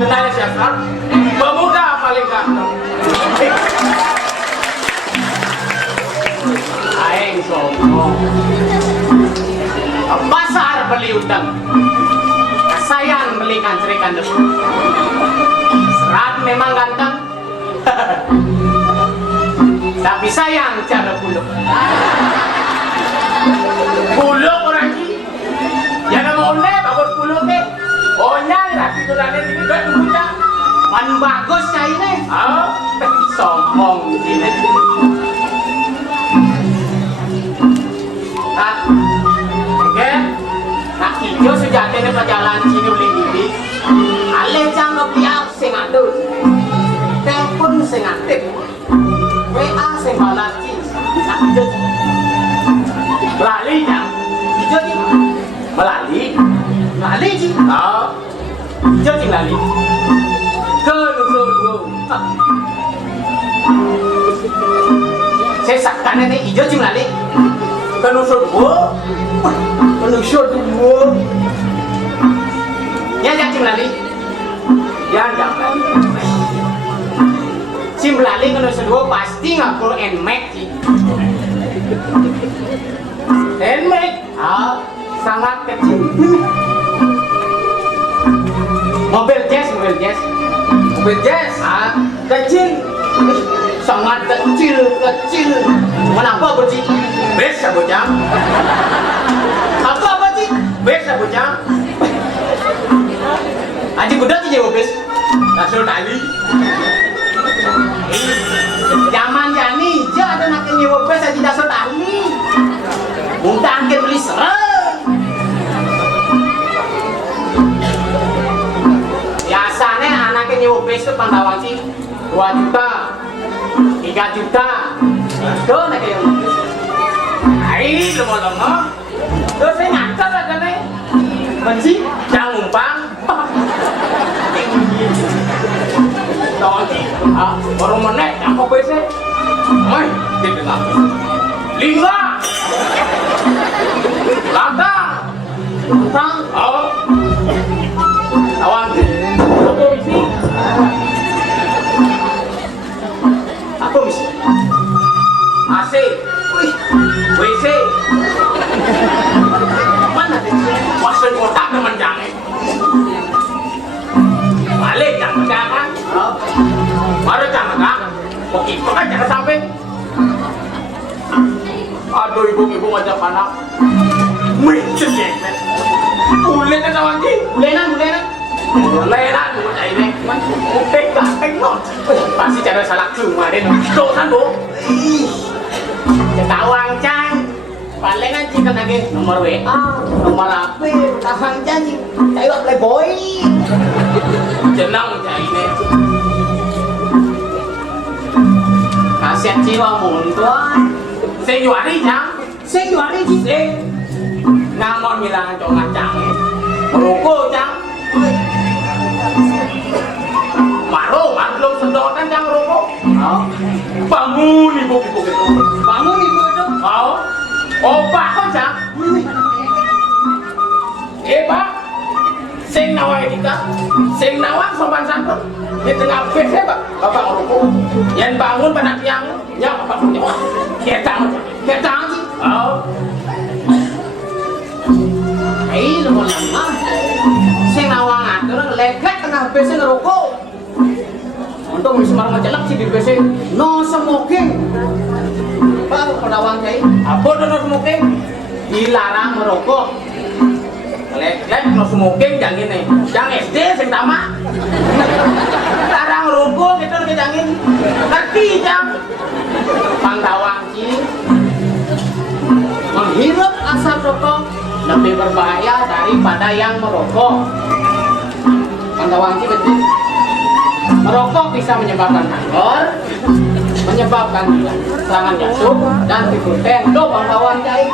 Kenal siapa? Pemuda paling ganteng. Aing sombong. Pasar beli udang. Sayang beli kancerikan debu. Serat memang ganteng. Tapi sayang cara buluk. Buluk orang ini. Jangan mau bagus buluk deh. Oh nyai lagi tu dah ni juga punya. Man bagus cai ni. Oh, sombong sini. Tak, okay. Nak hijau sejati ni perjalanan sini boleh diri. Ale jangan biar sengatur. Telepon sengatif. WA sengalati. Nak hijau. Lali jam. Hijau ni. Melali. Lali ji. Oh. Hijau ji lali. Ke saya sakkan ini hijau ji lali. Kenusur dua. Ya cing lali. Ya jangan. Cing lali kenusur dua pasti ngapur enmek ji. Enmek. Ah, sangat kecil. Mobil jazz, ah, kecil, sangat kecil. Kenapa bocil? Biasa bocah. Apa bocil? Biasa bocah. Aji budak je bos. Nasrul tali. Zaman jani, ada nak nyewa bos aji nasrul tali. Muntah angin beli serang. Biasanya anaknya nyewa bes itu Pandawa sih 2 juta, 3 juta. Itu nak yang ini lemah-lemah. Terus saya ngantar lah kan nih. Benci, jangan ngumpang. Tahu sih, baru menek, apa besnya? Mai, dia dengar. Lingga, lantang, oh, awan. Apa misi? AC, WC. Mana tu? Wasan kotak teman jangan. Balik jangan kan? Baru jangan kan? Okey, pakai jangan sampai. Aduh ibu macam mana? Mencet je. Boleh tak kawan ni? Boleh nak. Boleh lah, tu macam ini. Mungkin tak tengok. Pasti cara salah cuma dia. Dok kan bu? Ketawang cang. Paling kan jika lagi nomor WA, nomor HP, tahan janji. Tengok playboy. Jenang macam ini. Kasihan jiwa muntuan. Saya juari cang. Saya ngamon bilang jangan cang. Rokok cang. Maru belum sedotan yang rokok. Bangun ibu itu. Obat kau cang. Pak, sing nawai kita, sing nawang sopan santun. Di tengah bes pak, bapak rokok. Yang bangun pada tiang, yang bapak punya. Ketang sih. Lama. Sing nawang atur legat tengah bes ngerokok. Untuk Semarang ngejelak sih di BC. No smoking. Pak pedawang kiai. Apa tuh no smoking? Dilarang merokok. Lek no smoking jangan nih. Jangan SD sing tamak. Larang merokok gitu jangan. Ngerti jam. Pandawang ki. Menghirup asap rokok lebih berbahaya daripada yang merokok. Pandawang ki betul. Merokok bisa menyebabkan kanker, menyebabkan serangan jantung dan tiputen. Do bang lawan cai.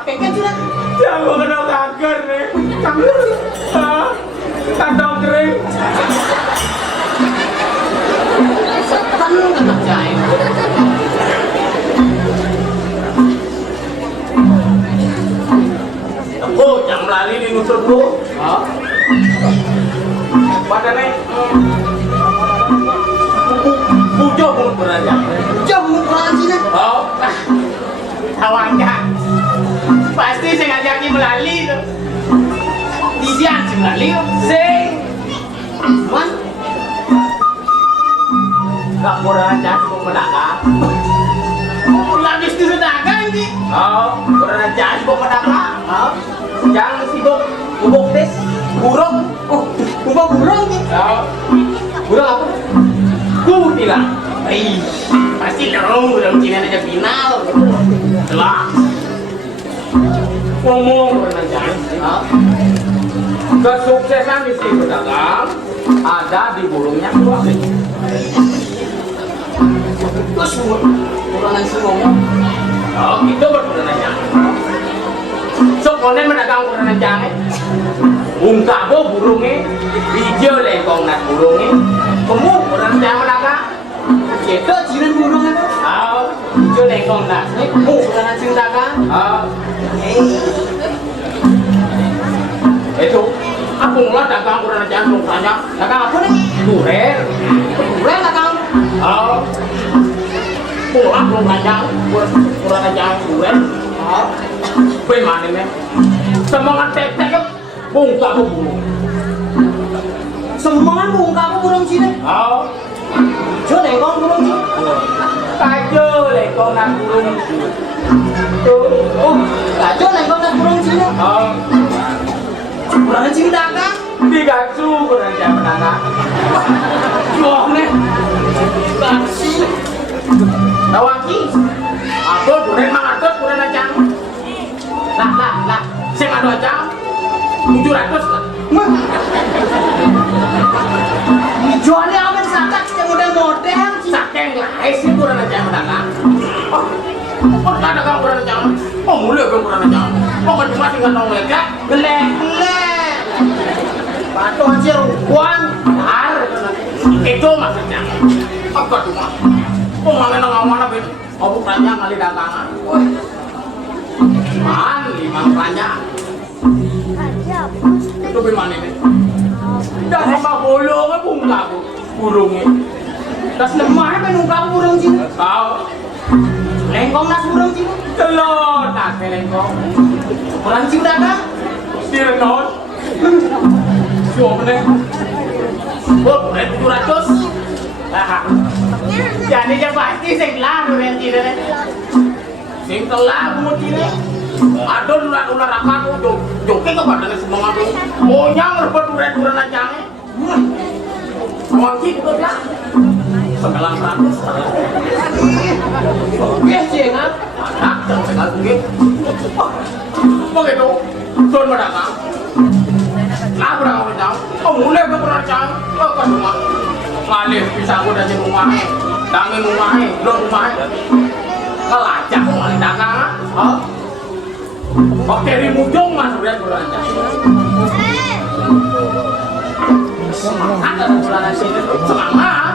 Kayaknya tidak. Jangan kena kanker nih. Kanker? Kantong kering. Setan kena cai. Aku jangan lali di nusuk bu. Mana nih? Bujo mulut beraja. Jom mukrasi nih. Oh, Awalnya pasti saya ngajaki melali tuh. Disian sih melali tuh. Sing. Man. gak kurang ajar mau menangkap. Labis di sedagang sih. Oh, kurang ajar mau menangkap. Oh. Jangan sibuk, bubuk tes, burung. Oh, bukan burung nih. Oh, Burung apa? ku bilang. Pasti dong, udah mungkin aja final. Jelas. Ngomong kurang ajar. Oh. Kesuksesan di sini pedagang ada di burungnya keluar. Terus buronan sih ngomong. Oh, itu berkurang ajar. Sokonen medagang kurang ajar. Ungkabo burungnya, hijau lengkong nak burungnya. Kamu kurang ajar medagang. Itu jiran burung itu. Oh, hijau lengkong nak. Buronan sing dagang. Oh, itu. Aku mulai dagang kurang ajar belum tanya. Dagang apa nih? Duren. Duren dagang. Oh, pulang belum panjang, kurang ajar duren. Oh. Bagaimana nih? Semangat tek-tek bungka burung. Semangat buka apa burung sini? Oh, Jo nengkong burung sini. kajo lekong nak burung. Tuh, Jo nengkong dan burung sini. oh, Buronan sing dagang. Pikachu kurang ajar menangkap. Wah nih. Taksi. Tawaki, aku duren mangatus kurang ajar. Lah, saya ngadu aja 700 lah. Jualnya apa satak yang model-model sih. Saking lah, sih kurang ajar menangkap. Oh, dagang kurang ajar. Oh, mulai kurang ajar. Oh, kan cuma tinggal nong lega, Gelek-gelek. Batu hasil rukuan. har. Itu maksudnya. Apa tuh mah? Oh, mana ngawana ben? Oh, bukannya kali dagangan. Man, 5 banyak. Itu gimana nih? Dah sama bolongnya bungka burungnya. Tas lemah menunggu burung sini. Tahu? Lengkong nas burung sini. Telur tak kelengkong. Burung sing dagang. Direnot. Siapa nih? Oh, 700. Jadi dia pasti sing lalu yang tidak. Sing telah kemudian ada ular akar tuh joki ke badannya semua tuh monyang rebut duren aja mau gitu lah 900 Oke sih kan. anak dan segala gitu begitu tuan berdagang lah berdagang berdagang oh mulai berdagang ke rumah ngalih bisa aku dari rumahnya dangin rumahnya belum rumahnya ngelacak kok ngalih dagang oh oke rimujung mas udah berdagang semangat ada bulan sini semangat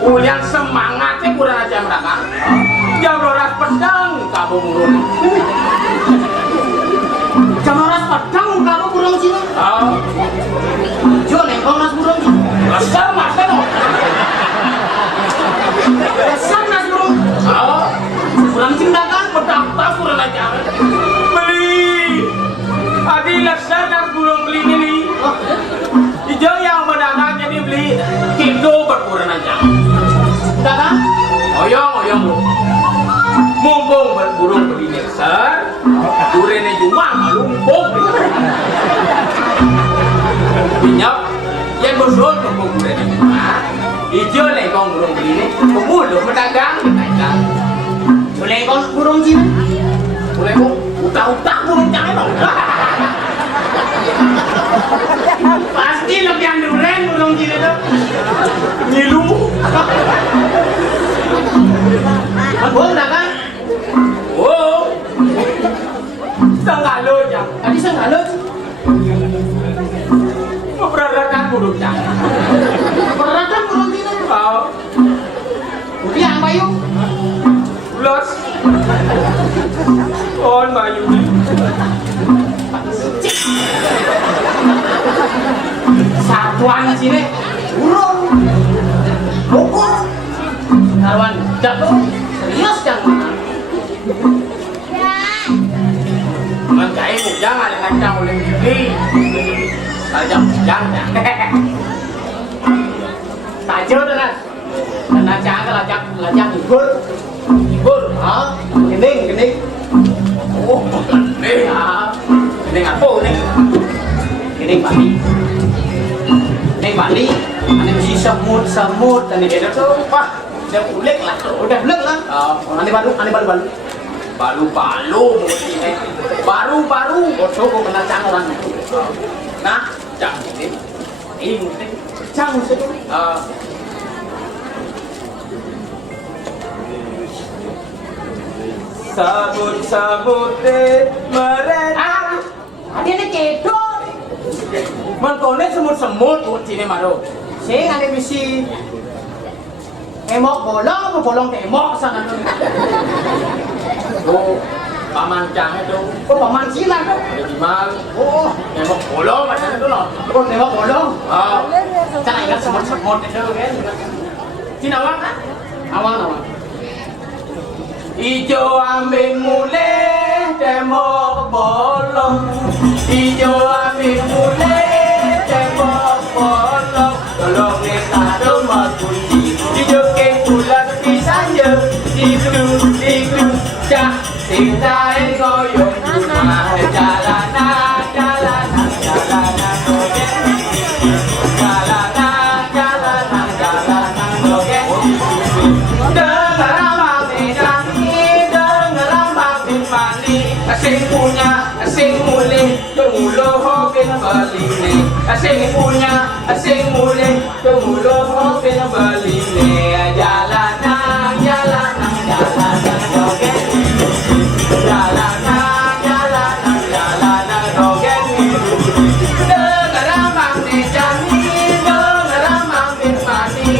ulian semangatnya kurang aja mereka jam loras pedang kamu murun Jam oras pedang kamu burung sini. oh Jo nengkong nas burung sini. besar mas kan Besar nas burung. oh Burung sing dagang. pedang tak kurang aja beli adi lesar dan burung beli ini hijau yang Indo berkurang aja. Udah kan? Oyong bro. Mumpung berburung berinya besar, durene cuma lumpung. Minyak, yang bosot mumpung durene cuma. Ijo lekong burung begini, pemulu pedagang, pedagang. Boleh kau burung Cina? Boleh kok, utak burung Cina. Pasti lebih yang duren burung Cina tuh. Ngilu. Abang udah kan? Oh, senggalo jam. Tadi saya ngalut. Memperadakan burung Cina. Peradakan burung Cina. Oh, Bukti yang Bayu. plus. On Bayu. Satuan Cina. Burung. Bukur. Satuan jatuh. Serius jangan. Mencari mujang ada kacang oleh gigi. Kacang mujang ya. Tajau dengan. Dan lajang hibur. Hibur. Ah, gening. Oh, nih. Ini apa nih? Gening Bali. Gening Bali. Ini mesti semut. Dan ini dia tuh. Wah, udah bulik lah. Udah bulik lah. Ini baru. Baru mesti baru Bosok kok kena cang orang itu. nah jangan ini mesti Cang mesti tuh. sabut mereka Ada ni kedor. mengkone semut sini maro Saya ada misi emok bolong emok sana tu. tuh pamancang itu Oh, paman Cina tu. jadi mal Oh, emok bolong macam itu loh oh emok bolong. Cang ingat semut itu kan. Cina awak kan Awang. ijo ambil mule temok bolong ijo ambil mule temok bolong tolong kita rumah kunci ijo ke pulang pisang je itu cah cinta goyong rumah jalanan asing mulai tumulo hopin baline asing mulai tumulo hopin baline jalanan rogen jalanan rogen dengaramang dijani dengaramang dimani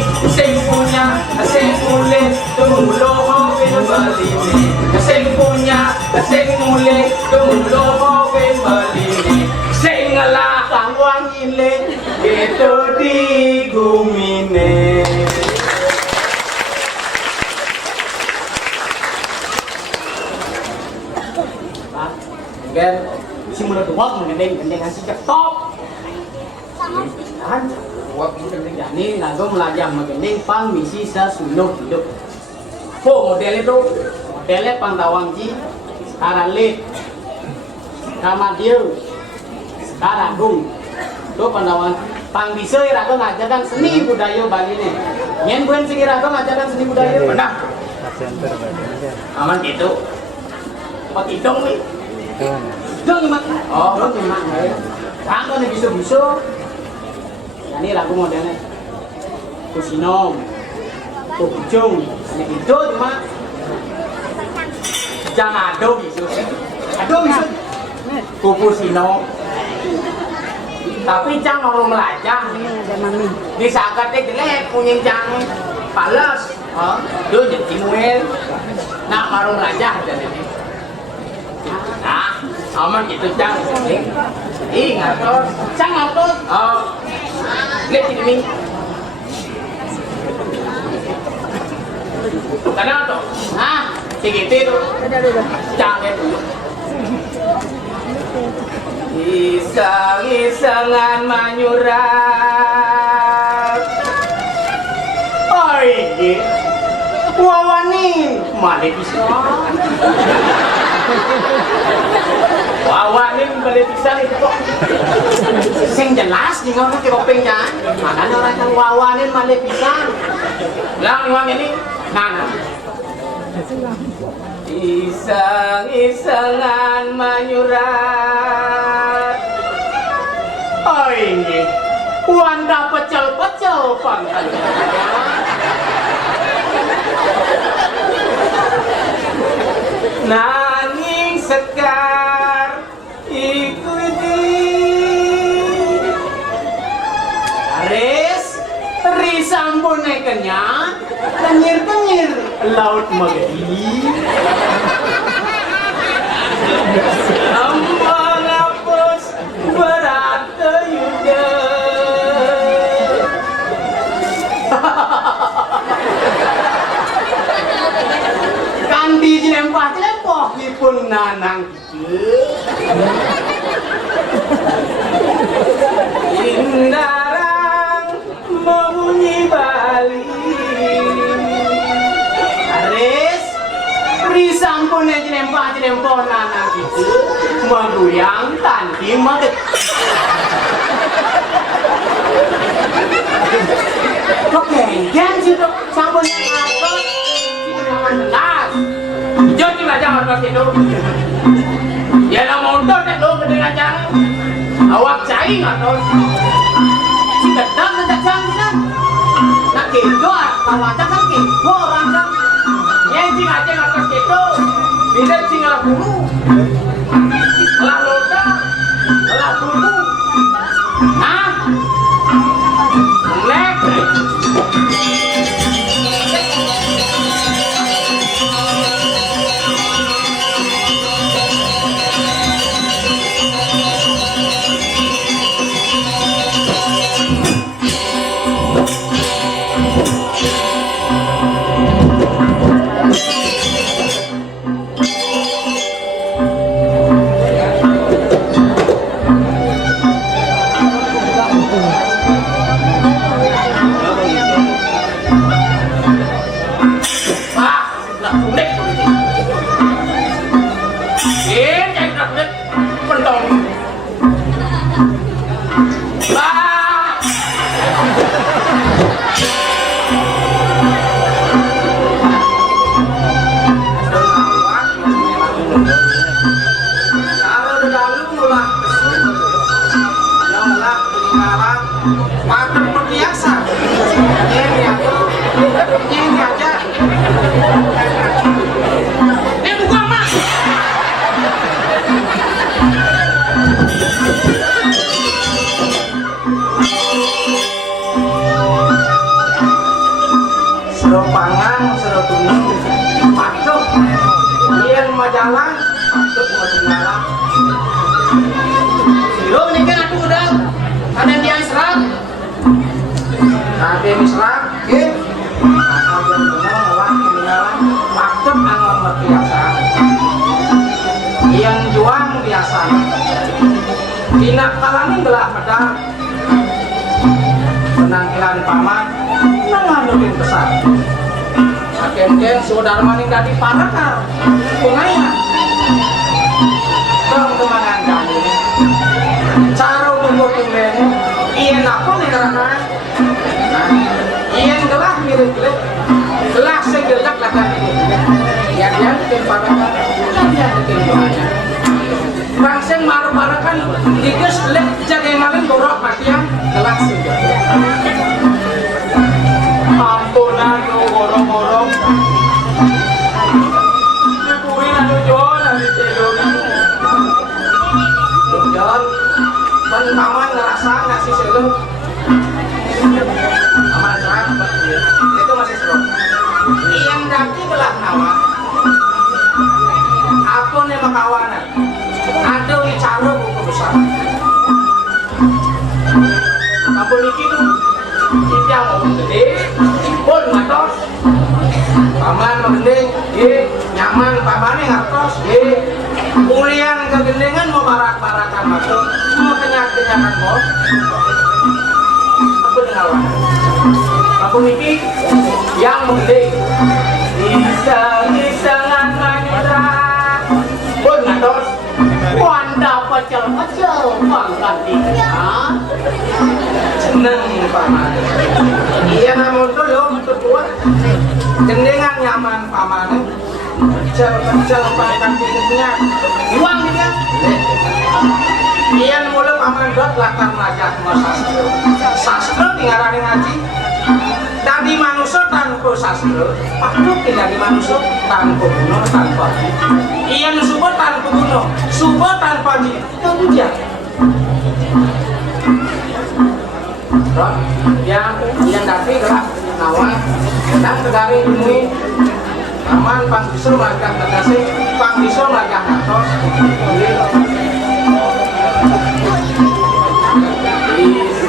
asing mulai tumulo hopin baline asing mulai tumulo hopin baline sing ngalah kangwang ile itu di gumine. Kan si muda tua gendeng ngasih cetok. Kan waktu gendeng jadi lagu melajang gendeng pang misi sasunuh hidup. Model itu modelnya Pantawang Ji sekarang lid sama dia sekarang gung itu Pantawang pang bisa irago ngajarkan seni budaya Bali nih nyen buen sing irago ngajarkan seni budaya Benar aman gitu Pak Idong nih itu gimana? Oh gimana? Kanggo nih bisa ini lagu modelnya Kusinom Kucung ini itu cuma jangan ado bisa Kupusino tapi cang orang melajang di sakatnya jelek punya cang palas dia jadi muel nak marung melajang jadi nah aman gitu cang ngatur cang ngatur lihat ini karena tuh segitu itu cang itu isang-isangan manyurat nggih. Wawani malih pisan. Wawani malih pisan itu kok. Sing jelas di ngono ki kopengnya. Makanya orang yang wawani malih pisan. Lang wang ini nana. Isang-isangan manyurat. Oh ini Wanda pecel-pecel pangkat. Nanging sekar ikuti Aris risampune kenyang kenyir-kenyir laut magadi ambang apus berat yuda kandi jelempah-jelempah dipun nanang indarang membunyi balik Aris risampun jelempah-jelempah nanang itu mengguyang tanti maget oke jangan situ sampun yang apa belas jadi jangan pakai itu ya lah motor deh lo kedengar jangan awak cair atau si gedang dan jangan kan nak kedo kalau aja kan kedo orang kan yang jing aja nggak pakai itu bila tinggal bulu lah loda lah bulu nah lek Seru pangan, seru tunung, patut, dia mau jalan, patut mau tinggalan. Siro ini kan aku udah, ada yang serang, ada yang serang, ke, akal yang benar, awak ketinggalan, patut anggur biasa, yang juang biasa, tidak kalangin gelap pedang, penampilan paman. Nanganukin pesan agen-agen saudara maning dadi parakar pungaya bang kemangan kami cara umur tinggalnya iyan apa nih karena iyan gelah mirip-mirip gelah segelak lakan ya dia bikin parakar dia bikin pungaya bangsen maru-marukan diges lek jaga malin borok patian gelah segelak ampunan lo gorong-gorong dibuin anu jualan di telur jalan paman ngerasa ngasih seluruh aman serang itu masih seru yang daki belah nama aku nih makawanan ada bicara buku besar kamu niki tuh kita mau gede pun matos paman mending nyaman pamannya ngartos kuliah kegendengan mau barak-barakan masuk mau kenyak-kenyakan kok aku dengar aku niki yang mending iseng-isengan manyurah pun ngatos wanda pecel-pecel panggantinya seneng paman iya namun tuh yo betul kuat cendengan nyaman paman pecel-pecel panggantinya uang dia iya mulai paman dot latar najak sastra sastra tinggalan ngaji tadi manusia tanpa sastra patut tidak di manusia tanpa guna tanpa iya subur tanpa guna subur tanpa ji hujan Rod yang tapi gerak nawan dan tegari ini aman panggiso lagah tegasi panggiso lagah natos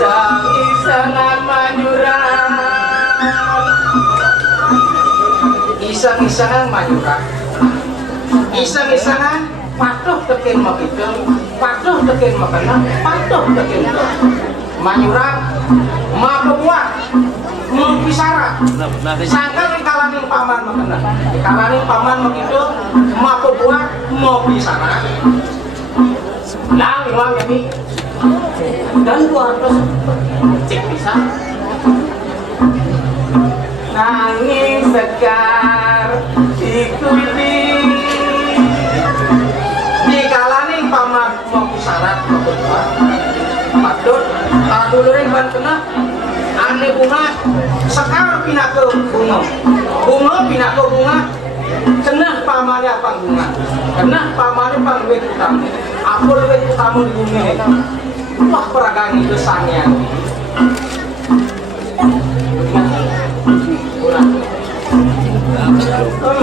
iseng-isengan manyurah iseng-isengan manyurah iseng-isengan patuh tekin makitu patuh tekin makana patuh tekin manyurah makebuat mempisara sangka kalaning paman makana kalaning paman makitu makebuat mempisara lang iwang jadi dan 200 cek bisa nangis sekar ikuti di kalaning paman mau syarat kebetulan patut dulurin ban kena ane bunga sekar pindah ke bunga bunga pindah ke bunga kena pamannya apa bunga kena pamannya pang duit utama apa duit utama di bumi ini wah peragaan itu sangnya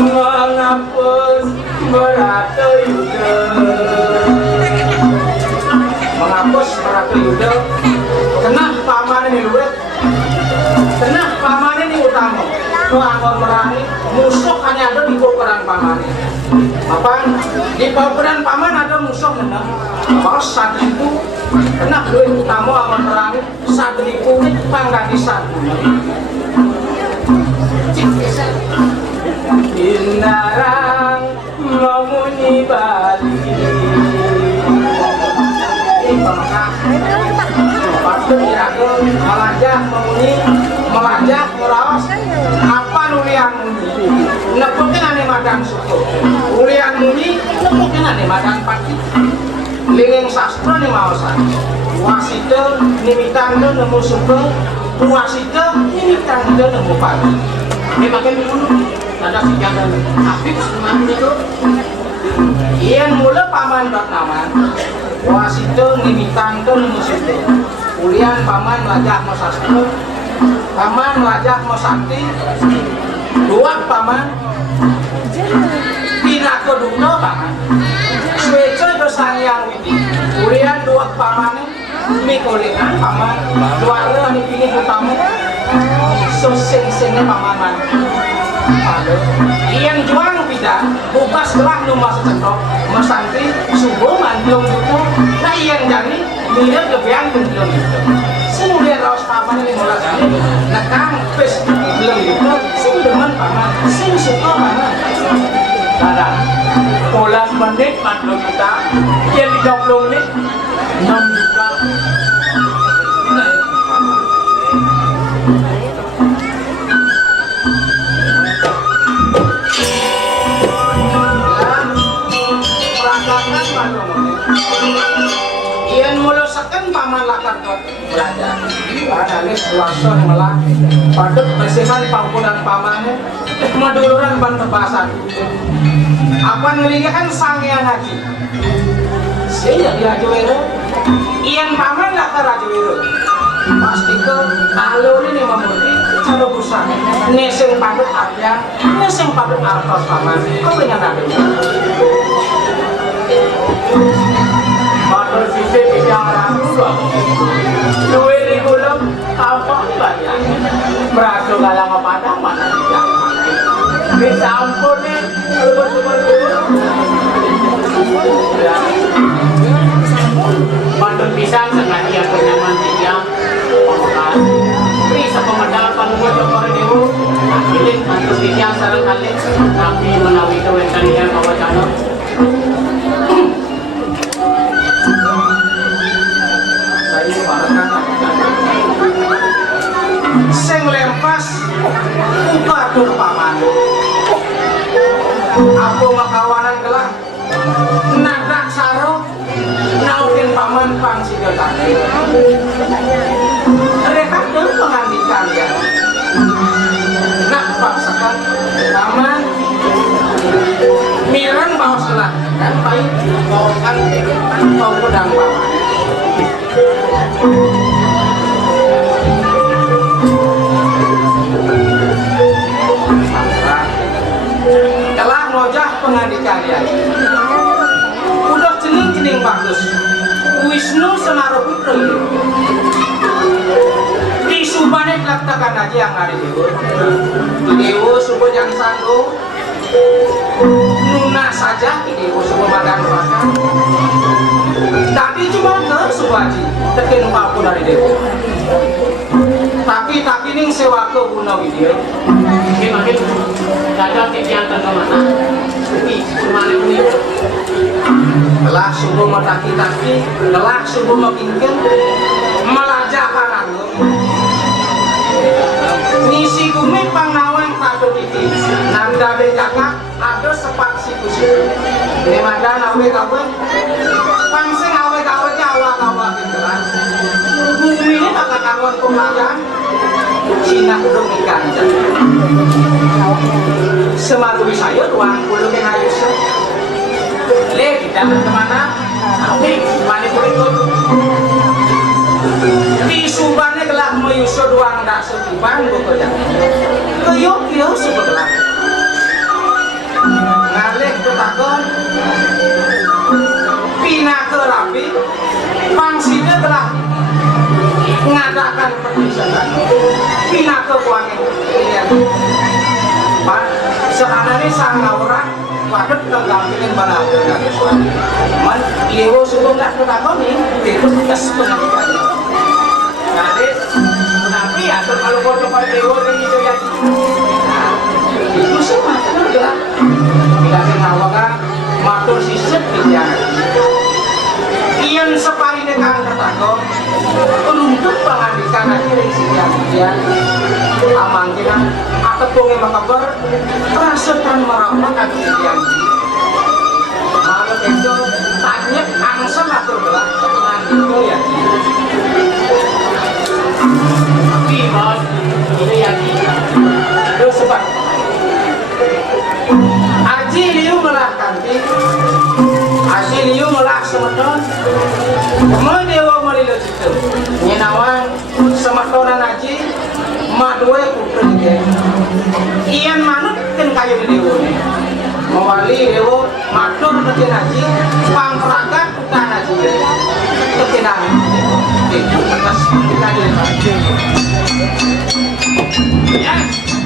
menghapus berata yuda menghapus berata yuda kena paman ini duit kena paman ini utama melawan merangi musuh hanya ada di peperan paman apa di peperan paman ada musuh menang kalau saat itu kena duit utama awan merangi saat itu panggantisan Inarang memunyi Bali Bangka Pasti diraga melajah memunyi melajah merawas apa nulian munyi nepukin ane madang suku ulian munyi nepukin ane madang pati linging sastra ni mawasan wasita nimitanda nemu suku wasita nimitanda nemu pati ini makin dulu ada sejalan tapi semuanya itu iya mula paman bak naman wasito nimitangkan musito ulian paman lajak mau sastra paman lajak mau sakti dua paman pinako duno paman suweco dosan yang widi ulian dua paman mikolingan paman dua ini pilih utama sing-singnya paman yang juang tidak bukas gelah rumah secendok mesantri subuh mandung itu nah yang jadi dia lebihan belum itu semuanya raus paman ini mulai kali nekang pes belum itu sing demen paman sing suka paman kadang polas menit mandung kita yang 30 menit 6 juta ian mulu seken paman lakar kot belajar analis luason malah padut bersihan pangkudan pamannya maduluran ban tebasan apa ngelingnya kan sangnya ngaji sehingga diajuin ian paman lakar ajuin pasti ke alur ini memulai cara busang neseng padut arya neseng padut artos paman kau pengen ada Batal sisi bicara dua ribulam apa banyak merasa galang apa mana tidak bisa ampun nih batal pisang sengaja dia kenyaman dia bisa pemadapan buat orang itu Pilih untuk dikiang sarang kali, tapi menawi kewentan yang bawa calon. Saya barangkan sing lempas upadur paman. Aku makawanan gelah nadak saro naukin paman pangsiga tadi. Rehat dulu pengandikan ya. Nak paksakan paman miran bawa selah dan baik bawakan bau pedang paman. Telah ngojah pengandikan ya. Udah cening bagus. Wisnu Semaruputra di subane kelaktakan aja yang hari itu. Dewa subuh yang sanggup nuna saja dewa subuh makan makan. Tapi cuma ke subaji tekin papu dari dewa. Tapi ning sewa ke guna video. Makin gagal kegiatan kemana? Tapi kemana pun itu. Telah subuh mataki-taki, telah subuh makinkan melajakan aku. Nisi kumi pangawang patut iki, nanda becaka ada sepak siku-siku. Ini mada nawe kawe, pangsing awe-kawe awa-awa kinteran. Bumi ini bakal kawan pemajan, Cina udah ikan. Semarui saya ruang bulu yang hayus. Le kita kemana? Oke, mana boleh ikut? Di subane gelah meyusud uang dak setiban bekerja. Keyok sebelah. Ngalih ketakon, pina kerapi, pangsida gelah ngadakan perpisahan. Pina ke kuangin. Pak, sebenarnya sang orang waduh tergampingin balap dengan suami. Man, Dewa suruh nggak ketakoni, itu kes pengajiannya. Jadi, tapi ya kalau kau coba Dewa ini itu ya, itu semua itu adalah tidak kenal matur sisip dia. Ian separi dengan ketakon, penuntut pengandikan aja dari dia. Amang kita atau pungi makabar rasakan merawat agian malam itu tanya angsa matur belah dengan itu ya tapi bos itu ya terus sebab aji liu melah kanti aji liu melah semeton kemudian dewa melilo situ nyenawan semetonan aji madue putra dia ian manut kan kayu dewa mewali dewa matur ketin haji pangperagat putra haji ketinan itu atas kita dia ya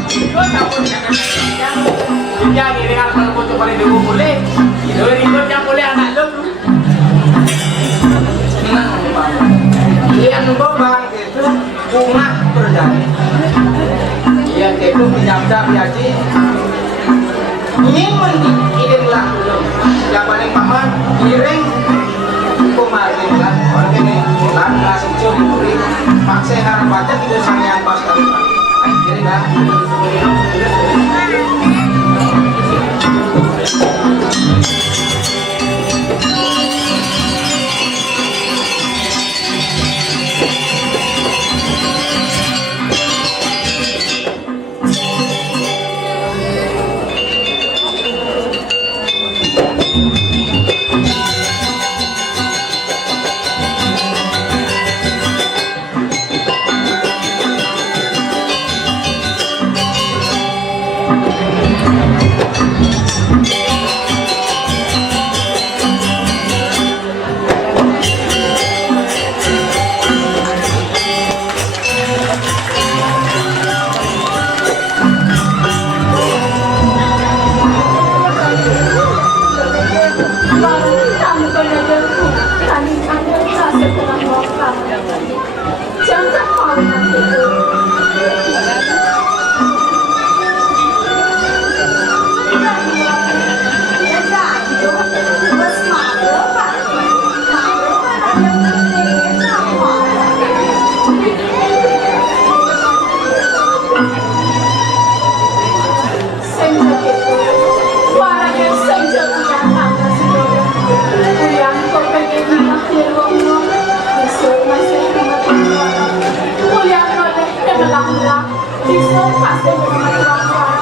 itu kamu jangan jadi dengan kalau foto pada dewa boleh itu ribut yang boleh anak lo ian bobang itu bunga berjaya yang itu penyamdak haji ini mending lah belum yang paling paman giring kemarin kan orang ini lan ngasih cium diberi paksa harap baca itu sangat pas kali jadi kan masih berjuang-juang.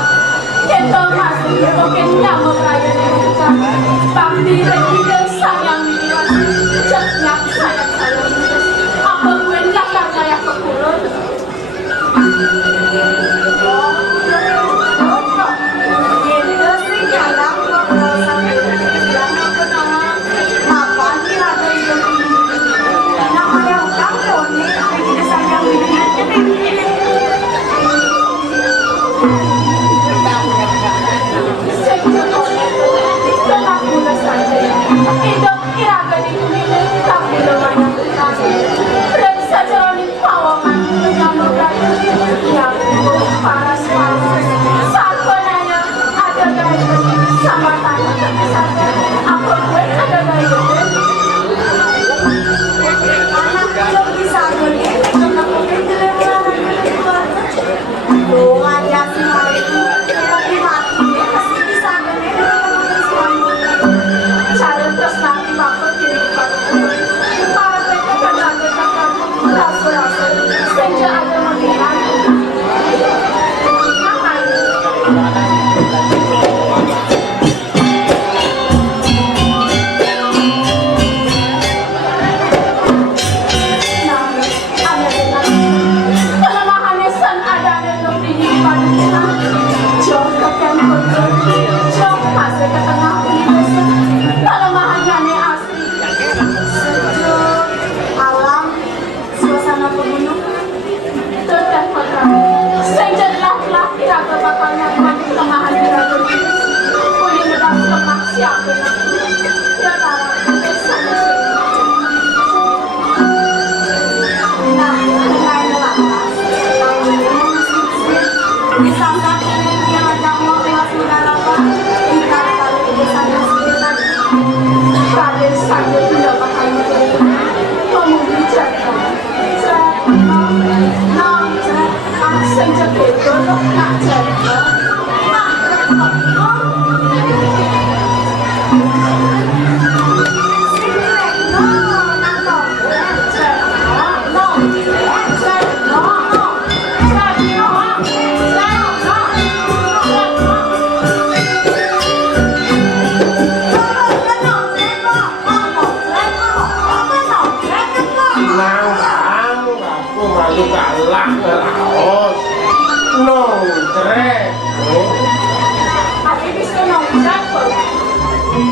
Kita masih mungkin nyamuk raya Indonesia. Bakti dan kita sayang miliar. Jatnya sayang-sayang miliar. Apa gue nyakar kayak kekurun? Gitu sih jalan kok yang aku nama apa sih ada hidup ini namanya utang poni kita sayang ini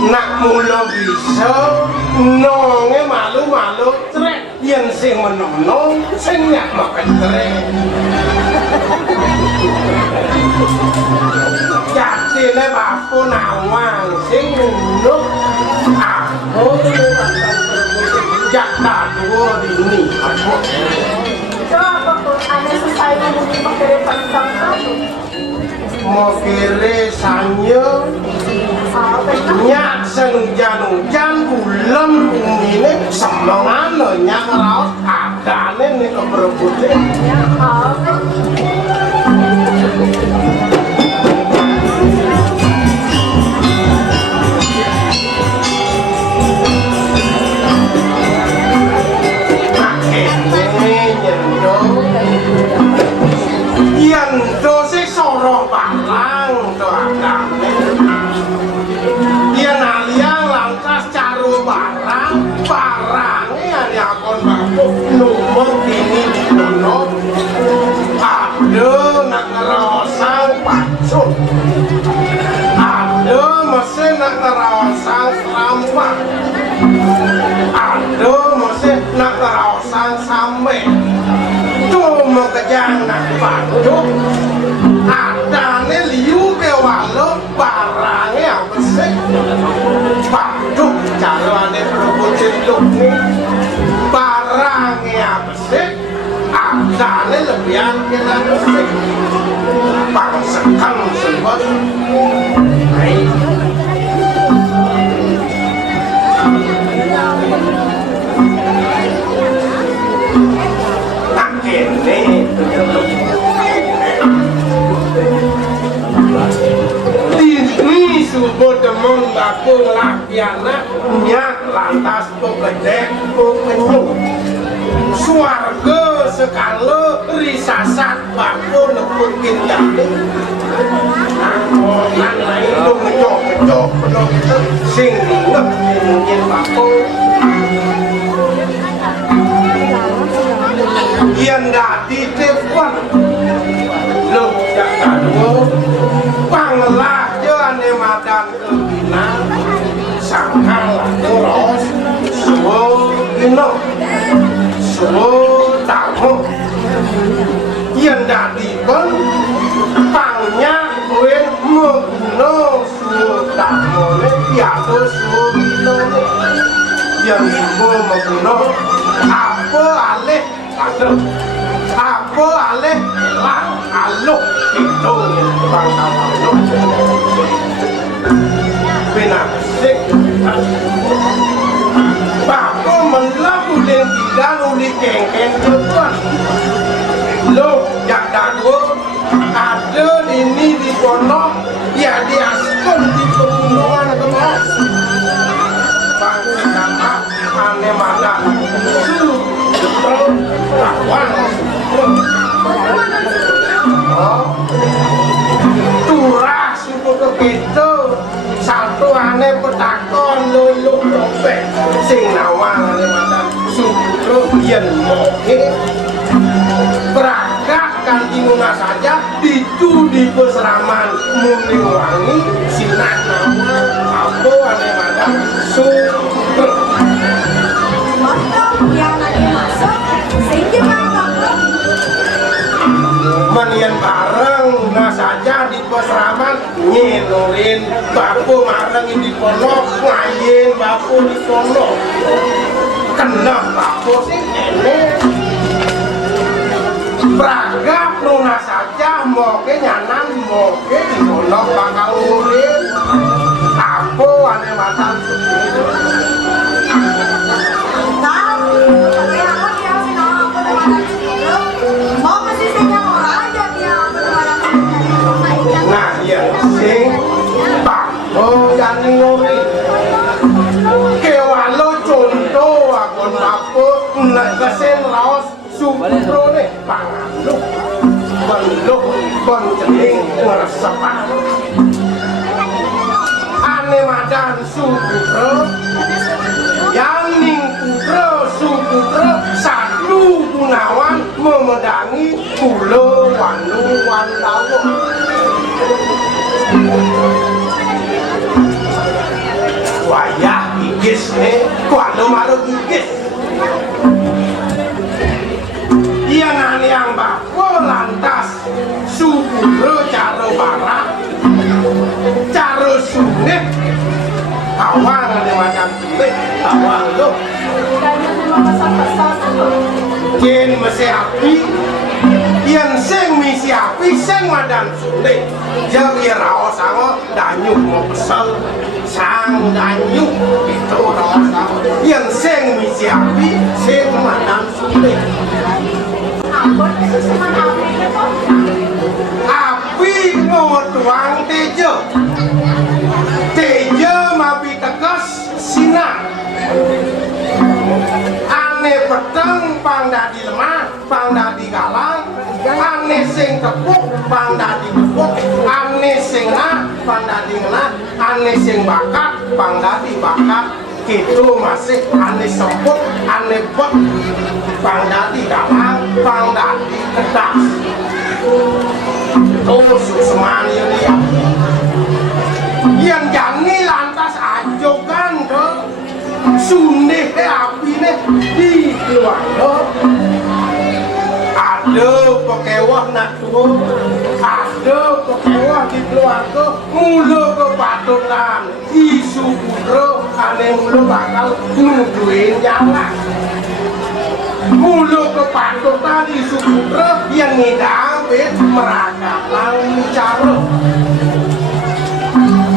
nak mula bisa nonge malu-malu trek yen sing menono sing nyak makan trek jatine bapu nawang sing nuk aku jatah dua dini aku coba kok ada selesai mungkin pakai pantang kamu mau kiri sanyo nyak senjan bulan ini semangan lo nyak raut adane nih keberebutnya Yendo sih sorong balang tuh adane yen aliang langkas caru barangnya nyakon baku numur ini dino aduh nak ngerosang pacut aduh mesin nak ngerosang rampak aduh mesin nak ngerosang sampe tuh mau kejangan pacut adane liu ke walau barangnya apa sih paduh carane berebut cenduk nih barangnya apa sih adane lebihan kita sih bangsekan sebut tak ini subuh temen aku lakiana nyak lantas pekedek pekenyuk suarga sekala risasat bako nepukin yakin nan lain lu ngejok sing ngep mungkin bako yang dadi telepon lu jangan lu panglah ane madan kebina sangkal terus semua ino semua tamu yang dadi pun pangnya kuen menguno semua tamu ya terus semua ino yang semua menguno apa alih apa alih lang aluk itu bang aluk penasik bako melaku dan tidak uli kengkeng depan lo jak dago ada ini di pondok ya diaskun di pegunungan kemas bako nama aneh mana su betul rawan turah suku begitu satu aneh petakon luluk dompet sing nawang aneh mata suku yen moke beragak kantinuna saja dicu di peseraman muning wangi sinak nama apa aneh mata suku Mantap, yang lagi masuk, sehingga bangga. Manian bareng nah saja di peseraman nyelurin bapu mareng di pondok ngayen bapu di pondok kena bapu sih ini beragam nuna saja moke nyanan moke di pondok bakal ngurin apa aneh matan nah ya sing pak oh yang ngori kewalo contoh akon apa nak kesen raos supro ne pangaluk beluk bonceling ngeresepan ane madan supro yang ning putro supro satu gunawan memedangi pulau wanu wandawo wayah igis nih kuando malu igis yang yang bako lantas supuro caro barat caro sunih awang ada macam sulit awang lo jen mesi api yang sing misi api sing madan sulit jadi raos sango danyuk mau kesel sang danyuk itu raos sango yang sing misi api sing madan sulit api mau tuang tejo tejo mapi tegas sinar ane peteng pang dadi lemah pang dadi galang ane sing tepuk pang dadi tepuk ane sing ngah pang dadi ngah ane sing bakat pang dadi bakat gitu masih ane sepuk ane bot pang dadi galang pang dadi kedas itu susuman ini yang jani lantas ajokan ke sunih api nih di keluarga ada pekewah nak tuh ada pekewah di keluarga mulu kepatutan isu putro aneh mulu bakal nuduhin jalan mulu kepatutan isu putro yang ngidapin meragam lalu cara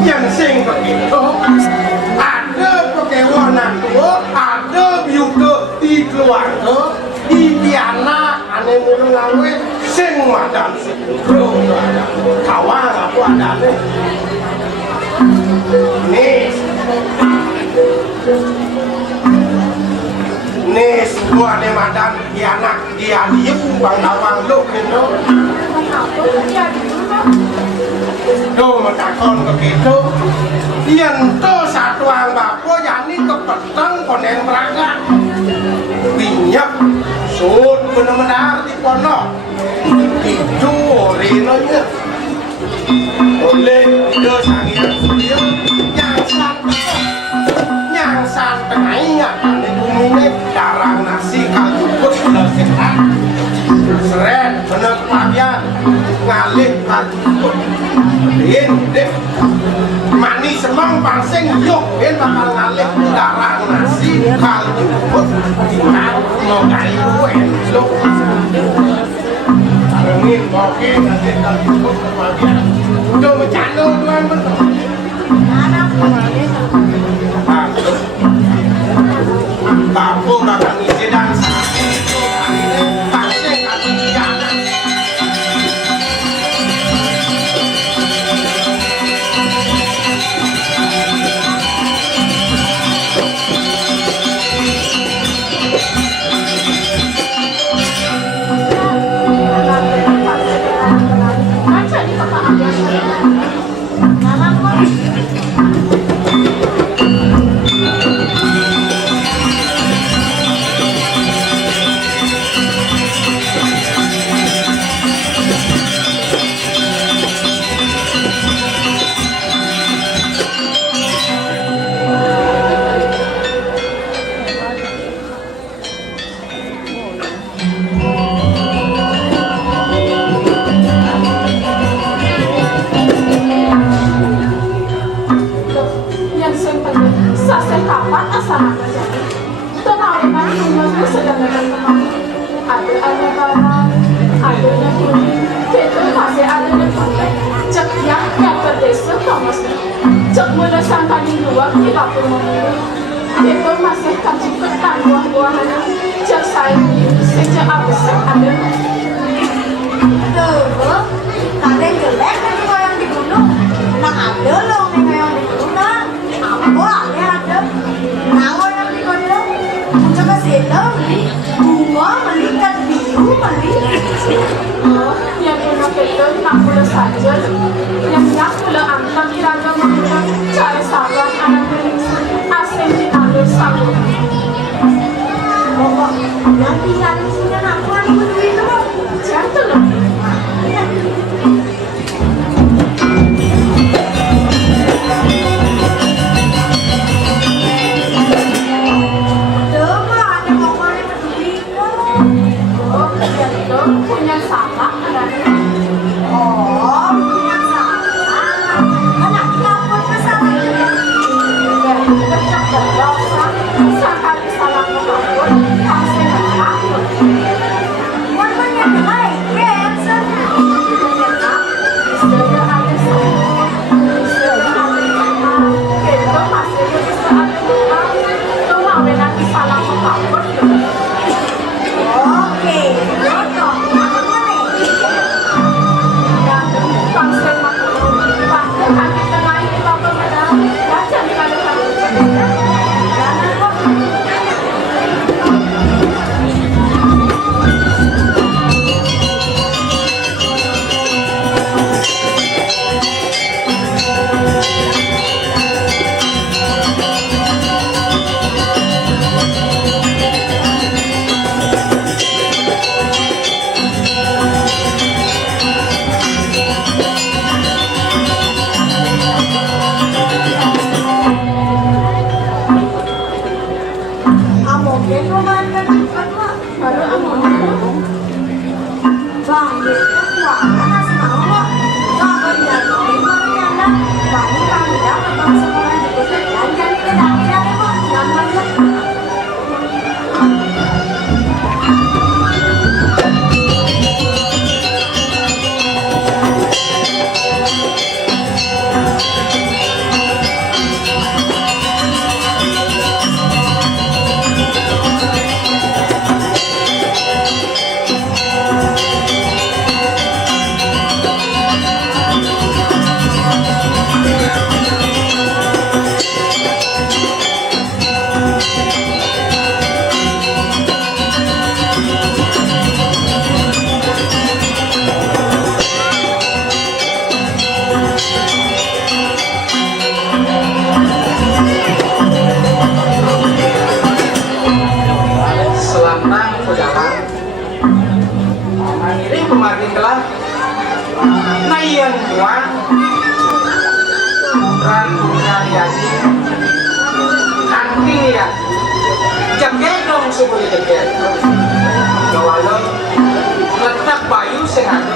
yang sing begitu ada pekewah nak tuh ada biuda di keluarga di piana aneh mulu ngawe sing madam seputro kawan aku ada nih nis gua ne madan dia anak dia diem bang nawang lu gitu do matakon ke gitu yen to satuang bapo yani kepeteng konen meraga minyak sud benar-benar di pono itu rino nya oleh do sangian dia yang santai ini bumine darang nasi kaldu put lesetan seret bener pabian ngalih kaldu put din deh manis semang pangsing yuk din bakal ngalih darang nasi kaldu put tinggal mau kali gue lu arengin boki nanti kaldu put pabian udah bercanda tuan betul anak Kampung bakal ngisi dan sakit pasien atau jangan kelah nayan tua rantunya diaji kanting ya jaget dong semuanya jaget kalau letak bayu sehado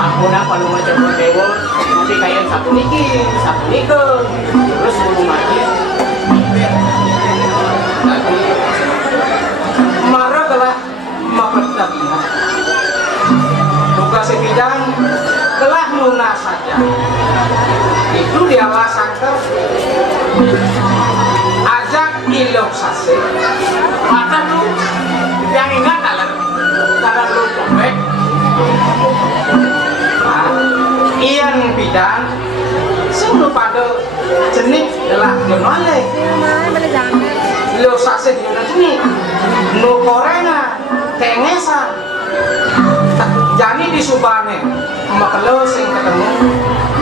Aku na kalau macam dewa, tapi kayak satu niki, terus ngomong lagi. tapi marah kelah mapetak tugas sebidang kelah lunas saja itu dialah santer ajak ilok sase Mata lu yang ingat alam, cara lu cobek, iyan bidang semua pada jenis adalah genole lo sase di mana jenis no korena kengesan jadi di subane makalo sing ketemu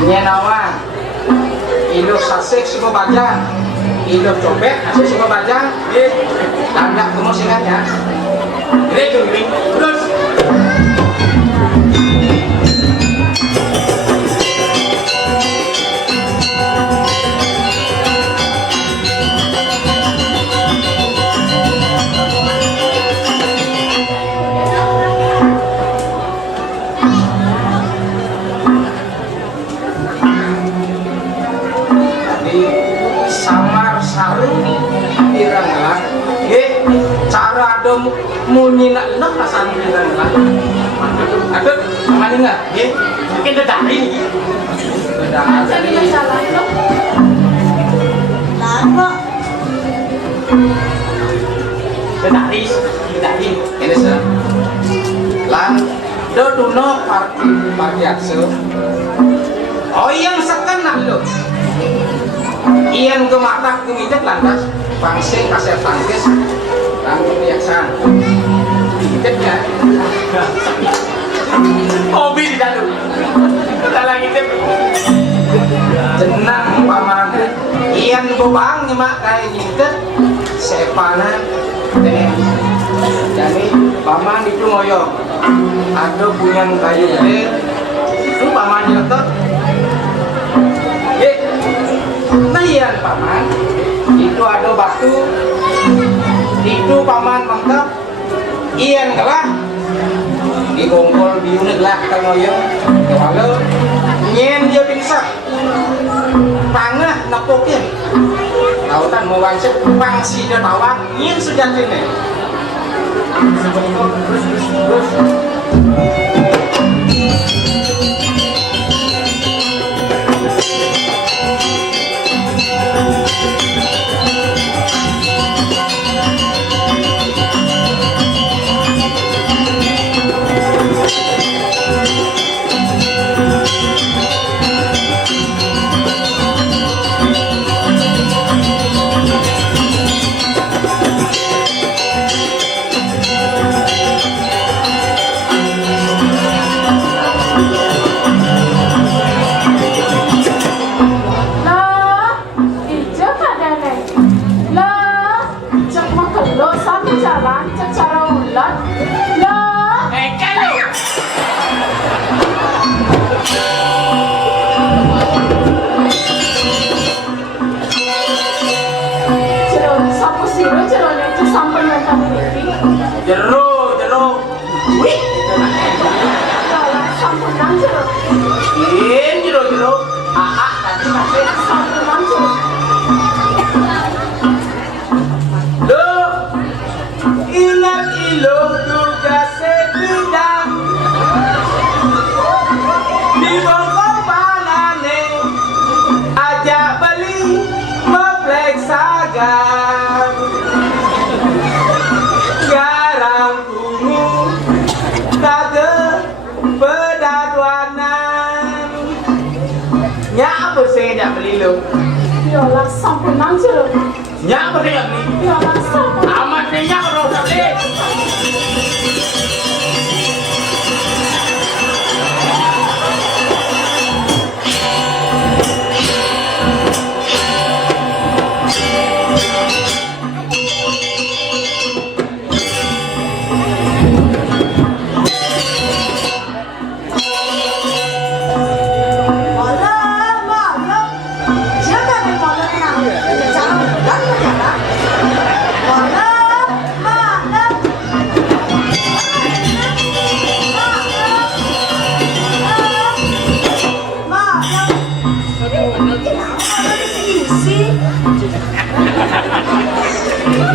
nyenawan ilo sase semua bajang ilo cobek asal semua bajang tanda kamu singatnya ini terus. samar saru iranglah cara ada munyi nak nak rasan iranglah ada mana enggak Mungkin dari Jadi jalan lo. Lama. dari ini sah lan do duno parti akse oh yang sekenak lo iyan kematak kumitet lantas pangsing kasih tangkis langsung biasa kitnya hobi di dalam. Dalam itu jenang paman iyan bobang nyemak kayak gitu sepanan jadi paman itu ngoyo ada punya kayu gede itu paman nyetok nah iyan paman itu ada batu itu paman mantap iyan kelah digongkol biunet lah ngoyo kalau nyen dia pingsan pangah nepokin lautan mau wancet pangsi dia tawang nyen sudah ini terus jero wih jero lo ingat ilo juga sebidang di bongkong panane ajak beli meplek sagar garam ungu kage pedaduanan nya apa saya tidak beli lo Yolah sampun nancur. nya apa saya beli Yolah sampun. amat dia kalau tak beli Mimi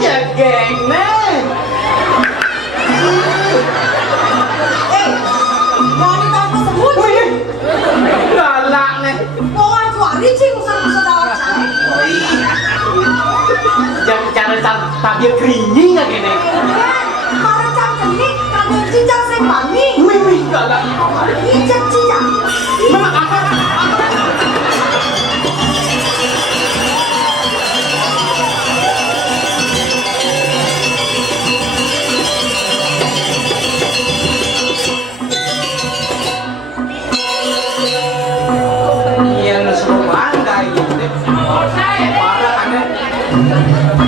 jageng nih. Wanita tersebut Galak nih. Kawan suari cing saudara saya. Jangan cara tabir keringi nggak gini. Para cang cenik kadang cincang sing bami. Mimi galak. Ijek cincang. Memang apa? Yang seru bangga gitu. Para aneh.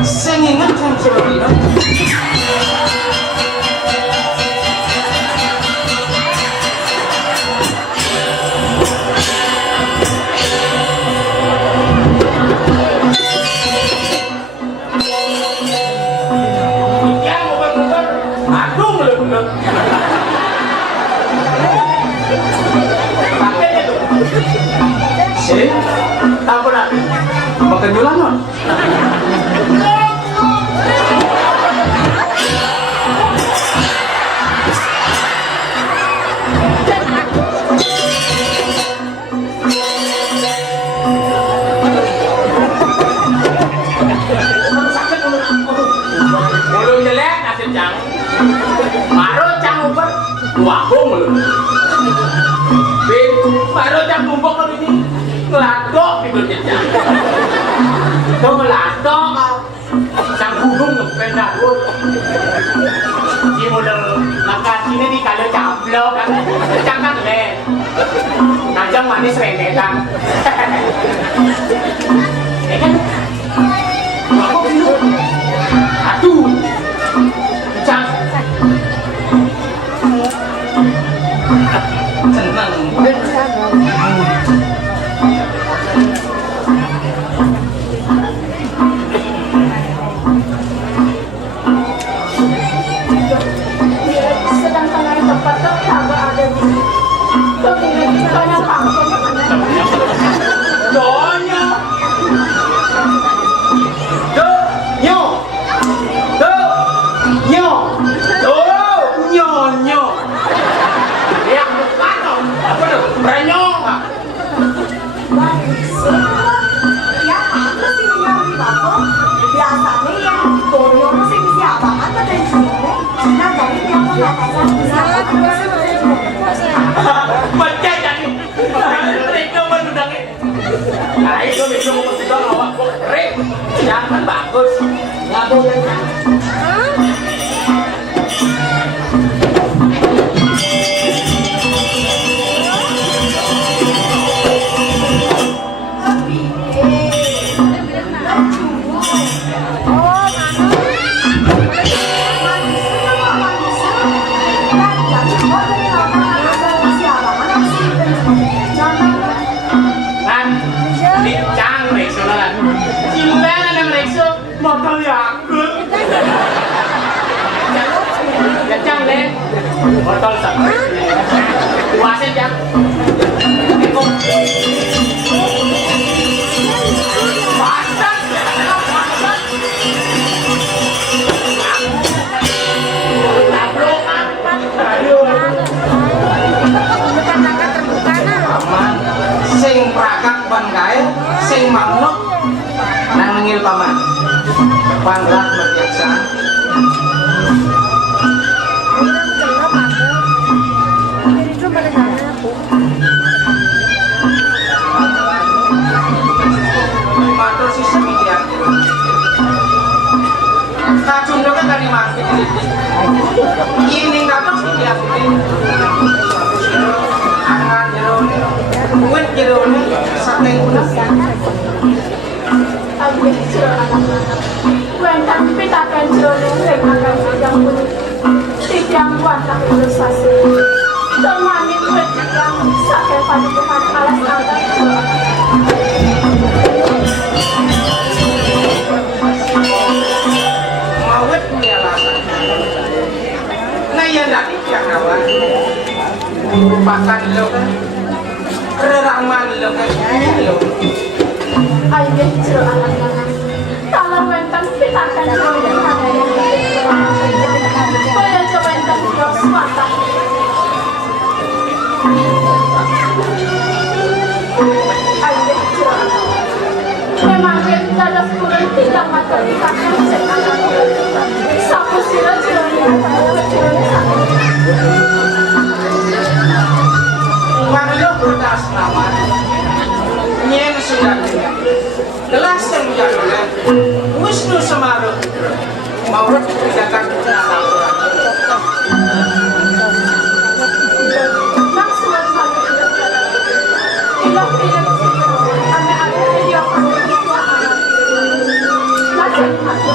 Saya ingat yang seperti itu. Yang bukan aduh bener-bener. Pakainya tuh. Sih, tahu dah. Makan jualan non. Mulu jelek nasib cang. Baru cang uber wahung mulu. Bin, baru cang tumpuk kalau ini ngeladok di bel cang. Itu ngeladok cang gunung ngependah pun. Di model makan sini di kalau cablok kan, cang kan le. Najang manis rendetan. Ya kan? Aduh, cang, seneng. Sedangkan yang tempat tetangga ada di banyak panggung Donya, do, nyo, do, nyo, nyo, nyo. Yang bukan, apa tuh? Berenyong. Yang mana sih yang di bawah? Biasanya yang boyong sih siapa kan ada di sini. Nah dari yang mengatakan siapa kan Baca jadi. Mereka menudangnya. Nah itu mereka mau menudang awak kok keren. Jangan bagus. Nggak boleh. Kan, di cang mereka lah. Cilen ada mereka motor yakut. Ya cang le, motor sama. Puasa cang. Pasak. Paman sing prakak pan kae sing manuk nang nengil paman pangrat berbiasa matur sisem iki ya kacung kan dari mati ini kacung iki ya angan jerone kuit jerone saking unek Agak kecil anak-anak. Kuentang pitakan jodoh dengan yang pun tiang buat tak ilustrasi. Temani kuet yang sakit pada Tuhan alas angkat jodoh. mawet punya alasan nah yang diupakan lo kan reraman lo kan lo Ay, medyo alang-alang. Talawentang pitakan ko yung kagaya. Kaya jawentang Diyos mata. Ay, medyo alang-alang. Memang dadas kurang tidak mata di kakak sekarang. Sapu sila jiranya tayo jiranya sama. Manlo berdas nama nyen sudah gelas yang jadinya Wisnu Semaru mau menjaga anak Maksimal kami ilang-ilang siguro ane-ane hindi ako nagkikwa anak. Masih ako.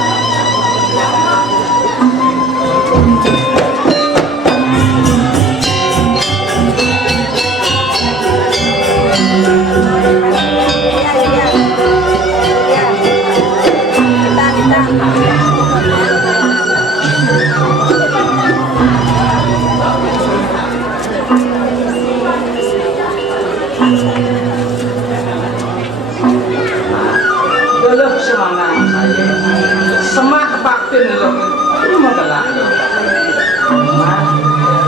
gelap semana semak baktin lo itu menggelak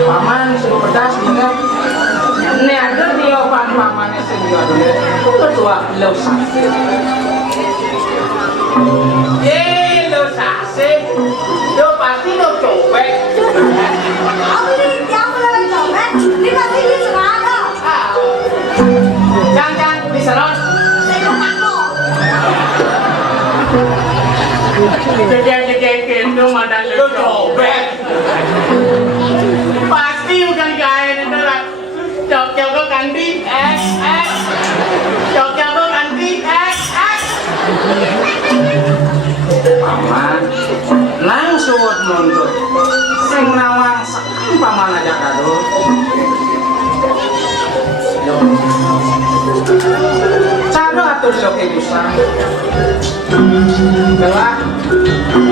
paman suruh pedas ingat ini ada dia pamannya sendiri dulu ketua lo sakit lo sakit lo pasti lo copek Aku ini tiap bulan copet, ini pasti di Serana. jangan diserot Saya mau takut. Jadi gitu madang lo copek pasti bukan kaya itu lah cok-cok lo ganti cok-cok lo ganti paman langsung mundur sing nawang sekali paman aja kado cara atur sok ibusan gelak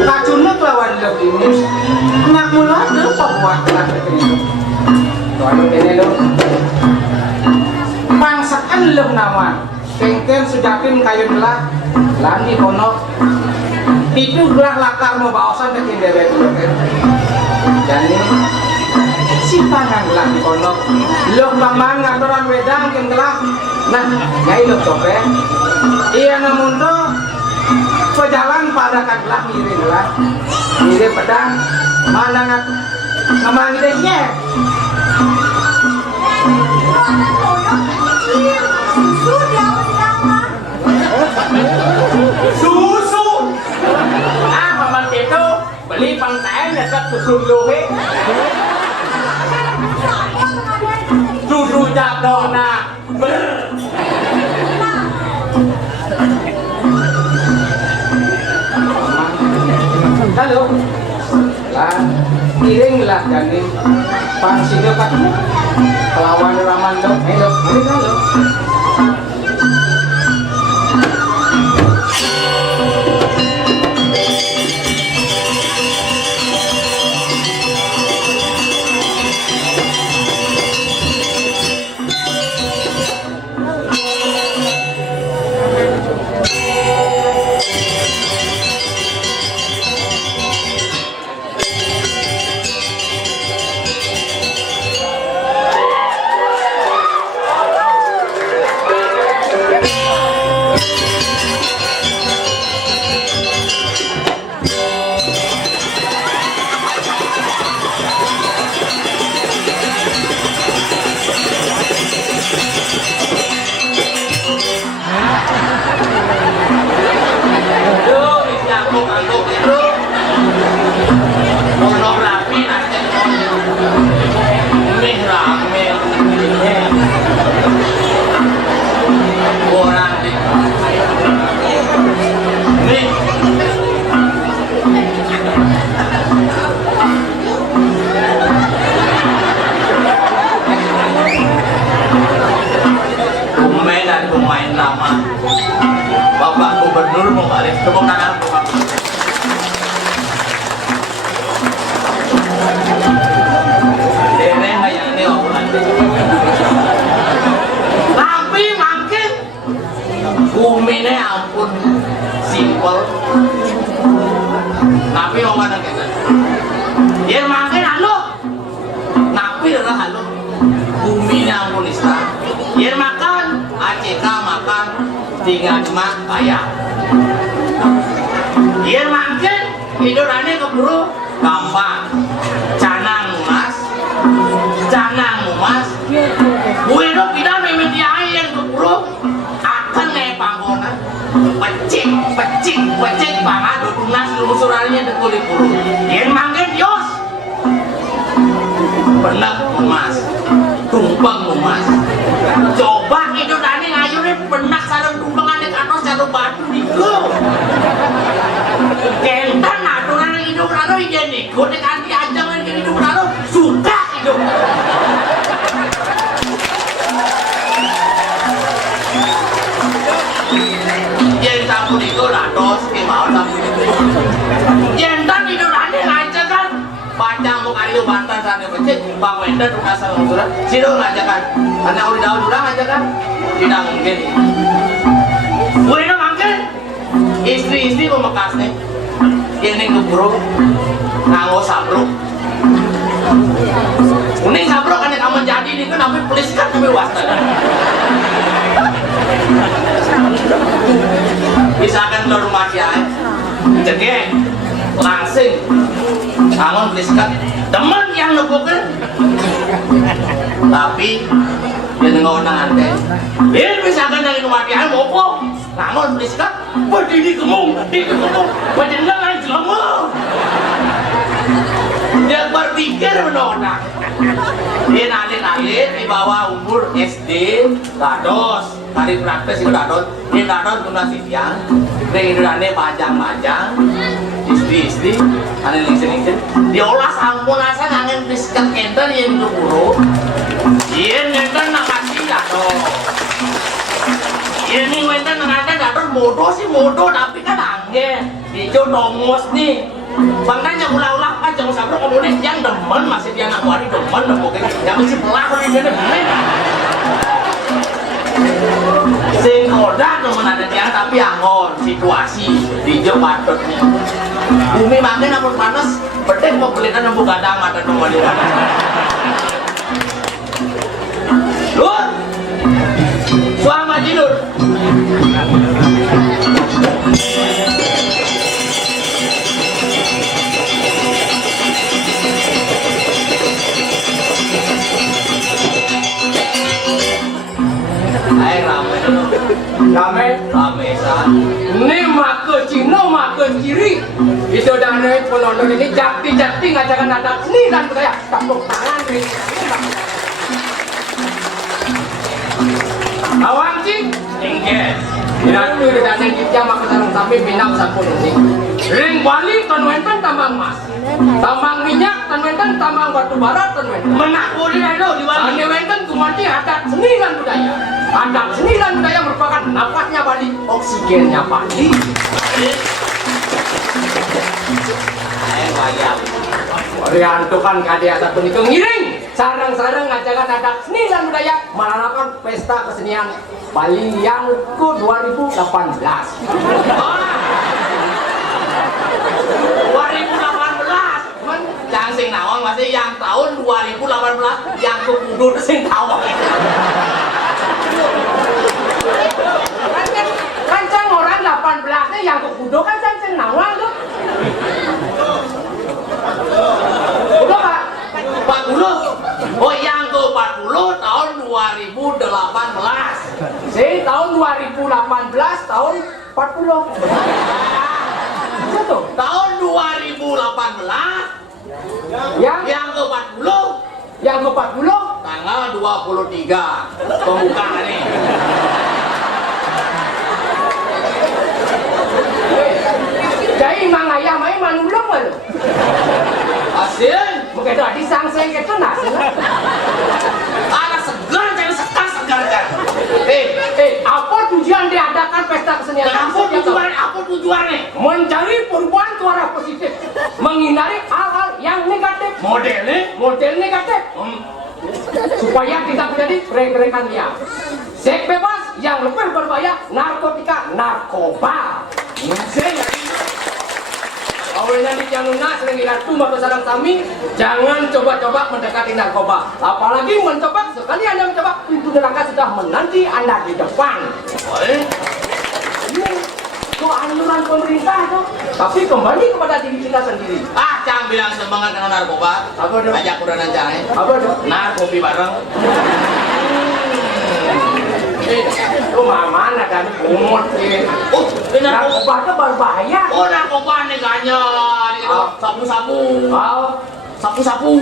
kacunuk lawan lo ini nak mula lo pokok gelak ini tuan ini lo pangsakan lo nawang kengken sujakin kayu gelak lani kono itu gelak lakar mau bawasan ke kindewe dulu kan jadi simpangan gelak di kono lo paman ngaturan wedang ken gelak nah nyai lo copet iya namun tuh pejalan pada kan gelak ngiri pedang mana ngat ngamang idenya Susu dia sama. susu paman itu beli pangkain dasar susu lohe susu jadona halo lah kiring lah janin pangsinya kan kelawan raman dong halo halo pemain lama Bapak Gubernur mau balik tepuk tangan Dere yang ini aku nanti sampun simpel. Napi ngomong kita. Yen makan halo. Napi adalah halo. Bumi ampun ista. Yen makan, ACK makan, tinggal cuma bayar. Yen makan, hidurannya keburu gampang. Canang mas. Gue dong tidak memediai yang keburu akan kayak panggonan. Pecik banget. Dunas lungsurannya dekulit buru. Yen makan dios. Benak mas. Tumpeng mas. Coba hidup tadi ngayurin benak sarang tumpengan di kanos jatuh batu itu. Kentan aturan hidup lalu ijen nih. Gue kanti ajang lagi hidup lalu suka hidup. Yen tamu itu lados kemauan tamu itu. Yen tan hidup tadi ngajak kan. Panjang muka itu bantan sana becek, Bang Wenda tuh kasar ngurus, sido ngajakan, karena udah daun udah ngajakan, tidak mungkin. Wenda mungkin, istri memekas nih, ini keburu, nganggo sabruk. Ini sabruk kan yang kamu jadi ini kan tapi pelis kan tapi wasta. Misalkan ke rumah dia, cegek, langsing. Angon beliskat teman yang nebukin tapi dia ngonang ante dia misalkan dari rumah dia mopo angon beliskat berdiri gemung badannya lain selama dia berpikir menonang dia nalit di bawah umur SD dados hari praktis itu dados dia dados guna siang dia hidurannya panjang istri ada lingsin diolah sampun asa ngangen piskat enten yang keburu yen enten nakasih dados yen enten nakasih dados modo tapi kan angge hijau dongos nih makanya ulah-ulah kan jangan sampai kemudian yang demen masih dia nak wari demen pokoknya yang mesti pelakon ini demen sing kodak temen ada dia tapi angon situasi hijau patutnya bumi makin ampun panas bedek mau belikan yang buka gadang ada nomor di mana Lur suama jilur air rame san ini maka Cina maka kiri itu dana penonton ini jakti ngajakan adat seni dan budaya tepuk tangan nih awang cing ingkes dan itu dana kita maka sarang sampai pinang sampun ini ring Bali tanwenten tambang emas tambang minyak tanwenten tambang batu bara tanwenten menakuri itu di Bali tanwenten kumati adat seni dan budaya adat seni dan budaya merupakan nafasnya Bali oksigennya Bali Riantukan kadia satu itu ngiring sarang-sarang ngajakan adat seni dan budaya melaksanakan pesta kesenian Bali yang ke 2018 yang sing nawang masih yang tahun 2018 yang ke kudur sing tawang kan orang 18 nya yang ke kudur kan sing nawang tuh udah pak 40 oh yang ke 40 tahun 2018 sih tahun 2018 tahun 40 itu tahun 2018 yang ke 40 tanggal 23 pembukaan nih jadi mang ayam main manulung malu hasil begitu adi sangseng itu nasi ada segar jadi segar kan apa tujuan diadakan pesta kesenian apa tujuannya mencari perubahan ke arah positif menghindari hal-hal yang negatif model negatif supaya tidak terjadi rekan-rekan liar seks bebas yang lebih berbahaya narkotika, narkoba. Saya awalnya di Januna sering ratu atau sarang kami, jangan coba-coba mendekati narkoba. Apalagi mencoba, sekali Anda mencoba, pintu neraka sudah menanti Anda di depan. Itu anjuran pemerintah itu. Tapi kembali kepada diri kita sendiri. Jangan bilang semangat dengan narkoba. Apa itu? Ajak udah nanjai. Apa itu? Narkobi bareng. Itu mana kan? Umut sih. Narkoba itu berbahaya. Narkoba nih kayaknya. Sapu-sapu. Sapu-sapu.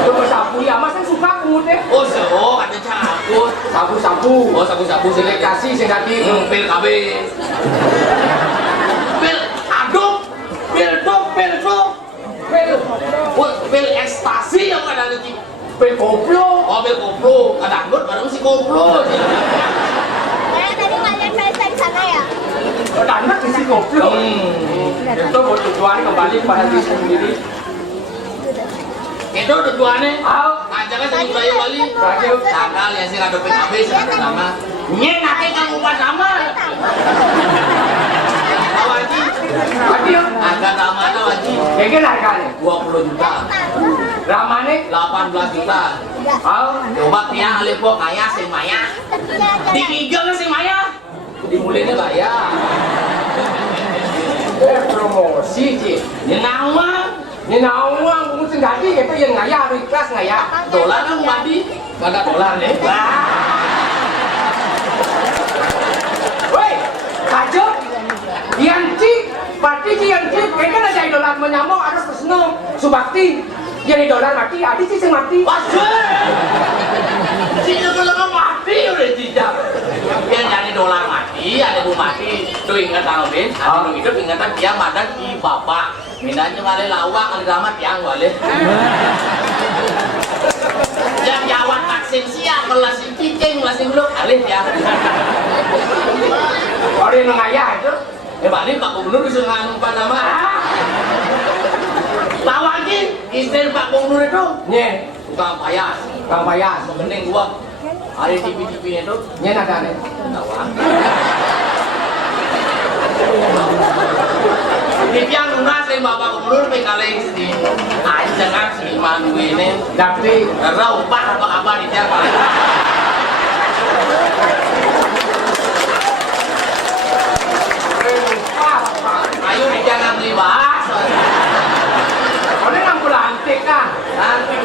Itu bersapu ya, masa suka umutnya? Ada cabut. Sapu-sapu. Sapu-sapu Sini kasih, sini kasih. Pil KB. Pil aduk. Pil dok. Pil ekstasi yang ada nanti. Pil koplo. Pil koplo. Ada anggur bareng si koplo. Tadi ngeliat saya di sana ya? Anak isi koplo. Itu tujuan kembali pada diri sendiri. Itu tujuannya. Ajaknya sini budaya Bali. Rakyat. Tanggal yang sih ada PKB sih ada nama. Nanti kamu pas sama. Haji. Harga ramana Haji. Kayaknya harganya 20 juta. Ramane 18 juta. Coba dia alipo kaya si Maya. Dikigel si Maya. Dimulainya bayar. Promosi sih. Ini nawang mungkin ganti itu yang ngaya ikhlas ngaya. Dolar kan mati. Kagak dolar nih. Woi, kacau. Yanci, pasti si Yanci, kayaknya ada idola menyamuk harus keseneng. Subakti, yang idola mati, adik sih mati. Wajar. Si idola mati udah tidak. Yang jadi dolar mati, ada bu mati. Tuh ingat Alvin, ada hidup ingatan dia madan di bapak. Minanya ngale lawak, ngale drama tiang wale. Yang jawab vaksin siap, melasin cicing, melasin belum, alih ya. Orang yang ngaya itu. Balik Pak Gubernur disuruh nganu nama. Tahu lagi, istri Pak Gubernur itu? Nye, Tukang payas. Kang Payas. Mending gua. Ada TV-TV itu. Nye ada nih. Tahu. Yang lunas yang Bapak Gubernur pengaleng sini. Jangan si Manu ini. Tapi, Raupat apa-apa di Jawa. Ayo jangan beli bahas. Konen yang pulantik kan?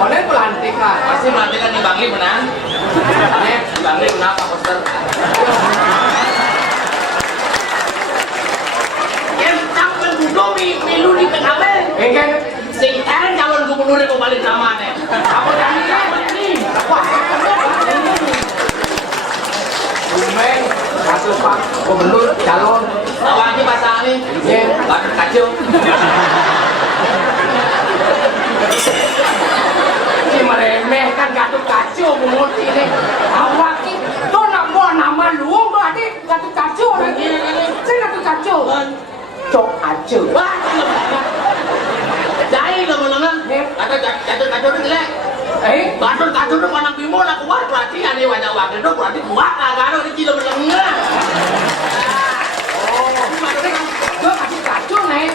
Konen pulantik kan? Pasti melantikan di Bangli menang. Di Bangli menang Pak Koster. Yang tampil duduk milu di PKB. Enggak. Si Eren calon gubernur itu balik namanya. Apa jadi ini? Wah, Bumeng, satu Pak Gubernur calon. Tahu lagi bahasa ini? Badan kacau. Ini meremehkan Gatot Kaco Bumut ini. Awak ini, tuh nak buat nama luang tuh adik Gatot Kaco lagi. Saya Gatot Kaco. Cok Aco. Wah, jahil lama-lama. Ada kacau itu jelek. Badan kacau itu mana bimo lah kuat berarti ada wajah wakil itu berarti kuat lah kan ada kilo berlengah. Cok kasih Kaco nih.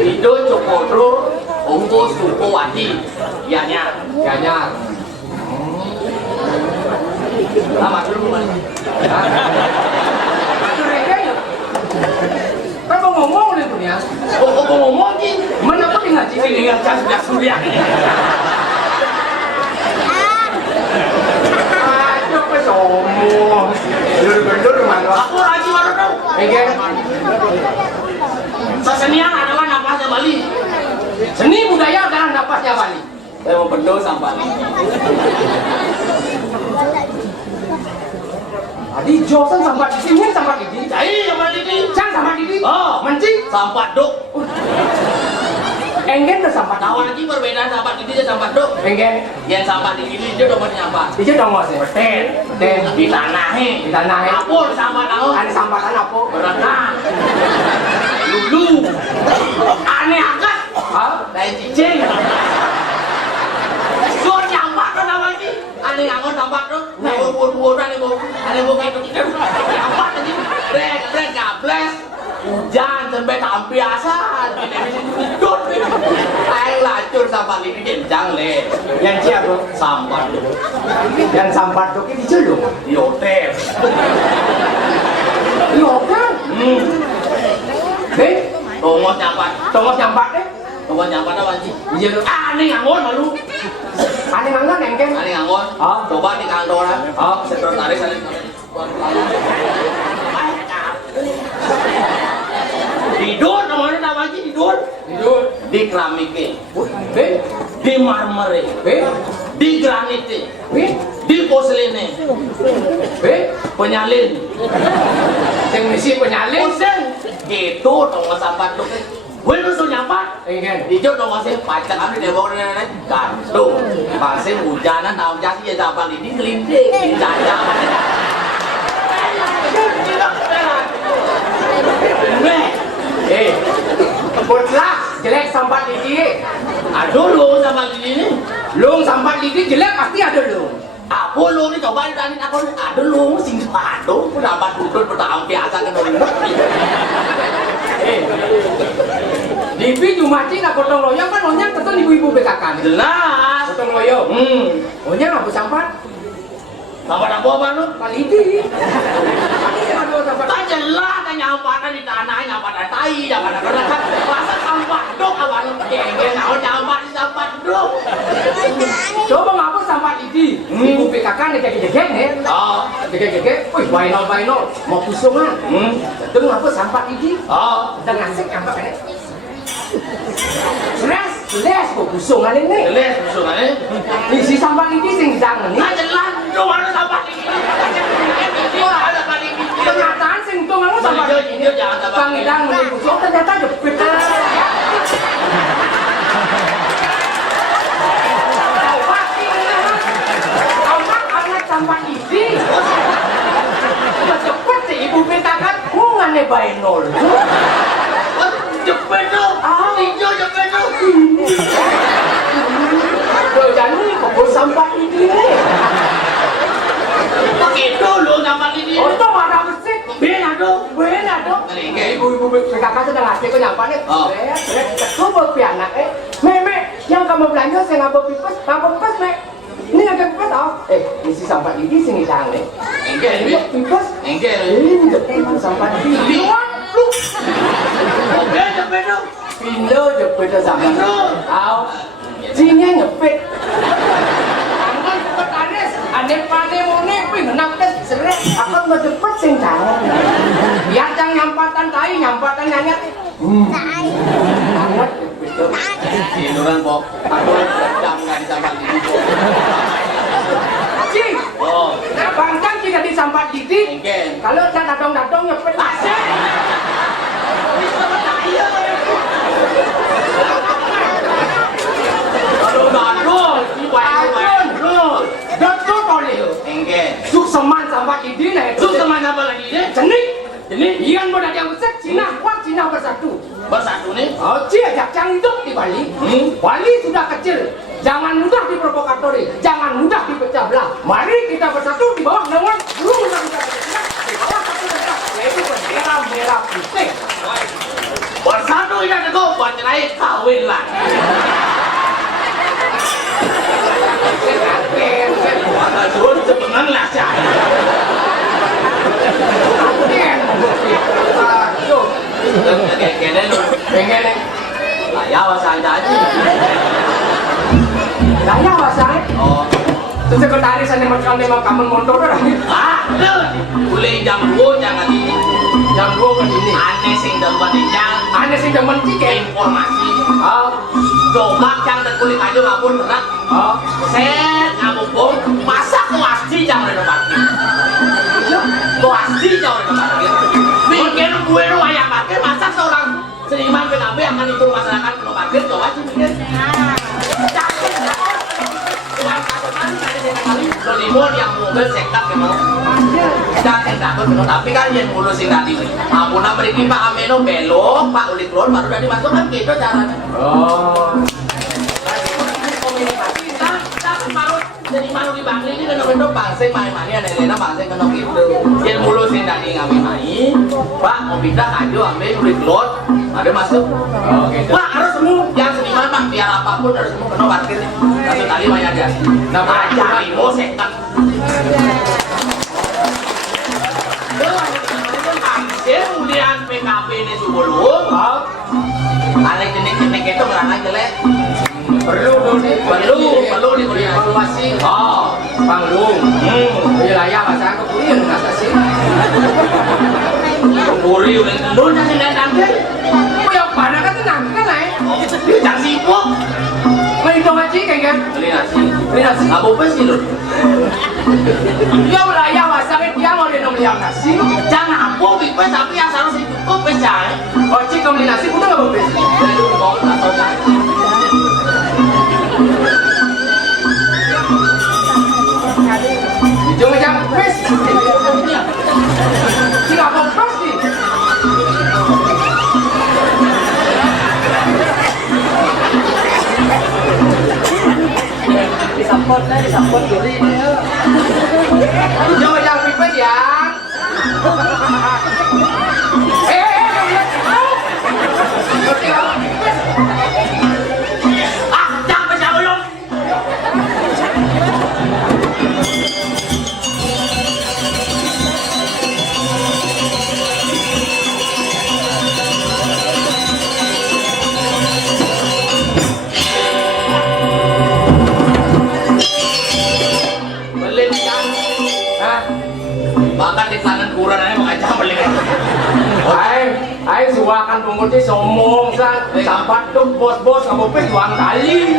Itu Cokodro, Ongko Sukowati, Yanya. Lama dulu kembali. Kaco rega ya. Kan mau ngomong nih tuh ya. Oh, ngomong sih. Mana aku tinggal di sini Tinggal cas surya. Kaco pesomong. Bener-bener mana? Aku lagi baru tahu. Enggak. Sesenian adalah napasnya Bali. Seni budaya adalah napasnya Bali. Saya mau berdoa sampai. Adi Josan sampai di sini sampai di sini. Jadi yang Bali ini. Cang sampai di sini. Oh, Menci. sampai dok. Enggen tuh sampai Tahu lagi perbedaan sampai di sini sampai dok. Enggen. Yang sampai di sini dia dapat nyampa. Itu dong mas. Ten. Di tanah Di tanah. Apa sampai tahu? Ada sampatan apa? Berenang. Lulu. Aneh agak. Hah? Kayak cicing. Suara nyampak kan apa sih? Aneh ngangon sampai tuh. Nah, buat-buatan nih bu. Aneh bu kayak gitu. Nyampak aja. kebiasaan. Dut. Ayo lacur sampai ini kencang le. Yang siapa? Sampai Yang sambat tuh di jelung. di hotel. Lokan. Tongos nyampat. Tongos nyambat deh. Tongos nyampat apa sih? Iya lu. Aneh ngangon malu. Aneh ngangan engken. Aneh ngangon. Ah. Coba di kantor lah. Ah. Sekretaris aneh. Tidur namanya apa sih tidur? Tidur. Di keramiknya, Eh, di marmernya, di granitnya, di porselennya, penyalin, yang misi penyalin. porsen, gitu dong sampai tuh. Gue nusul nyampat, Engken. hijau dong masih pacak kami dia bawa nenek gantung, masih hujanan tahun jasi ya sampai ini gelinding, jajan. Putlah jelek sambat lidi. Aduh lu sama gini, Lung sambat lidi jelek pasti ada lung. apa lu nih coba tadi aku aduh lu sing aduh dapat duduk bertahun biasa kan dong. Divi Jumaci nak gotong royong kan onyang ketemu ibu-ibu PKK nih. Jelas. Gotong royong. Onyang apa sambat? Apa lu? Palidi. Aduh sambat. Tak jelas kan nyampatan di tanah, nyampatan tai, nyampatan kan. Masa sampah dong awan geng nyampatan di sampah dong. Coba ngapa sambat lidi? Ibu PKK nih kayak gede nih. Oh, Gede. Wih, baino mau kusungan. Itu ngapa sambat lidi? oh, Kita ngasih apa kan? Les kok kusungan ini. jelas musuhnya. Isi sambat lidi sing jangan nih. Tak jelas dong ada sampah di sini. Ada kali ini. Kenyataan sing tuh kamu sambat lidi. Pangidang nih kusung ternyata jepit. Anak sambat lidi. Cepet sih ibu PKK hubungannya baik nol. Jepit dong. Hijau jepit dong. Jadi kok sampai ini nih? Begitu lu sampah di sini. Untung ada bersih. Benar dong. Benar dong. Oke. Ibu-ibu PKK sedang ngasih ke nyampanya. Oh. Kau berpianak Meme, yang kamu belanja saya ngapa pipes? Me. Ini ada pipes tau? Isi sampai ini sini jangan nih. Enggak, Pipes? enggak. Ini jepit sampai ini. Lihat lu. Oke, jepit dong. Pindah jepit sampai. Tahu? Jinnya nyepit. Angkat petanes, aneh pane mone, pengenap tes seret. Aku mau jepit sing jangan. Biar jangan nyampatan tai, nyampatan nyanyat. Anget jepit. Tiduran kok. Aku jam nggak disampat di sini. Cing, Oh, bangkang tidak disampat didi. enggak. Kalau tak datang nyepit. Asik. Aduh, aduh, Adun, betul boleh. enggak. Suk seman sampat didi nih. Terus teman apa lagi ini? Jenik. Ini Ian mau yang besar, Cina kuat, Cina bersatu. bersatu nih. Oh, Cia ajak hidup di Bali. Bali sudah kecil, jangan mudah diprovokatori, jangan mudah dipecah belah. Mari kita bersatu di bawah naungan guru yang kita berkenan, di bawah satu negara, yaitu bendera merah putih. Bersatu ini ada tuh buat cerai kawin lah. Aduh, sebenarnya lah saya. Aduh, Kayak lu. pengen nih, Lah ya wasan aja. saya wasai. Oh. Terus sekretaris yang memang kamu motor lagi. Ah, boleh jam 2 jangan ini. Jam 2 ke sini. Aneh sing demen jang Aneh sih demen cike. informasi. Oh, Coba jang terkulit aja ngapun berat. oh, Set ngabung masa kelasji jangan ada parkir. Kelasji jangan ada parkir. Bikin gue lu ayam parkir masa seorang seniman PKB akan itu masyarakat penuh parkir coba sih mikir. Solimon yang mobil sekap memang kita sekap betul tapi kan yang mulu sing tadi ampuna beri Pak Ameno belok Pak ulit keluar baru dari masuk kan gitu caranya. oh. Komunikasi kita parut jadi malu di Bangli ini kena bendo bangseng main-main ada Elena bangseng kena gitu yang mulu sing tadi ngami main Pak mau pindah aja ambil ulit keluar Ada masuk. Oh gitu. Wah, harus semua. Yang seniman mah biar apapun harus semua kena parkirnya. Satu kali mah ada. Nah, aja limo sekat. Kemudian PKP ini sebelum. Alek jenik-jenik itu merana jelek. Perlu diberi evaluasi. Oh, Panglung. Wilayah masa aku kuliah nggak sih? Puri udah dulu nanti nanti. Yang mana kan tenang kan lah. Jangan sibuk. Menghitung aja kan? Beli nasi. Beli nasi. Abu pesi loh. Ya wilayah masa kan dia mau minum yang nasi. Jangan abu bipes tapi yang harus cukup pesai. Oh cik kamu beli nasi udah nggak beli? Beli mau atau nasi. Hijau macam pes. Sila apa pasti? Disampot gini. Hijau macam pipes ya. Jangan pesai belum. Beli macam. Makan di tangan kurang aja makanya beli. Ai suakan pengurus somong sampai tuh bos-bos kamu pes uang kali.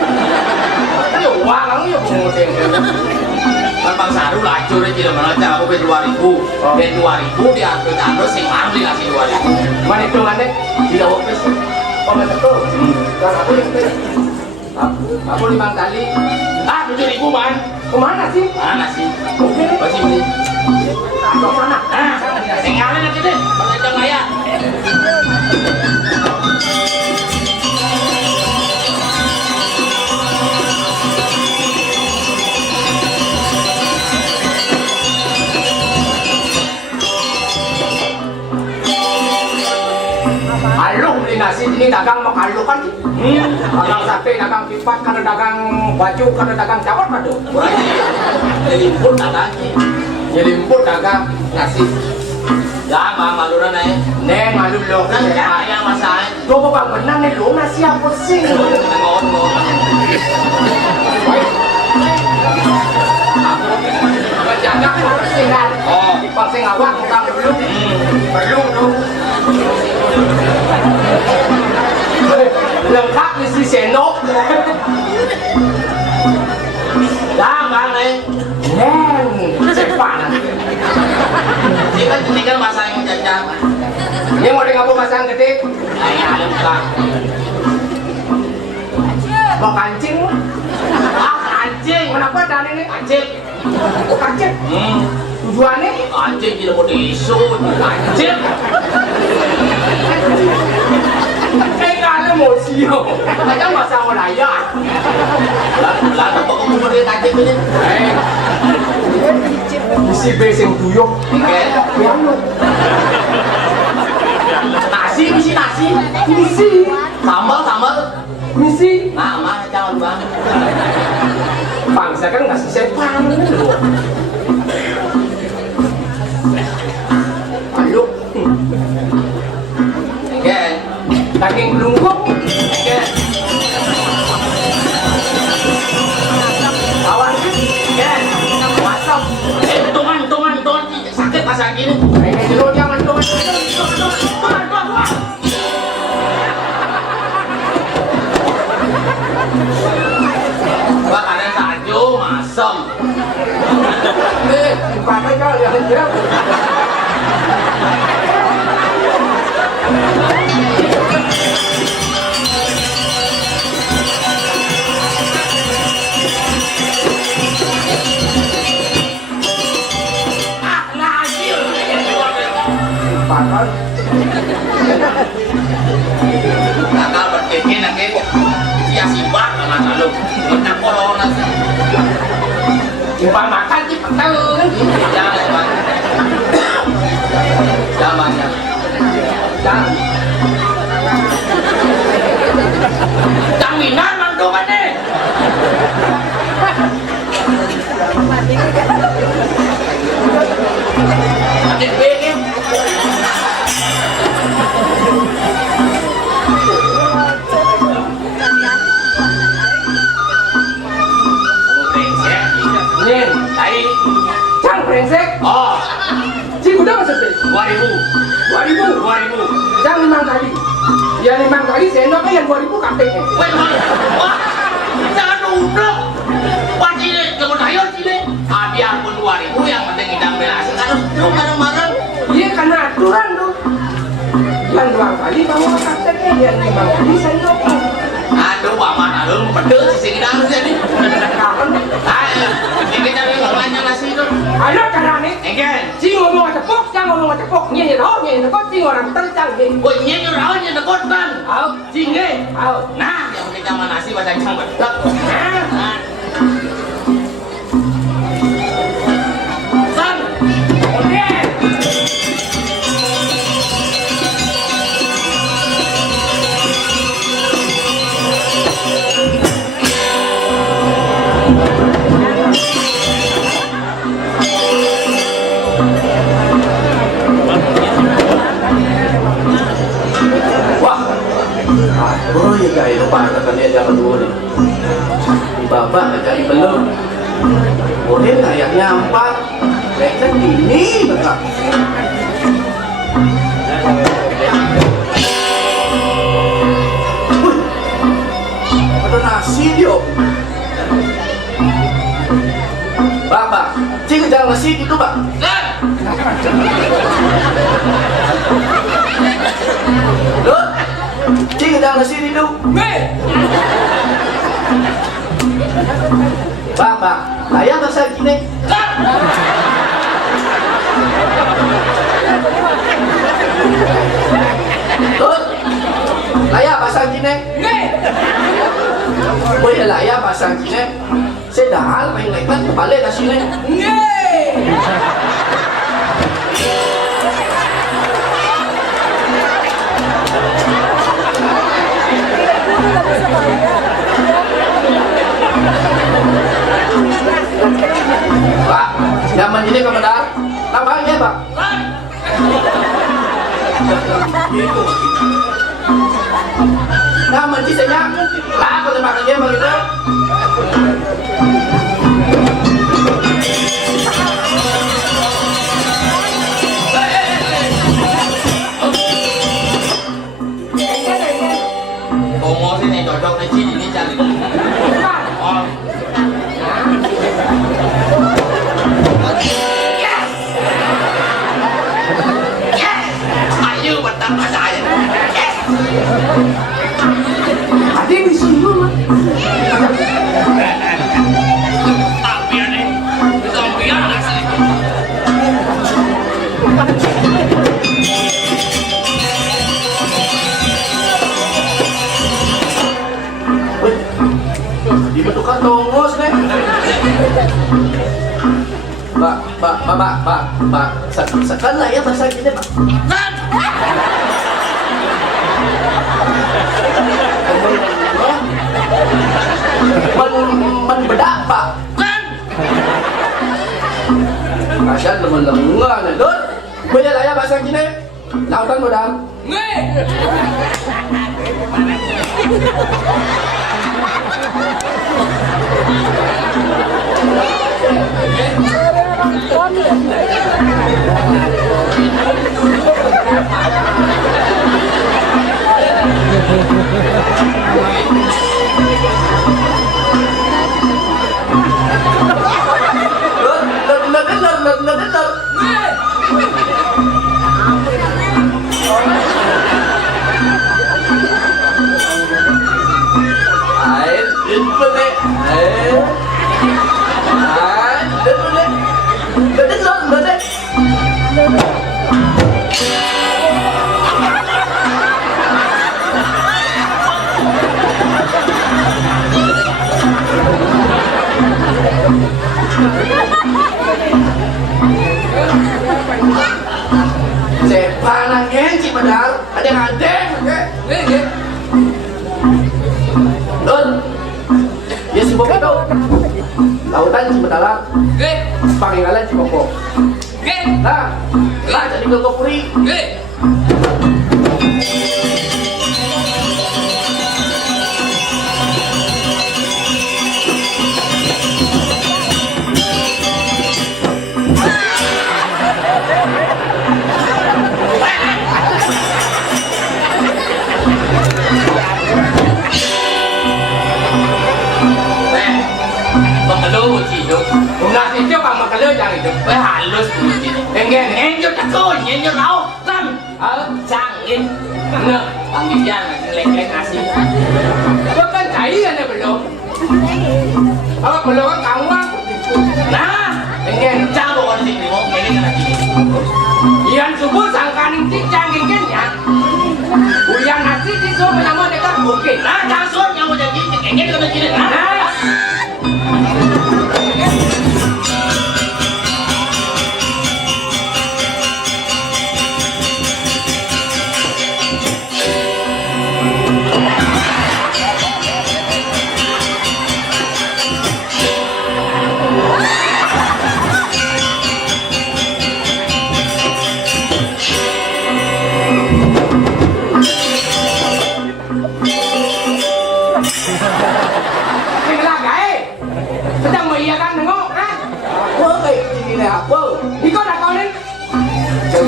Kan uang kamu ya pengurus. Kan Bang Saru lacur aja tidak mana aku ke 2000. Dan 2000 diambil tandus sing mau dikasih 2000. Mana hitungannya tidak opes. Oh betul. Dan aku yang aku 5 kali. 7.000 man. Kemana sih? Mana sih? Oke. Masih beli. Ke sana. Tinggalin nanti deh. Kalau ya. Aluk beli nasi ini dagang makaluk kan? Dagang sate, dagang pipat, kada dagang baju, kada dagang cawat kado. Limput lagi. Nyelimput dagang nasi. Ya, malu nih. Neng malu lo. Nang ya yang masalah. Lo bang menang nih lo nasi apa sih? Ngomong. Berjaga kan harus tinggal. Oh, Dipaksa ngawak utang belum. Belum tuh. Lengkap isi senok. jangan nih. Neng, cepat. Ini kan masa yang jajan. Ini mau di ngapur masang gede. Ayo alim kak. Mau kancing? Anjing. Kenapa dan ini? Anjing. Oh kancing? Tujuannya? Anjing tidak mau diisut. Anjing. Kalo mau sio, aja masa mau layak. Lalu kok kamu dia anjing ini? Isi beseng tuyuk. Oke. Nasi, misi nasi. Misi, Sambal. misi. Nah, jangan lupa. Bangsa kan nggak sepan. Ayo, Oke. daging belungkuk. Oke. Kawan, Oke. Masuk. Tungan. Sakit masa gini. ini dulu jangan tuh. Wah, ada salju, masam. Pakai kau yang dia. Pakai. Nakal berkeke nake sia sibak sama lalu. Nak corona sih. Timbang makan di petel. Jangan, Pak. Zamannya. Jangan. bes? 2000. 2000. 2000. Yang 5 kali. Ya 5 kali sendoknya yang 2000 kakeknya. Wait, wah, jangan duduk. Wah, Cile, kamu tayo, Cile. Biarpun 2000, yang penting kita belasin. Kalau duduk bareng-bareng. Iya karena aturan tuh. Yang 2 kali bawa kakeknya, yang 5 kali sendoknya. Aduh, paman, aduh, pedes sih kita harus jadi. Kapan? Ayo, ini kita banyak nasi itu. Ayo caranya. Again. Si ngomong cepok, jangan ngomong cepok. Nyanyi tahu, nyanyi tekot, si orang tercanggih. Wah, ini orang yang dekot kan. Au, Jinge. au. Nah, yang penting sama nasi bahasa Jepang betul. Nah, San. oke. Oh iya guys, lupa kata dia jangan dulu nih. Di babak jadi belum. Boleh nggak yang nyampak? Mereka ini enggak. Ada nasi dia. Bapak, cing jangan nasi gitu pak. San. Loh, cing jangan nasi itu. Bapak, layak bahasa gini. Tuh, layak bahasa gini. Boleh layak bahasa gini. Sedahal main lekat balik ke sini. Pak, zaman ini kebenar. Namanya Pak. Gitu. Nama cisanya. Lah, aku termakan dia begitu. Ngomong sini cocok nih sini ini cari. Oh. Yes. Yes. Ayo betah saya. Yes. Ada di sini mah. Tampian nih. Tampian asli. Dibentukkan tongos nih. Pak, sekan lah ya bahasa gini Pak. San. Menbedak Pak. San. Kasian lemen-lemengan nih, Dut. Boleh lah ya bahasa gini. Lautan modal. Panangnya Cik Padahal ada yang adek, oke? Don, ya si Boko itu lautan Cik Padahal, panggilan Cik Boko. Nah, jadi Gokopuri. ini. Nah, panggilan lek-lek nasi. Kau kan cair kan belum? Kalau belum kan kamu kan? Nah, ingin cabut kalau sini mau ini kan lagi. Ian subuh sangkaning cincang ingin ya. Ulian nasi di so menyamuk dekat bukit. Nah, langsung yang mau jadi ingin kalau begini. Nah.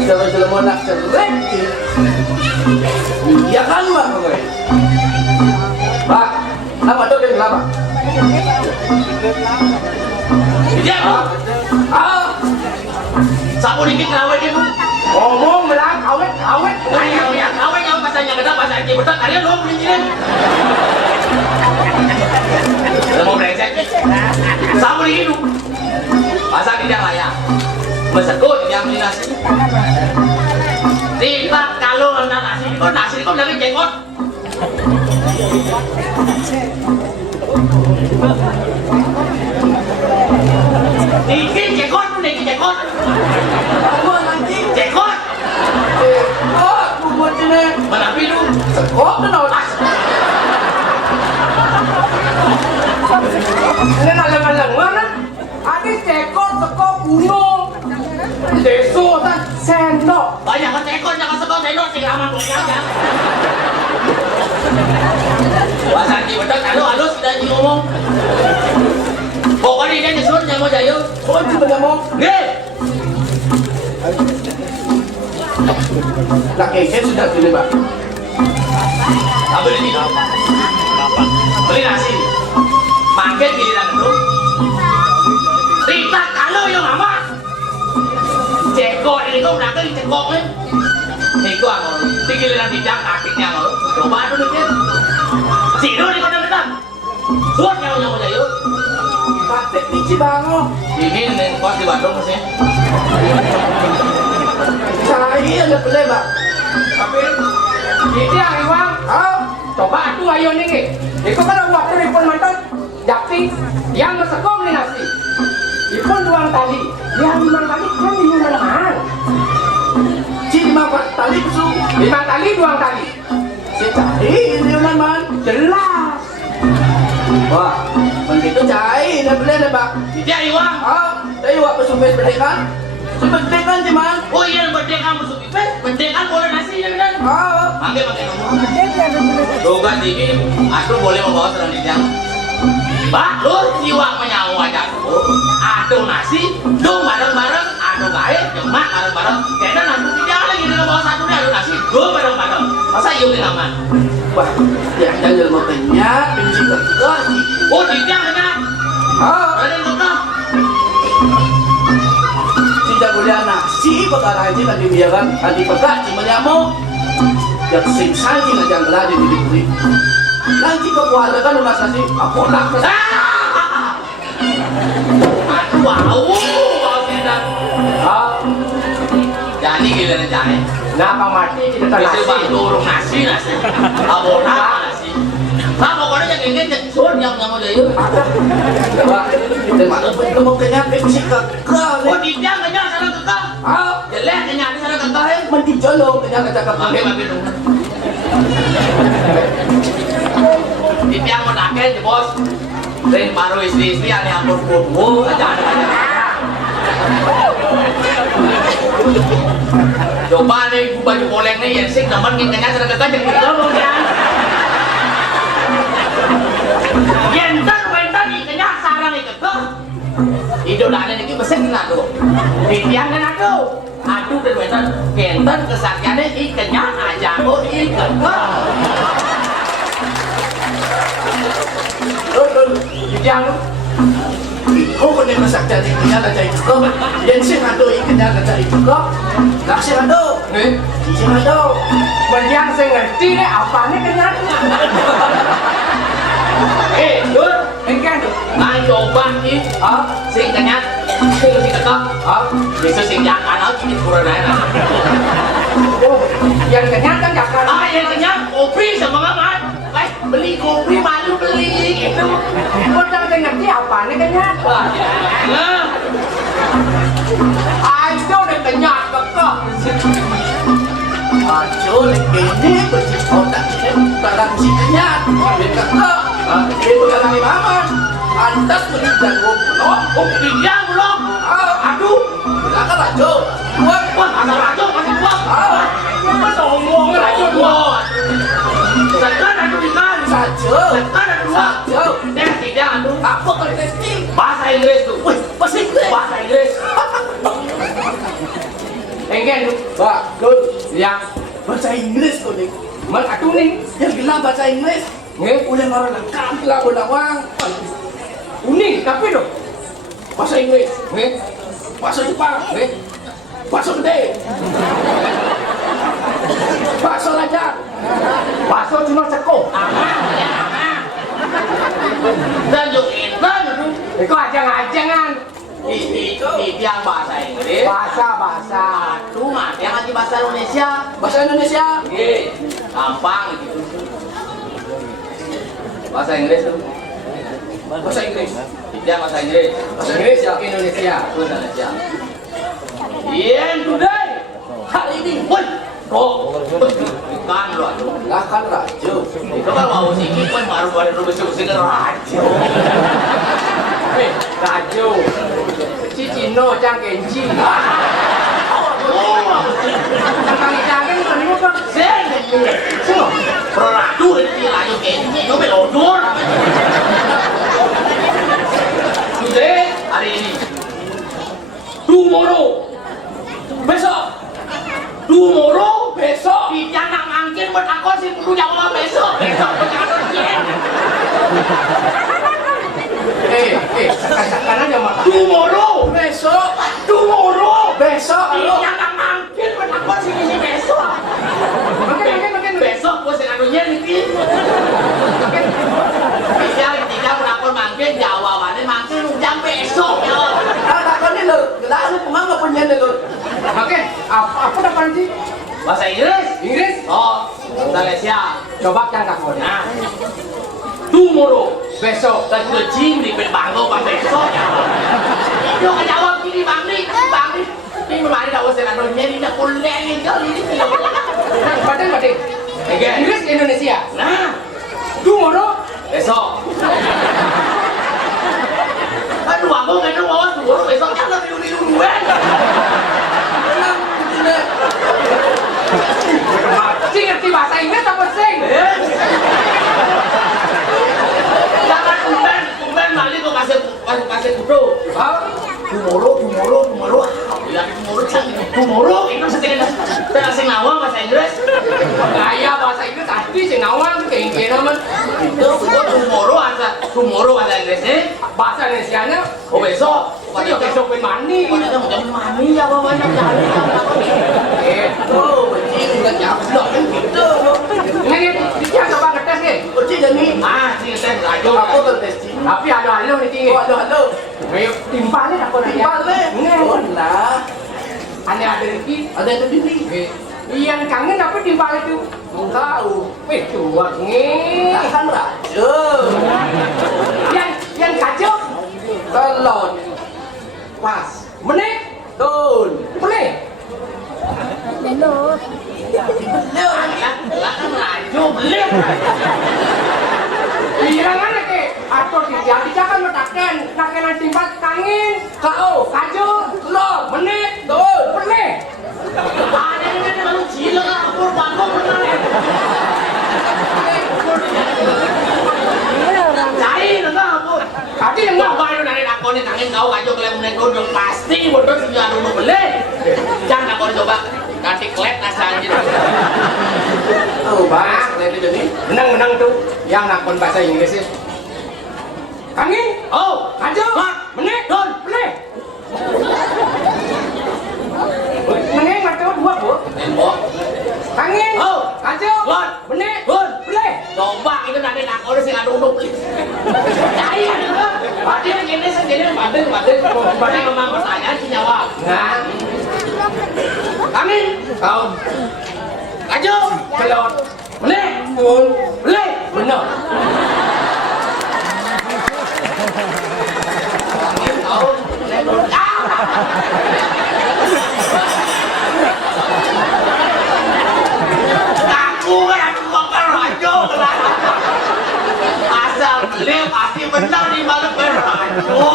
Jalan-jalan nak cerek ya kan Pak Pak apa tuh dia apa dia sapu dikit lawan dia ngomong bilang awet yang katanya kata bahasa Aceh betul kalian lo beli ini udah mau brengsek sapu dikit lu pasang tidak layak Masakut yang beli nasi. Tidak kalau nasi itu dari jenggot. Dikit jenggot pun dikit jenggot. Apa nanti jenggot? Oh, buat ini. Mana pilu? Oh, kenal nasi. Ini malang-malang mana? Ada jenggot sekop gunung. Deso tak sendok. Banyak kan ekor jangan sebab sendok sih aman punya. Bahasa Aceh betul halus sudah ngomong. Pokoknya dia nyusun yang mau jayo. Oh cuma ngomong. Nggih. Nak kek sudah beli Pak. Beli ini. Beli nasi. Makan giliran itu. Tidak kalau yang mama. Cekok ini kau nak ke cekok ni? Ni kau angor, tinggal di jang akhirnya angor. Coba dulu ni. Sido ni kau dah datang. Suat yang jayo. Pak teknik cibango. Ini ni kau di Bandung sih. Saya ada pelai Pak. Tapi ini yang iwang. Coba tu ayo ni. Ikut kan waktu telefon mantan. Jakti yang bersekom ni nasi. Ipun duang tali, yang 5 tali kan 5 malahan. Si 5 tali su, 5 tali duang tali. Si cari ini man, jelas. Wah, begitu cai, dah boleh dah Pak. Dia iwang. Saya iwang pesupes berdekan. Berdekan di mana? Oh iya berdekan pesupes, berdekan boleh nasi ya kan? Pakai ngomong. Dogan ini, aku boleh membawa serang di jam. Pak, lu jiwa menyawa aja tuh. Aduh nasi, dong bareng-bareng, aduh baik, jemak bareng-bareng. Kayaknya nanti tidak lagi dengan bawa satu nih, aduh nasi, dong bareng-bareng. Masa yuk ini aman? Wah, dia ada ilmu kenyak, benci kekeh. Oh, tidak kenyak. Ada kekeh. Tidak boleh nasi, bakal aja kan dibiarkan, kan dipegak, cuma nyamuk. Yang sing-sing aja yang geladi diberi. Nanti kau buat kan ulas nasi, aku nak ke aduh, bau tidak. Jadi gila jadi. Napa mati kita nasi? Bisa turun nasi. Abon nasi. Kamu kalau yang ingin sun yang mau jayu. Kita malu kita mau kenyang sih kekal. Oh tidak kenyang sana kekal. Jelek kenyang sana kekal. Mesti jolong kenyang kekal. Bagi dong. Ini yang mau nakal bos. Ring baru istri yang ampun kubu aja. Coba nih baju koleng nih yang sih teman ngikatnya sedang kekajang gitu ya. Yentan wentan ngikatnya sarang ikut. Idolanya ini besen lah tuh. Titian kan aku. Aduh dan wentan yentan kesaktiannya ikatnya aja kok ikat. Yang kau kena masak jadi kenyal aja itu, yang sih ada ikannya aja itu kok, nak sih ada, Cuma tahu. Yang saya ngerti deh apanya kenyatnya. Dur, Engkan. nah coba nih, sing kenyat, sing ketok, besok sing jangan aja di corona. Oh, yang kenyat kan jangan. Yang kenyat kopi sama makan. Baik, beli kopi malu beli gitu. Orang saya ngerti apanya kenyat. Nah, Ayo udah kenyat kok. ajo ini bercikotak barang si kenyat, mereka kok. Itu kali maman. Antas beli jago oh dia belum aduh silakan rajo wah ada rajo masih buang masa ngomong rajo dua sekarang ada dikan saja sekarang ada dua dan tidak aduh apa kalau testing bahasa Inggris tuh wih bahasa Inggris Engkan. Pak Dul Yang bahasa Inggris kok nih mal atuh nih. yang bilang bahasa Inggris udah orang lengkap lah uang Unik tapi dong. bahasa Inggris bahasa Jepang bahasa gede bahasa lancar Bakso cuma ceko. dan juga Itu ajang-ajangan. di yang bahasa Inggris Bahasa. aduh mah yang lagi bahasa Indonesia gampang gitu bahasa Inggris tuh bahasa Inggris dia bahasa Inggris Indonesia. Indonesia Yen today hari ini woi kan lo aduh Lah kan rajo. itu kan mau sih kan baru bersih kan rajo Rajo. Cicino cang kenci. Cang jangan kan ini kan. sen Ratu ini rajo kenci nó bị lột luôn today hari ini tomorrow besok jangan angkin buat aku sih perlu jawab besok Sekarang aja mata. tomorrow besok Besok. jangan angkin buat aku sih besok Makin. besok gue senaruhnya nih tidak menakut mangkin jawabannya mangkin jam besok ya Oke, apa dapat sih? bahasa Inggris Inggris? oh Malaysia Coba kan kak Kode. nah tomorrow Besok. dan gue jim di banggo pas besok ya lo kan jawab gini bang nih ini kemarin aku senaruhnya ini udah kuliah ini kali ini Batin. Inggris Indonesia. nah Tomorrow. besok aduh aku nggak tahu tomorrow besok jangan dulu-duluan Sing ngerti bahasa Inggris apa sing? jangan tumben balik kok kasih kudo tomorrow ya tomorrow itu setidaknya terasing nawang bahasa Inggris Gaya bahasa Inggris asli sing ngawang kayak naman. itu tomorrow bahasa Inggrisnya Bahasa Indonesianya oh besok Iya besok pun mani. Padahal mau jadi mami ya bawanya jadi Itu becing nggak jawab kan gitu Ini dia coba ngetes nih. becing jadi sih saya belajar aku tes Tapi halo nih tinggi. halo Ayo timpalin aku nanya. lah Ada Riki. ada yang lebih Yang kangen tapi timpal itu. tahu Cuak nih. kan raja Yang kacau. telon pas Menit. tun Menit. lah kan raja beli Irangan ke atau tidak jangan metakan nakenan timpal kangen. Kau kacau. Lo menit. tun Menit. ada yang kalau gila aku bangga pernah cari enggak aku Tadi yang nggak nggak. bayar dari aku nih kangen kau kacau kalian mulai kodok pasti bodoh sih jangan dulu beli jangan aku coba kasih klet asal gitu Oh, Bang, menang tuh yang nakon bahasa Inggris sih. Kangen. oh Kacau. Mak. Menit. Don. Menit. Menit macam dua, Bu. Tembok. Angin. Oh. Kacau. Bun. Benih. Bun. Boleh. Coba itu nanti nak orang sih ngaduk. Cahaya. Padahal ini sendiri padahal memang pertanyaan si nyawa. Nah. Angin. Kau. Kacau. Kelot. Benih. Bun. Boleh. Benar. Angin kau. Aku kok rajo lah. Asal beli pasti benar di malam berajo.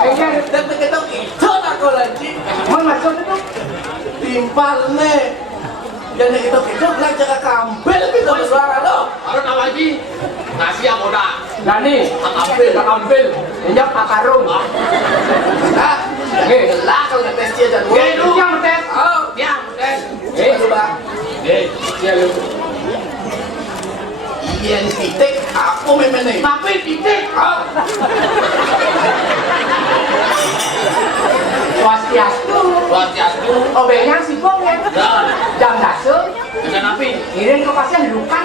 Kayaknya Dan kita itu aku lagi mau masuk itu. timpal nih. Dan kita belajar kambel kita bersuara loh. Harus apa lagi? Nasi yang muda. Dani. Akambil. Injak pakarung. Nah, gelak kalau ngetes dia dan Oke, lu. Yang tes. Oh, dia muda. coba. Ya lu. Iya nih titik aku memang nih. Tapi titik. Swastiastu. Wastiastu. Obengnya sibuk ya. Dan Jam dasar. dengan api. Ngirim ke pasien lukan.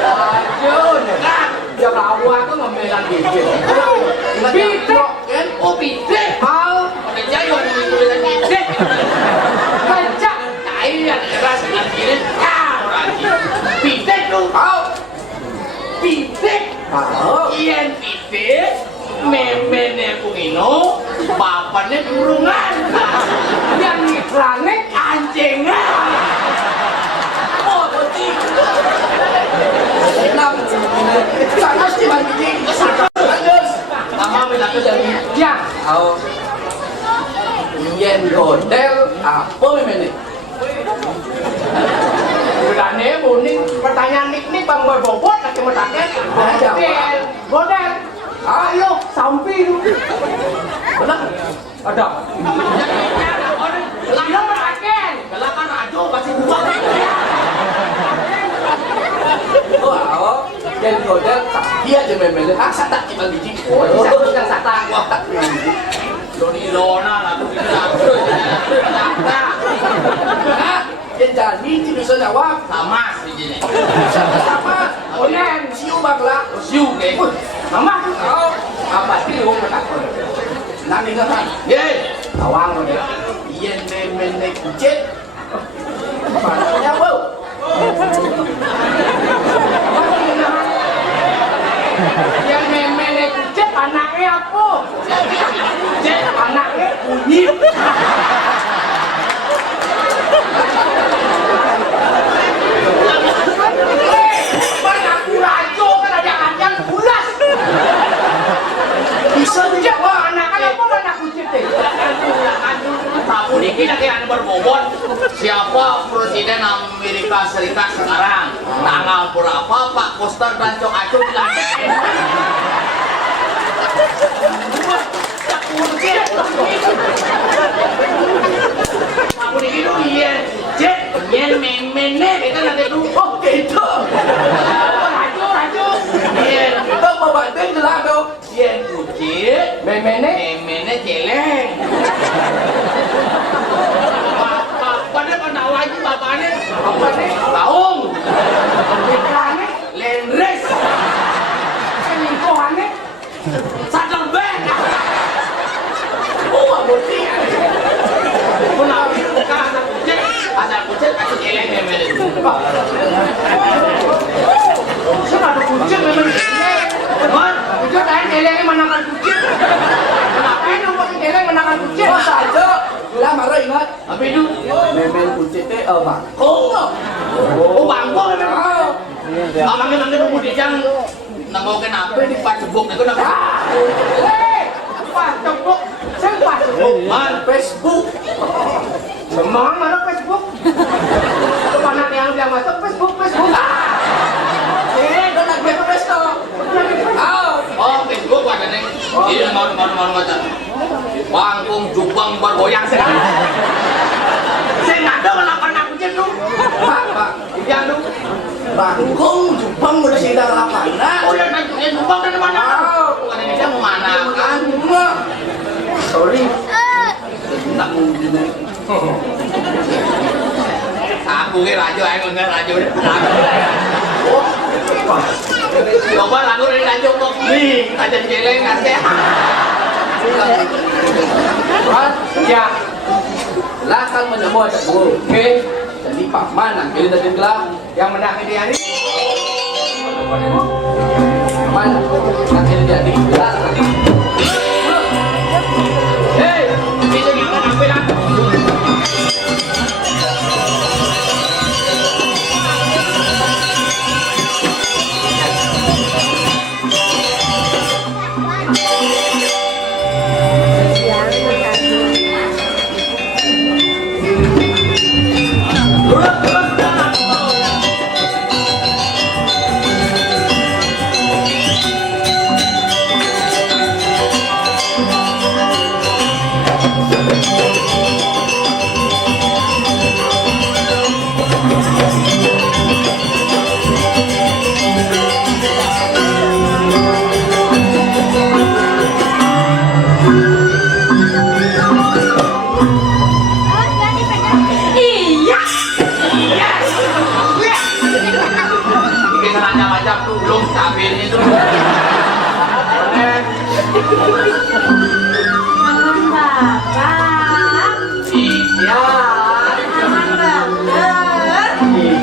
Aduh. Ya kamu aku ngambilan bibit. Bibit. Kan? Oh, titik. Mau. Ada jayo yang tulisan titik. Baca. Cahaya yang keras dengan kiri. Lagi. Titik lu. Titik. Iyan titik. Memene kungino. Bapaknya kurungan. Yang iklannya Anjingan. Oh, betul. Sana sih bagi lanjut. Mama minta kerja ni. ya. Yen hotel apa memang nih? Udah nih, buning pertanyaan nik bang berbobot lagi mentaket. Model, model. Ayo, sampai lu. Benar. Ada. Bilang mentaket. Gelakan ajo pasti buang. Oh, yen hotel dia aja memang nih. Asa tak kita biji. Oh, satu yang satu. Wah tak biji. Doni Lona lah tu kita. Nah, yen jadi ti bisa jawab. Sama sini. Sama. Onen. Siu bangla. Siu ke. Mama. Oh, apa sih lu kata? Nanti kan. Ye. Awang model. Yen memang nih kucing. Mana bau? Yang memene kucing anaknya apa? Anaknya kunyit. Banyak kurajo kan ada kacang bulas. Bisa Wah, anaknya apa anak kucing deh? Tahu dikit nanti ada berbobot. Siapa Presiden Amerika Serikat sekarang? Tanggal berapa Pak Koster dan Cok Acung dilantik? Tahu dikit dulu iya. Cek, yen memene kita nanti dulu. Oh, gitu. Raju. Yen Itu pembantu jelas tuh. yen kucing. Memene. Memene celeng. Bapaknya kan tahu lagi bapaknya. Bapaknya. Taung. Iklannya. Lendres. Selingkuhannya. Sadar bek. Oh, aborti. Kenapa buka asal kucing? Asal kucing kasih celeng memene. Saya ada kucing memang. Man, Kucing lain elengnya menangkan kucing. Kenapa ini ngomongin eleng menangkan kucing? Oh, saja. Gula marah ingat. apa itu? Memang kucing teh bangkong. Oh, bangko memang. Oh, Amangnya nunggu di jang. Nanggo kenapa di Pacebuk itu nanggo. Pas cebok, saya pas cebok. Man, Facebook. Semang mana Facebook? Mana yang bilang masuk Facebook? Udah lagi Facebook. oh Facebook ada nih. Ini mau macam. Bangkung jubang bergoyang sekali. Saya nggak ada melakukan aku jenuh. Pak, Yang lu. bangkong jubang udah sidang lapangan. Oh ya, jubang dari mana? Oh. Bukan ini dia mau Mana kan? Sorry. Tak mungkin. Aku ke rajo, aku nggak rajo. Coba lagu dari rajo kok nih, aja geleng ngasih. Ya. Lah kan menyemua aku. Oke. Jadi paman nak pilih tadi lah yang menang ini hari. Paman nak pilih jadi lah. Hei, bisa kita nak pilih. Macam tu belum tabirnya tu. Aman bapak. Iya. Aman bapak.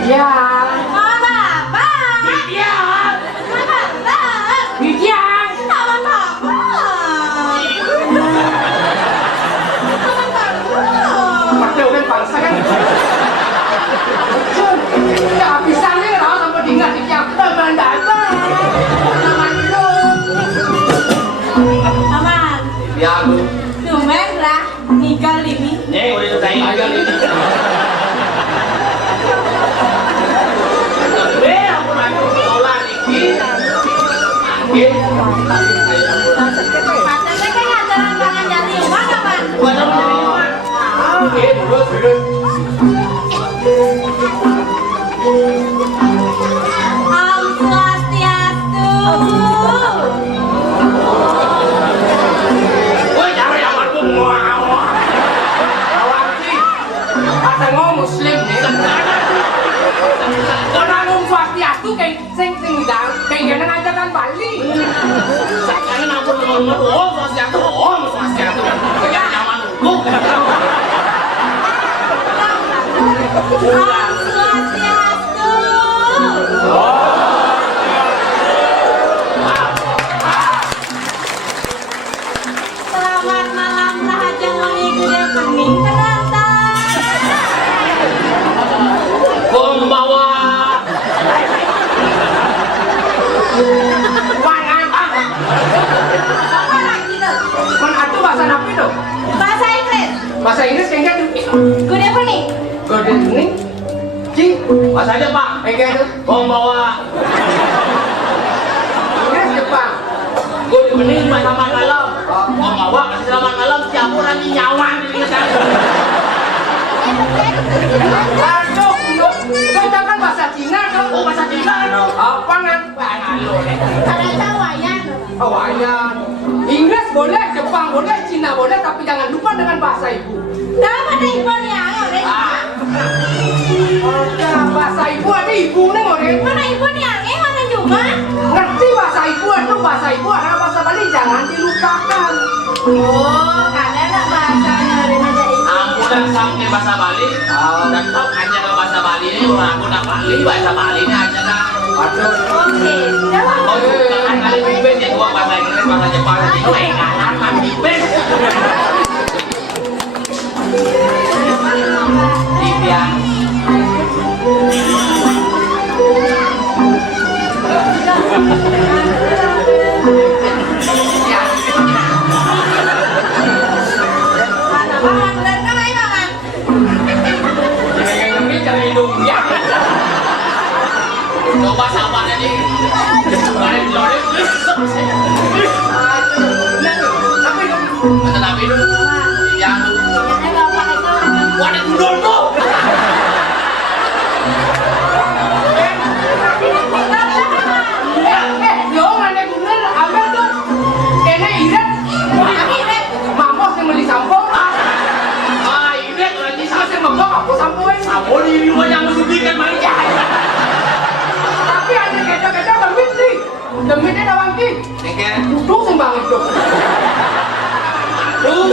Iya. Aman bapak. Iya. Aman bapak. Iya. Aman bapak. Aman bapak. Padahal kan bangsa kan. Ya bisa nih lah sampai tinggal di yang teman datang. Teman itu. Aman. Ya aku. Tumben lah nikah ini. Nih, udah selesai aja nih. Eh, aku nanti sekolah nih. Mungkin. Patahnya kan ajaran pangan jati rumah kapan? Buat apa jadi rumah? Mungkin terus. Om Swastiastu. Woi, jangan yang aku mau. Awak sih. Pasang ngomong muslim nih. Orang ngomong Swastiastu kayak sing dang, kayak gini ajaran Bali. Sekarang aku ngomong, oh, sosial. Kayak zaman dulu. Om Swastiastu. Selamat malam Raja Noni Gede Pening Kenantang. Kombawa. Apa lagi tuh? Kan itu bahasa apa itu? Bahasa Inggris. Bahasa Inggris kayaknya itu. Gede Pening. Golden ini. Cing. Mas aja Pak. Kayaknya itu. Kombawa. Inggris Jepang. Gue mending selamat malam. Kombawa kasih selamat malam. Siapa orang ini nyawa di sana. Aduh, kita kan bahasa Cina dong. Oh, bahasa Cina dong. Apa kan? Ada cawayan. Hawaiian. Inggris boleh, Jepang boleh, Cina boleh, tapi jangan lupa dengan bahasa ibu. Dah mana ibu yang ada? Bahasa ibu ada ibu nih orang. Mana ibu yang ada juga? Ngerti bahasa ibu itu bahasa ibu adalah bahasa Bali, jangan dilupakan. Oh, karena ada bahasanya dari aja ibu. Aku udah sampai bahasa Bali. Dan kau aja ke bahasa Bali ini. Aku udah Bali, bahasa Bali ini aja dah. Aduh. Oke, jangan. Oh, kan kali bibit ya gua bahasa Inggris, bahasa Jepang, bahasa Cina. Kanan kan bibit. Iya. Mana makan dan kemana makan? Yang ini cari hidungnya. Coba sahabatnya nih. Kemarin di luar itu. Tapi dulu. Iya dulu. Yang bapak itu. Waduh, gundul tuh. Jangan ada guna, apa tuh? Kena Iya yang mesti kan manja. Tapi ada keda-keda demit nih. Demitnya nawang ki. Nengke. Duduk sembang itu. Aduh,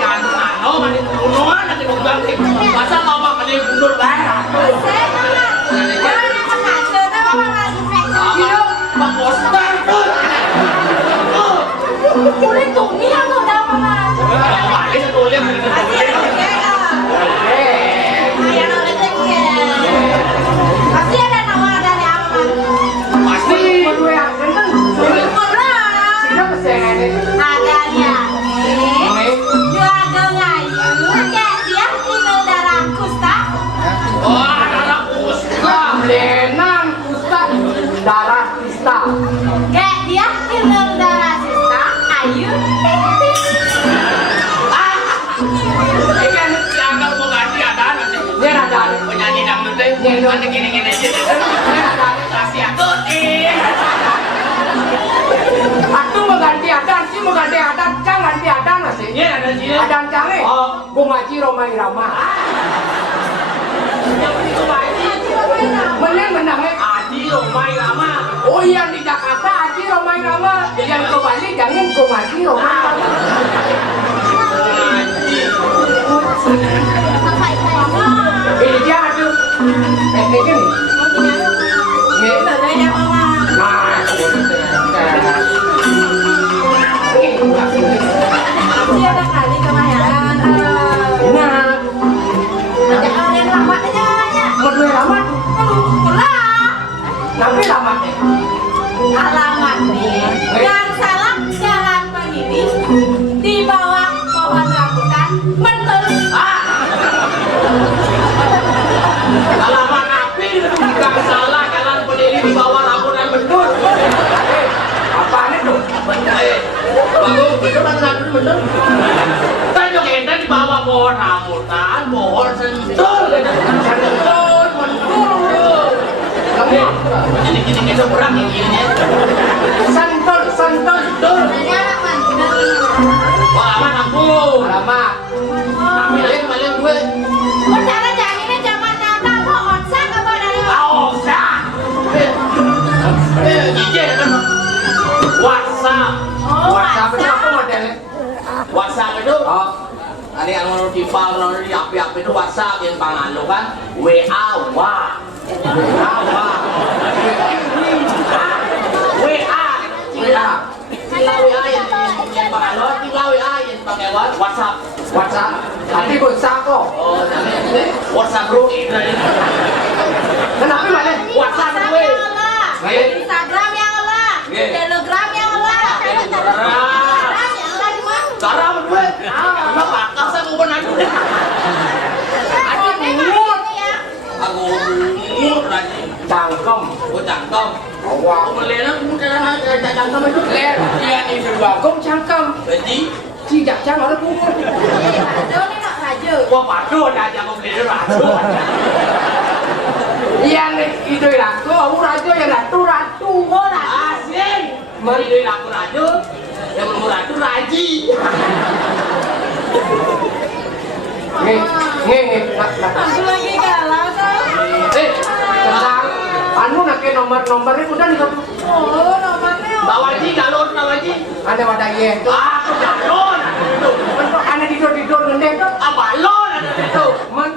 kan ano man kunoan na tinugang ti. Basta ka ba kani kundur ba? Ano? Mapostar to. Kulit tuni ako daw mga. Balik sa tuloy. Pasti. Berdua yang ganteng. Sino kesengan ini? Oh, anak Usta. Lenang Ustaz darah pista. Ikan siagal mo ganti ada nanti. Dia ada. Penyanyi dangdut deh. Nanti gini-gini aja. Kasih aku Aku mau ganti adan, si mau ganti adan, cang ganti adan masih. Iya ada sini. Adan cange. Oh. Gue ngaji Roma Irama. Menang-menangnya. Aji Romai Rama. Oh yang di Jakarta Haji Roma Irama. Yang ke Bali jangan gue ngaji Roma Irama. Ini dia aduh. Ini gini. Ini. Nah. Berdua lama. Tapi lama nih. Alamatnya yang salah jalan begini di bawah pohon rambutan mentul. Alamat napi gak salah jalan berdiri di bawah rambutan betul. Apaan itu? Bagus, betul kan napi betul. Kan yang ente di bawah pohon rambutan, pohon sentul. Sentul, betul. Jadi gini seberang ini. Sentul, sentul. Betul. Wah, aman aku. Alamat. Paling gue. Cara janginnya zaman Natal kok onsa apa dari Ausa. Ije kan. WhatsApp. WhatsApp itu apa modelnya? WhatsApp itu. Oh, Ada yang menurut di file, menurut di api-api itu WhatsApp yang pangalo kan. WA, wah. WA. Tinggal WA yang pangalo, tinggal WA yang pakai WhatsApp. WhatsApp. Tapi bisa kok. Oh, jadi WhatsApp bro ini. Kenapa mana? WhatsApp gue. Instagram yang Allah, Telegram yang Allah, Telegram yang Allah gimana? Cara gue. Apa bakal saya mau benar dulu. Aku ngomong ya. Aku ngomong lagi. Cangkem. Gue cangkem. Awak. Aku melena, aku cangkem itu. Lihat, dia itu bagong cangkem. Jadi, Tidak cang ada pun. Rajo nih nak rajo. gua padu aja mau beli ratu. Iya nih, itu ratu. Aku ratu ya ratu. Oh rajo. Asing. Beli ratu. Yang mau ratu raji. Nih. Aku lagi galau tuh. Tenang. Anu nak nomornya udah nih. Oh nomornya. Bawaji galon bawaji. Ada wadah ye. Aku galon. Ada tidur ngendek tuh. Balon ada itu. Man,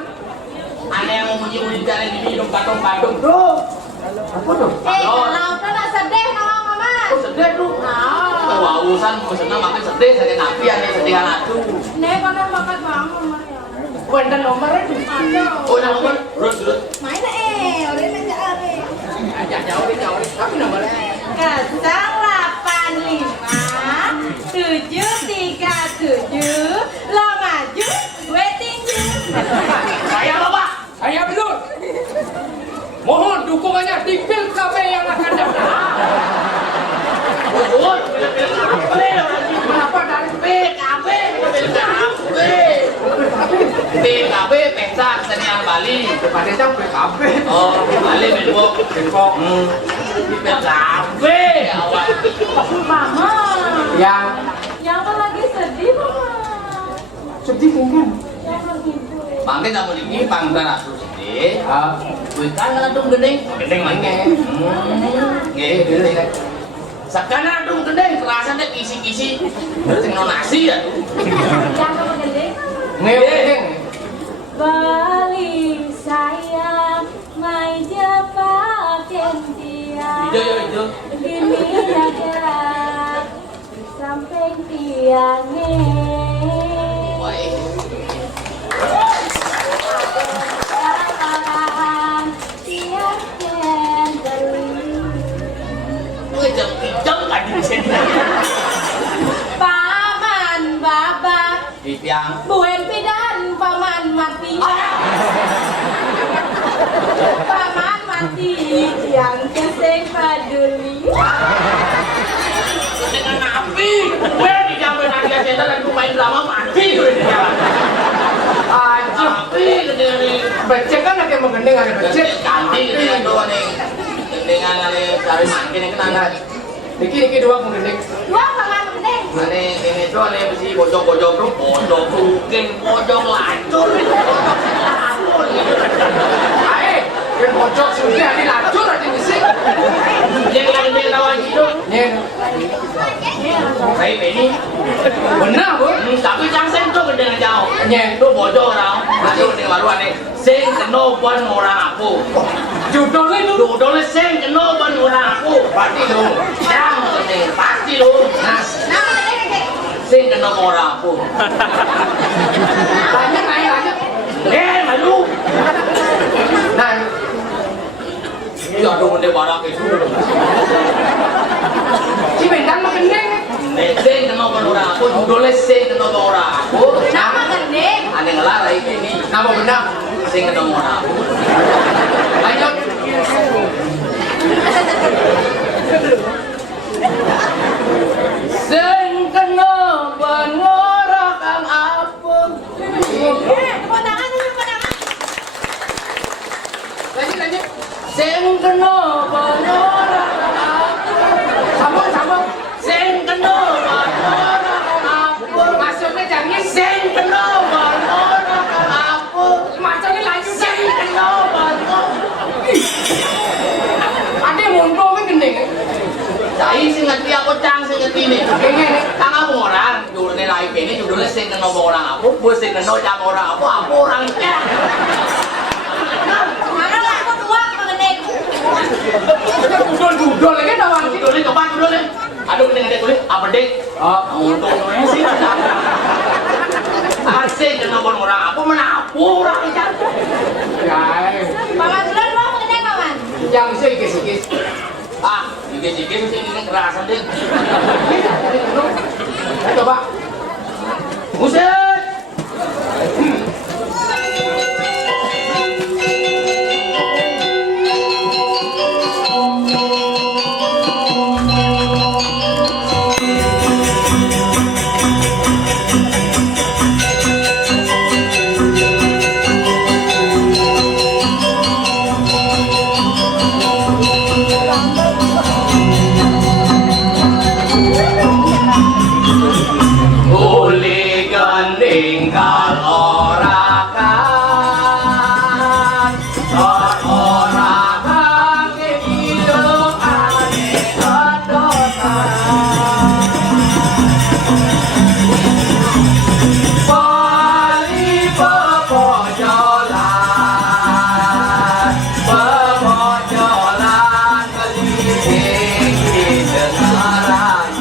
Ada yang mau munyi jalan di minum patung-patung. bro. Apa tuh? Galau tuh nak sedih sama mama. Aku sedih tuh. Kewausan, maksudnya makin sedih, sakit hati, ada sedih ratu. Nih kono makan bangun mama ya. Wenda nomornya tuh. Aduh. Oh, nomor. Terus. Main oleh meja are. Jauh. Tapi nomornya. 085 737 lo maju waiting you. Saya Bapak. Saya betul. Mohon dukungannya di PKB yang akan datang. Oh, Kenapa dari PKB. PKB Pesta Kesenian Bali. Pada jam PKB? Oh, Bali Menbok. PKB awal. Mama. Yang kan lagi sedih mama. sedih mungkin. Yang begitu. Mangke kamu ini panggilan aku sedih. Nggih. Kuwi kan adung gendeng. Gendeng lagi. Nggih, gendeng. Sakana adung gendeng rasane kisi-kisi. Sing no nasi ya. Jangan mengendeng. Nggih. Bali sayang maja pakai dia. Itu. Gini aja sampai tiangnya. Baik. Kapan tiang kendali. Jam kan di sini. Paman babak Pipiang. buen pidan paman mati. Paman mati yang keseng peduli. Dengan api. Gue di jamban Nadia Center dan main drama mati gue di jalan. Api dari Becek kan ada yang menggendeng ada becek. ganti dengan doa nih. Dengan ada cari makin yang kenal. Niki dua menggendeng. Dua paman meneng. Mana ini doa nih mesti bojong tuh bojong tuking bojong lancur. Ae, yang pojok sudah di lacur ada di sini. Yang lagi lawan itu. Nih, Kayak ini. benar bu. Tapi jangan sentuh dengan jauh. Nih, Itu bojong orang. Masuk di baruan nih. Sing keno ban orang aku. judulnya itu. Judulnya sing keno ban orang aku. Berarti lu. Yang ini pasti lu. Nas. Nama meneng dek. Sing keno orang aku. Lanjut lanjut. Malu. Nah, Ya aduh ini barang itu. si bendang menggendeng. Sing keno ban orang aku. Judulnya sing keno ban orang aku. Nama gendeng. Ada ngelarai ini. Nama bendang. Sing keno orang aku. Lanjut. Sing keno ban orang kang aku. Tepuk tangan dulu, tepuk tangan. Lanjut. Sing keno ban orang kang aku. Sambung. Sing keno ban orang kang aku. Maksudnya jangan Sing keno ban orang kang aku. macamnya lanjut. Sing keno ban Ada yang mundur kan gendeng. Saya sing ngerti aku cang sing ngerti ini. Kayaknya Kang aku orang, judulnya naik ini judulnya sing keno orang aku, gue sing keno cang orang aku orang cang. Mana lah aku tua mengendeng. dudul lagi lawan kita. Judulnya coba judulnya. Aduh dengan dia tulis apa dek? Untung sih. Asing keno orang aku menapu orang cang. Guys, Paman duluan mau mengendeng paman. yang bisa ikis-ikis. Dikit-dikit sih ini kerasan deh. Coba. Buset. Uli gandeng kal orakan orakan hidup ane kedotan Bali bepojolan keliling di dengaran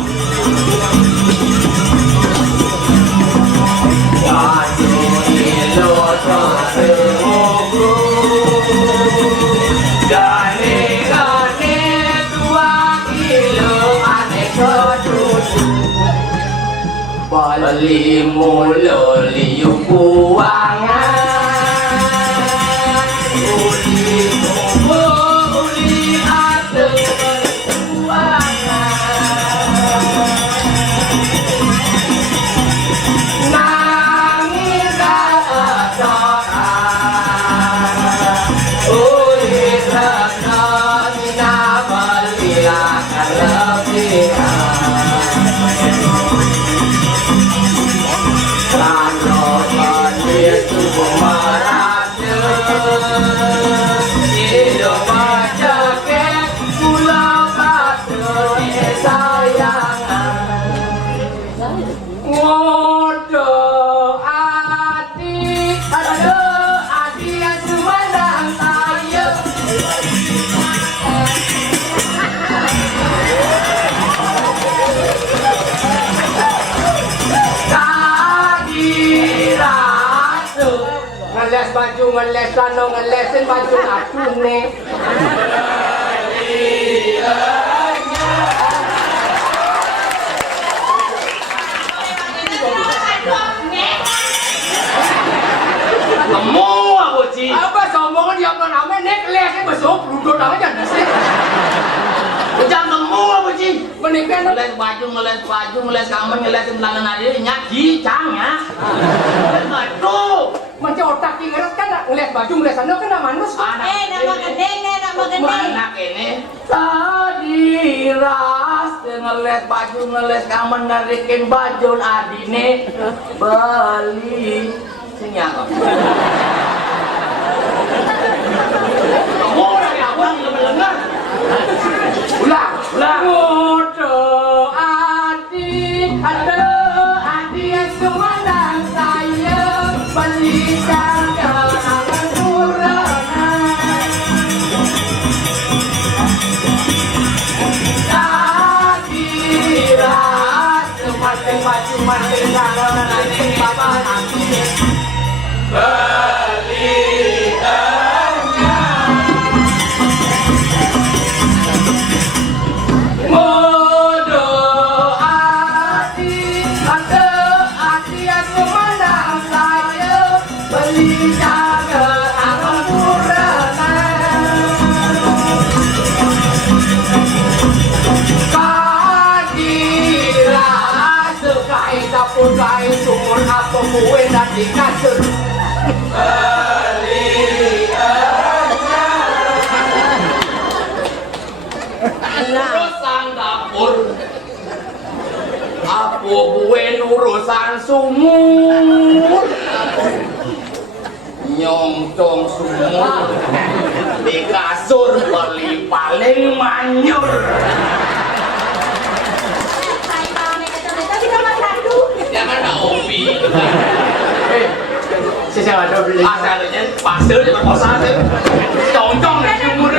Bali mulu liu buangan Uli mulu uli ate buangan Nangis kedoran Uli resna dina Bali akan lebihan Rano Ngodo adi, aduh adi yang sumedang saya. Tadi ratu ngeles baju, ngeles celana, ngelesin baju aku nih. Kamu aku sih. Apa sombongan dia namanya nek lesnya besok duduk aja sih. Jangan kamu aku sih. Menikah Ngeles baju, ngeles kamar, ngeles celana nari nyaki cangnya. Aduh. macam otak ngeles kan ngeliat baju ngeliat sandal kan manus. Nama gede, nama gede. Anak ini tadi ras ngeles baju, ngeles kamar, narikin baju adine beli sinyal. Kamu orang yang abang dengar. Ulang. Ulang. Aduh adi yang semandang saya belikan kenangan kurangan. Tadi ras semakin baju makin dalam nanti papa nanti Modo adi, aduh adi yang semandang saya belikan kenangan kurangan. Kadira sekai dapur kai sumur apa kue dan dikasur. Urusan dapur. Apa gue urusan sumur? Nyongcong sumur di kasur beli paling manyur. Tapi kamar satu. Jangan ada opi. Saya ada beli. Asalnya pasir di perkosa sih. Congcong di sumur.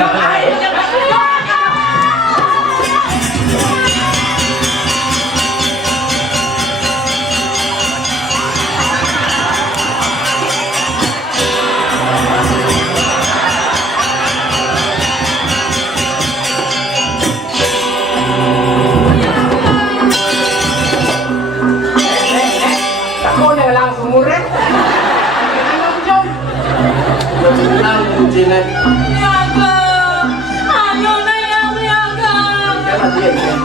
Kamu yang langsung murah. Langsung sini. Niaga, ayo na yang niaga. Jangan diam ya.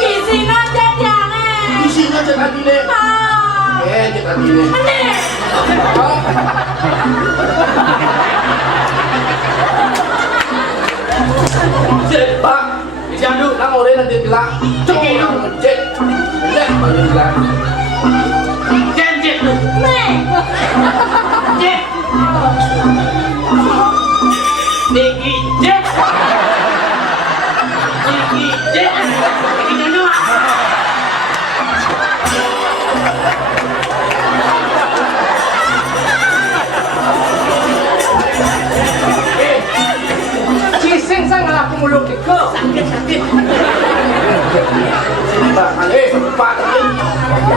Isi na jadiane. Di sini jangan dile. Ah, Jangan dile. nih. Cek pak. Jangan nang orang nanti bilang. Cek cek. Cek bilang. Janjit. Nih. Jit. Niki jit. Niki jit. Niki nyanyua. Cising saya ngelaku mulut ke. Sini pak. Pak.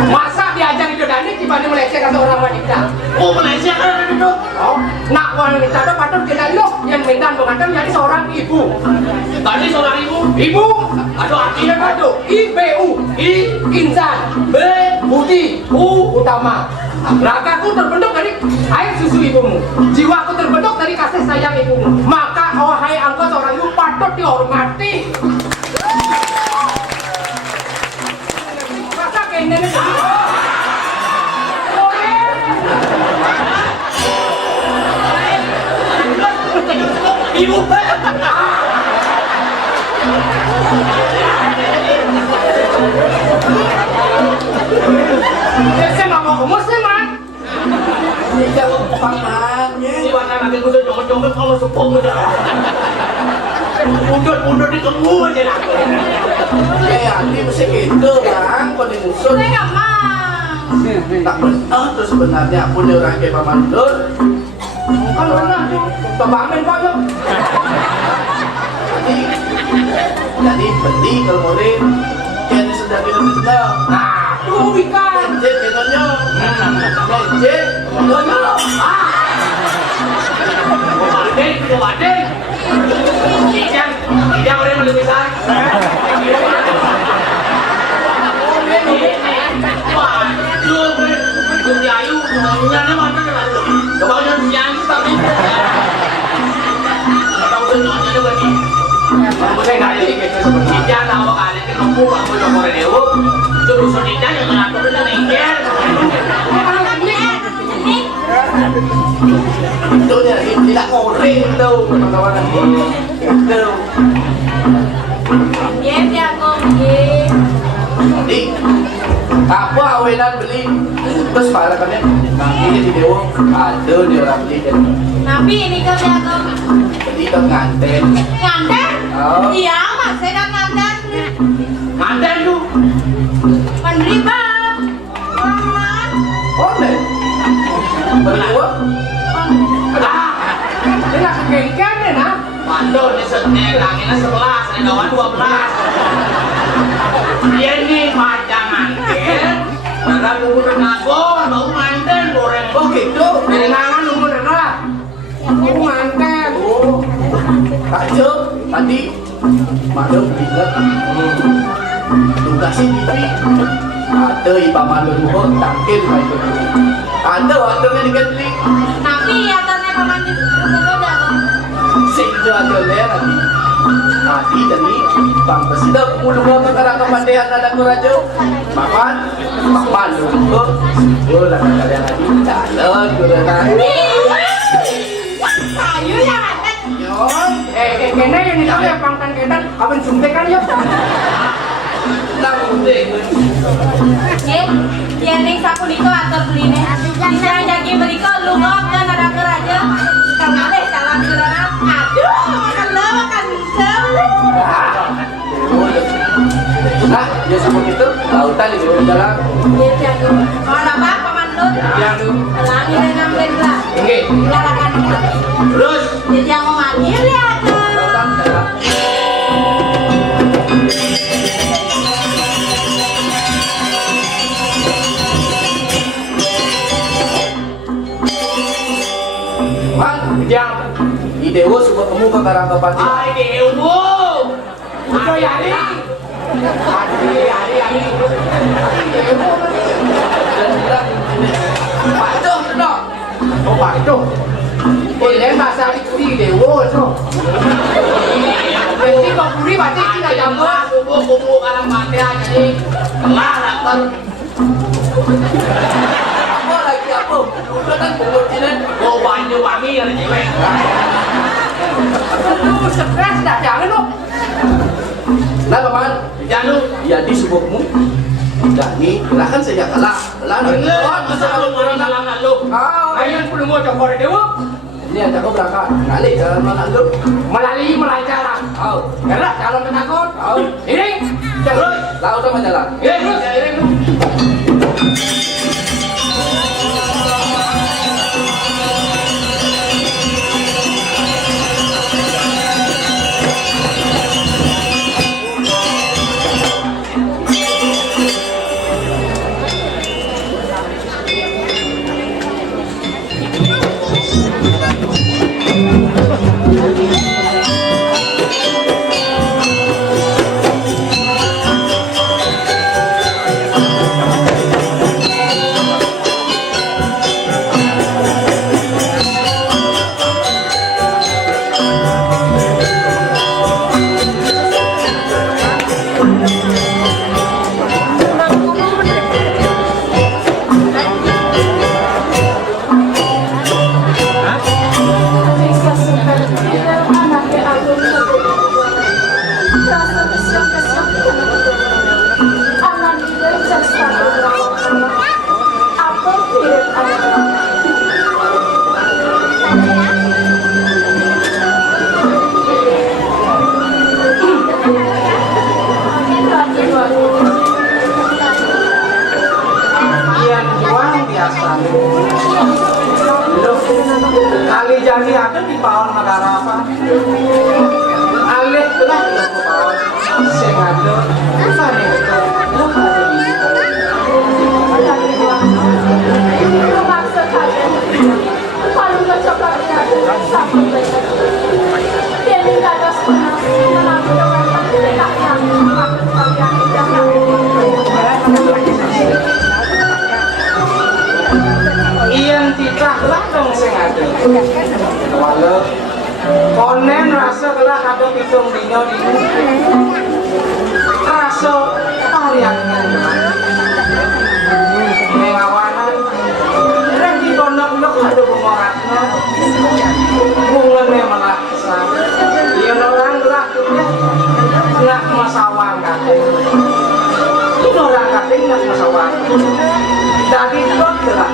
Masa diajar itu dani dibanding melecehkan seorang wanita. Oh, Malaysia kan ada duduk. Oh, nak wanita itu patut kita lihat yang minta mengantar menjadi seorang ibu. Tadi seorang ibu. Ibu, Aduh, artinya aduh, IBU, I insan, B budi, U utama. Ragaku terbentuk dari air susu ibumu, jiwaku terbentuk dari kasih sayang ibumu. Maka wahai engkau seorang ibu patut dihormati. Masa kayak ini nih? ibu. Saya nggak mau umur sih, man. Si warna nanti udah joget-joget kalau sepuh udah. Undur-undur di kemu aja nak. Ini mesti gitu bang. Pada musuh. Saya nggak mau. Tak benar tuh sebenarnya aku nih orang kayak Paman Lur. Kan benar tuh. Coba amin Pak yuk. Jadi beli kalau mau deh, jadi sedang kita sedang. Nah, tuh ikan. Jet kenalnya, jet, kenalnya. Wadeng. Ikan udah beli pisang. Wah, lu ayu, nyana mana kan? Coba yang tapi. Tahu nyana bagi. Saya nggak ada gitu sebenarnya. Ikan awak kali itu kamu aku nomor dewa. Terus ikan yang ngatur itu nengker. Itu nya tidak ngoreng tuh teman-teman. Tuh. Ya aku ye. Jadi apa awenan beli terus parakannya ini di dewa ada di orang beli dan Nabi ini kan ya aku. beli ke nganten. Nganten? Oh. Iya, Mas, saya kan nganten. Mandan lu. Mandiri bang. Orang. Boleh. Berdua. Ini nggak kengkeng ya nah. Waduh, ini langitnya 11, ini kawan 12. Dia ini macam manten. Karena bumbu nabon, bau manten, goreng. Oh gitu. Dari nangan bumbu nerah. Bumbu manten. Oh. Kacau tadi madem ingat tugas ini ada ipaman dulu tangkil main itu ada waktunya diganti Nabi ya karena paman itu udah sehingga ada ler nanti jadi bang presiden mulu mau perkara kepandian ada kurajo paman dulu bola kalian lagi calon kurang Ayo ya manten. Kena yang itu ya pangkan kita, kapan suntikan ya? langsung deh Ye, ning saku niko atur beline. Bisa jadi beriko lunga dan ada keraja. Kanale jalan kerana. Aduh, makan lo makan sewu. nah dia sama itu lautan di bawah jalan Ye, jago. Mau apa paman lu? Ya lu. Langi dengan benda. Oke. Larakan kami. Terus, Jadi yang mau mati ya. lautan jalan Man, yang di dewa suka kamu ke karang kepati. Ay, Dewo. Ito yari. Ari. Pak Cok, no. Oh, Pak itu. Ini bahasa itu di Dewo, so. Nanti Pak Puri pasti kita jamu. Kubu kalang mati aja nih. Telah lapar. Apa lagi apa? Udah kan bubur ini. Oh, banyak kami yang cewek. Aduh, stres dah jangan lu. Nah, paman, Jangan lu. jadi subukmu. Dani, lah kan saya kalah. Lah, Bener, masa lu orang halangan lu. Ayo perlu mau coba Dewo. ini ada kau berangkat. Kali jalan mana lu? Melalui jalan. Au, Karena calon penakut. au. Ini, terus. Laut sama jalan. Ini. Hujan juang biasa. Loh, kali jadi ada di Pawon negara apa? Alih telah ke Pawon. Sing ada, sana itu. Loh, ada di situ. Terpaksa saja. Kalau nggak coba lihat, sampai besok. Dia minta dos penas, mengambil orang tidak yang aku kalian tidak Iyan titah lah dong sing ada. Walau konen rasa kelah ada pitung dino ini. Rasa pariangan. Mengawanan. Regi pondok ada bungoratno. Bungannya malah kesal. Iyan orang gelah kita nggak masawang katanya. Ini orang katanya nggak masawang. Jadi kok gelah,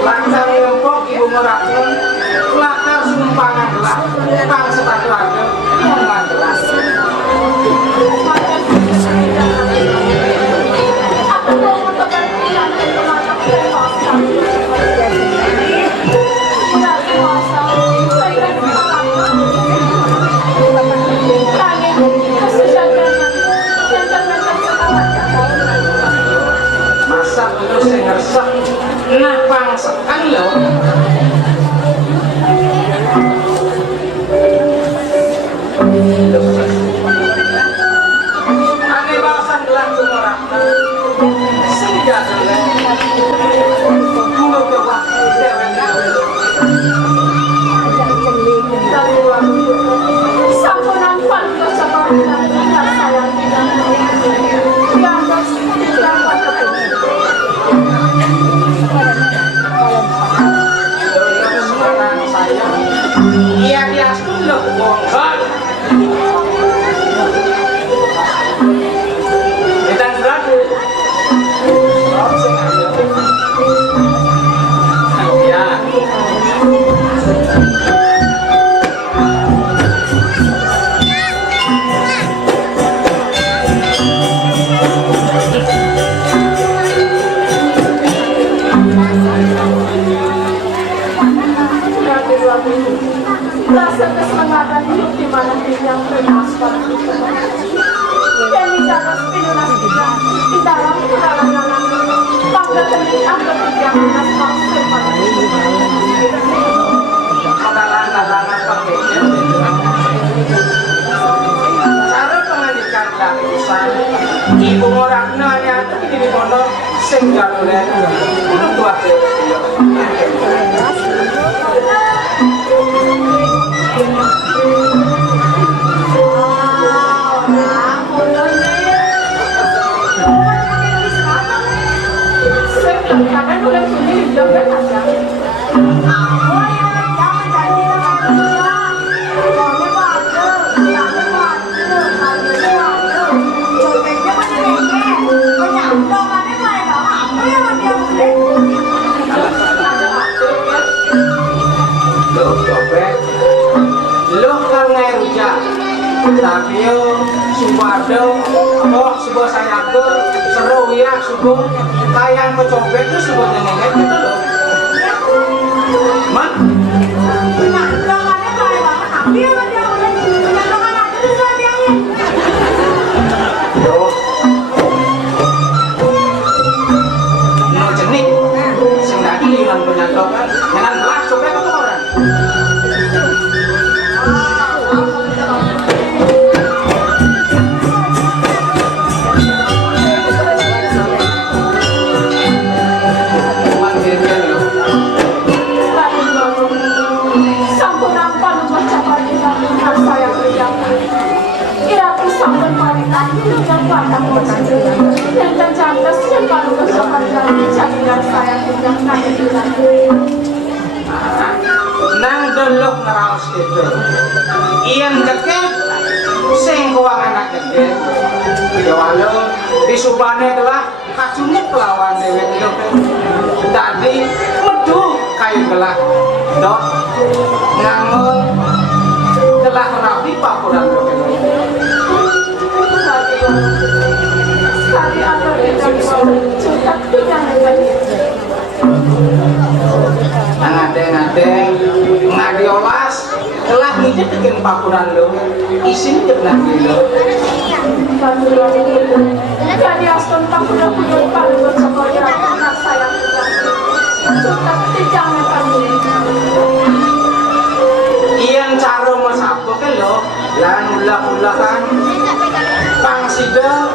lancar lempok ibu meraknya, lakar sumpangan gelah, tang setak laga, yang nggak gelas. Aku mau mencoba yang termasuk dewasa. Tidak dewasa, saya Kami kesusahannya yang termasuk sekarang. Masa lu sing ngersek, nah pangsekan lo. Ane bahasan gelah sumorakna, sing jadule, mulut kewah, Sampunan keluarga seperti yang saya tidak dianggap tidak iya dia sudah bongkar. Kita beradu. Ya. Rasa keselamatan hidup di mana yang berasal dan di dalam pinunas kita di dalam kedalangan bangga demi angka yang menasbah pada Kadalang-kadalangan pakaian. Cara pengandikan laki usaha ibu morakna ya ini pondok sing gadulen kudu buat karena udah punya hidup dan ada. Loh copet, loh kan ngai rujak, tapi yo subardo, oh sebuah sayapku seru ya subuh, kayak kecopet tuh sebuah nengenget gitu loh. Man, yo, no jenik, sing tadi liman penyantokan, jangan belas copet atau orang. Sampun nampak lupa capai dengan saya kerjakan. Kira-kira sampun marilah dengan pada posisi yang tercantas yang paling kesokan dalam jadikan saya kerjakan Nang delok neraos itu, iyan deket, sing kuang anak gede. Ya walau disubane telah kacumuk lawan dewe itu. Tadi medu kayu gelah, dok ngangun telah rapi pakuran dewe. sekali agar kita bisa mencutak dengan baik. tekan pakuran lo, isin jenak lo. Baturan itu, jadi aston pakuda-kuda paluan sekolah anak sayang kita. Sudah jangan kami. Iyan cara masapo kan lo, lan ulah-ulah kan. Pang sida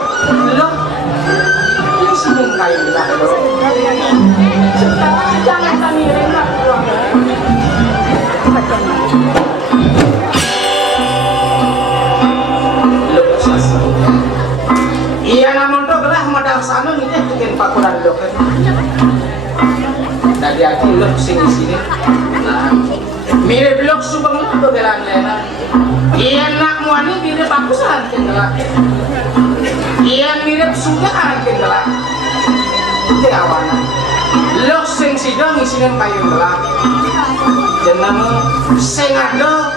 lo, isinin kayo lah lo. Sudah jangan kami rendah keluarga. Iya namun tuh gelah modal sana nih bikin pakuran lo kan. Tadi aku lo sini. Nah, mirip lo subang lo tuh belan-belan. Iya nak muani mirip aku sangat gelah. Iya mirip sudah sangat gelah. Itu awana. Lo sing sidang isinin kayu gelah. Jenama sing ada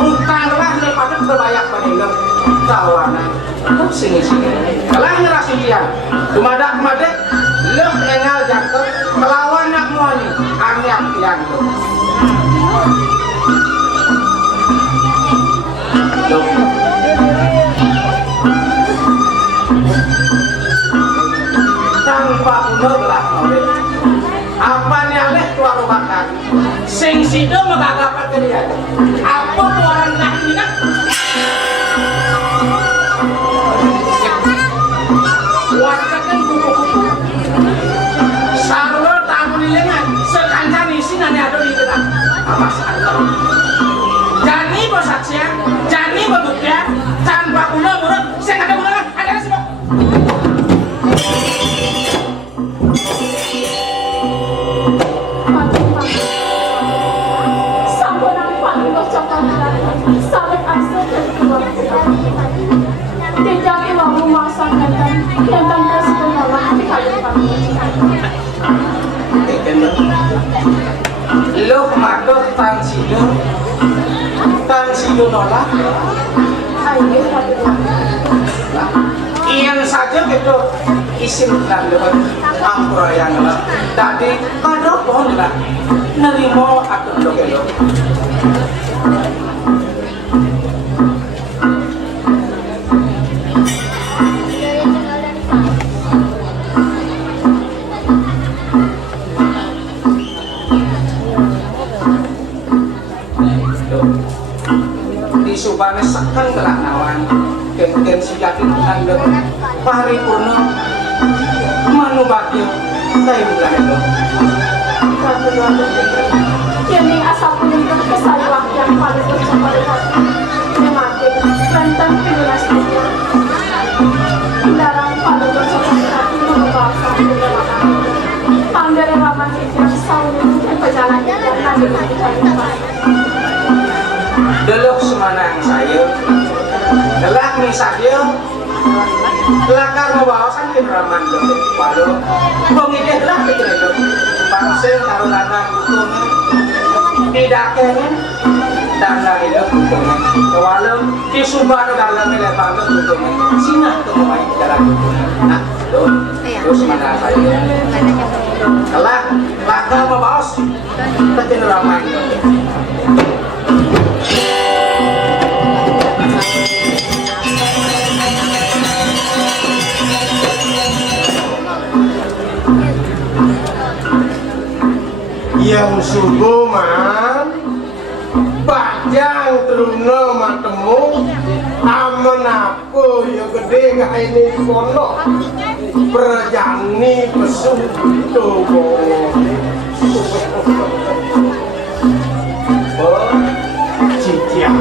bukan lah nih pada berbanyak penilai tawanan. Lo sini kalah ngerasa dia kemada lo engal jatuh melawan nak muani anyak yang lo tanpa udah belah ngawet apa nih aleh keluar obakan sing sido megagapan ke dia apa keluaran nak ini wargakan kuku-kuku sarwa tamu nilengan sekancan isi nani ada di kita apa sahaja jani bersaksian jani berbuktian tanpa guna murut saya ada guna ada semua Sampai paling bercakap sampai asal dan keluarga. Tidak ilang memasak dan kasih penolak di kalian kami. lo mato tan sido nolak Ayo kami. iyan saja gitu isim dan lewat ampura yang lah tadi kado pohon lah nerimo atau lo di subane sekan gelak nawan ken siyatin anda paripurna manu bagyo kayu bulan itu Kini asal penunjuk kesalahan yang paling bercakap memati rentang penulis dunia. Kendaraan paling bercakap membawa penggelapan. Panggara ramah hijau sauni dan pejalan yang nanti dikalikan. delok semanang saya delak misalnya lakar membawasan ke raman lo palu pengideh lah ke lo pangsel karo lanang hukumnya tidak kene dana itu hukumnya walau di sumber dalam lebar hukumnya sinah kemuai jalan nah terus semanang saya delak lakar membawas ke raman yang subuh man bajang teruna matemu aman aku ya gede gak ini kono berjani pesu tubuh oh ciciak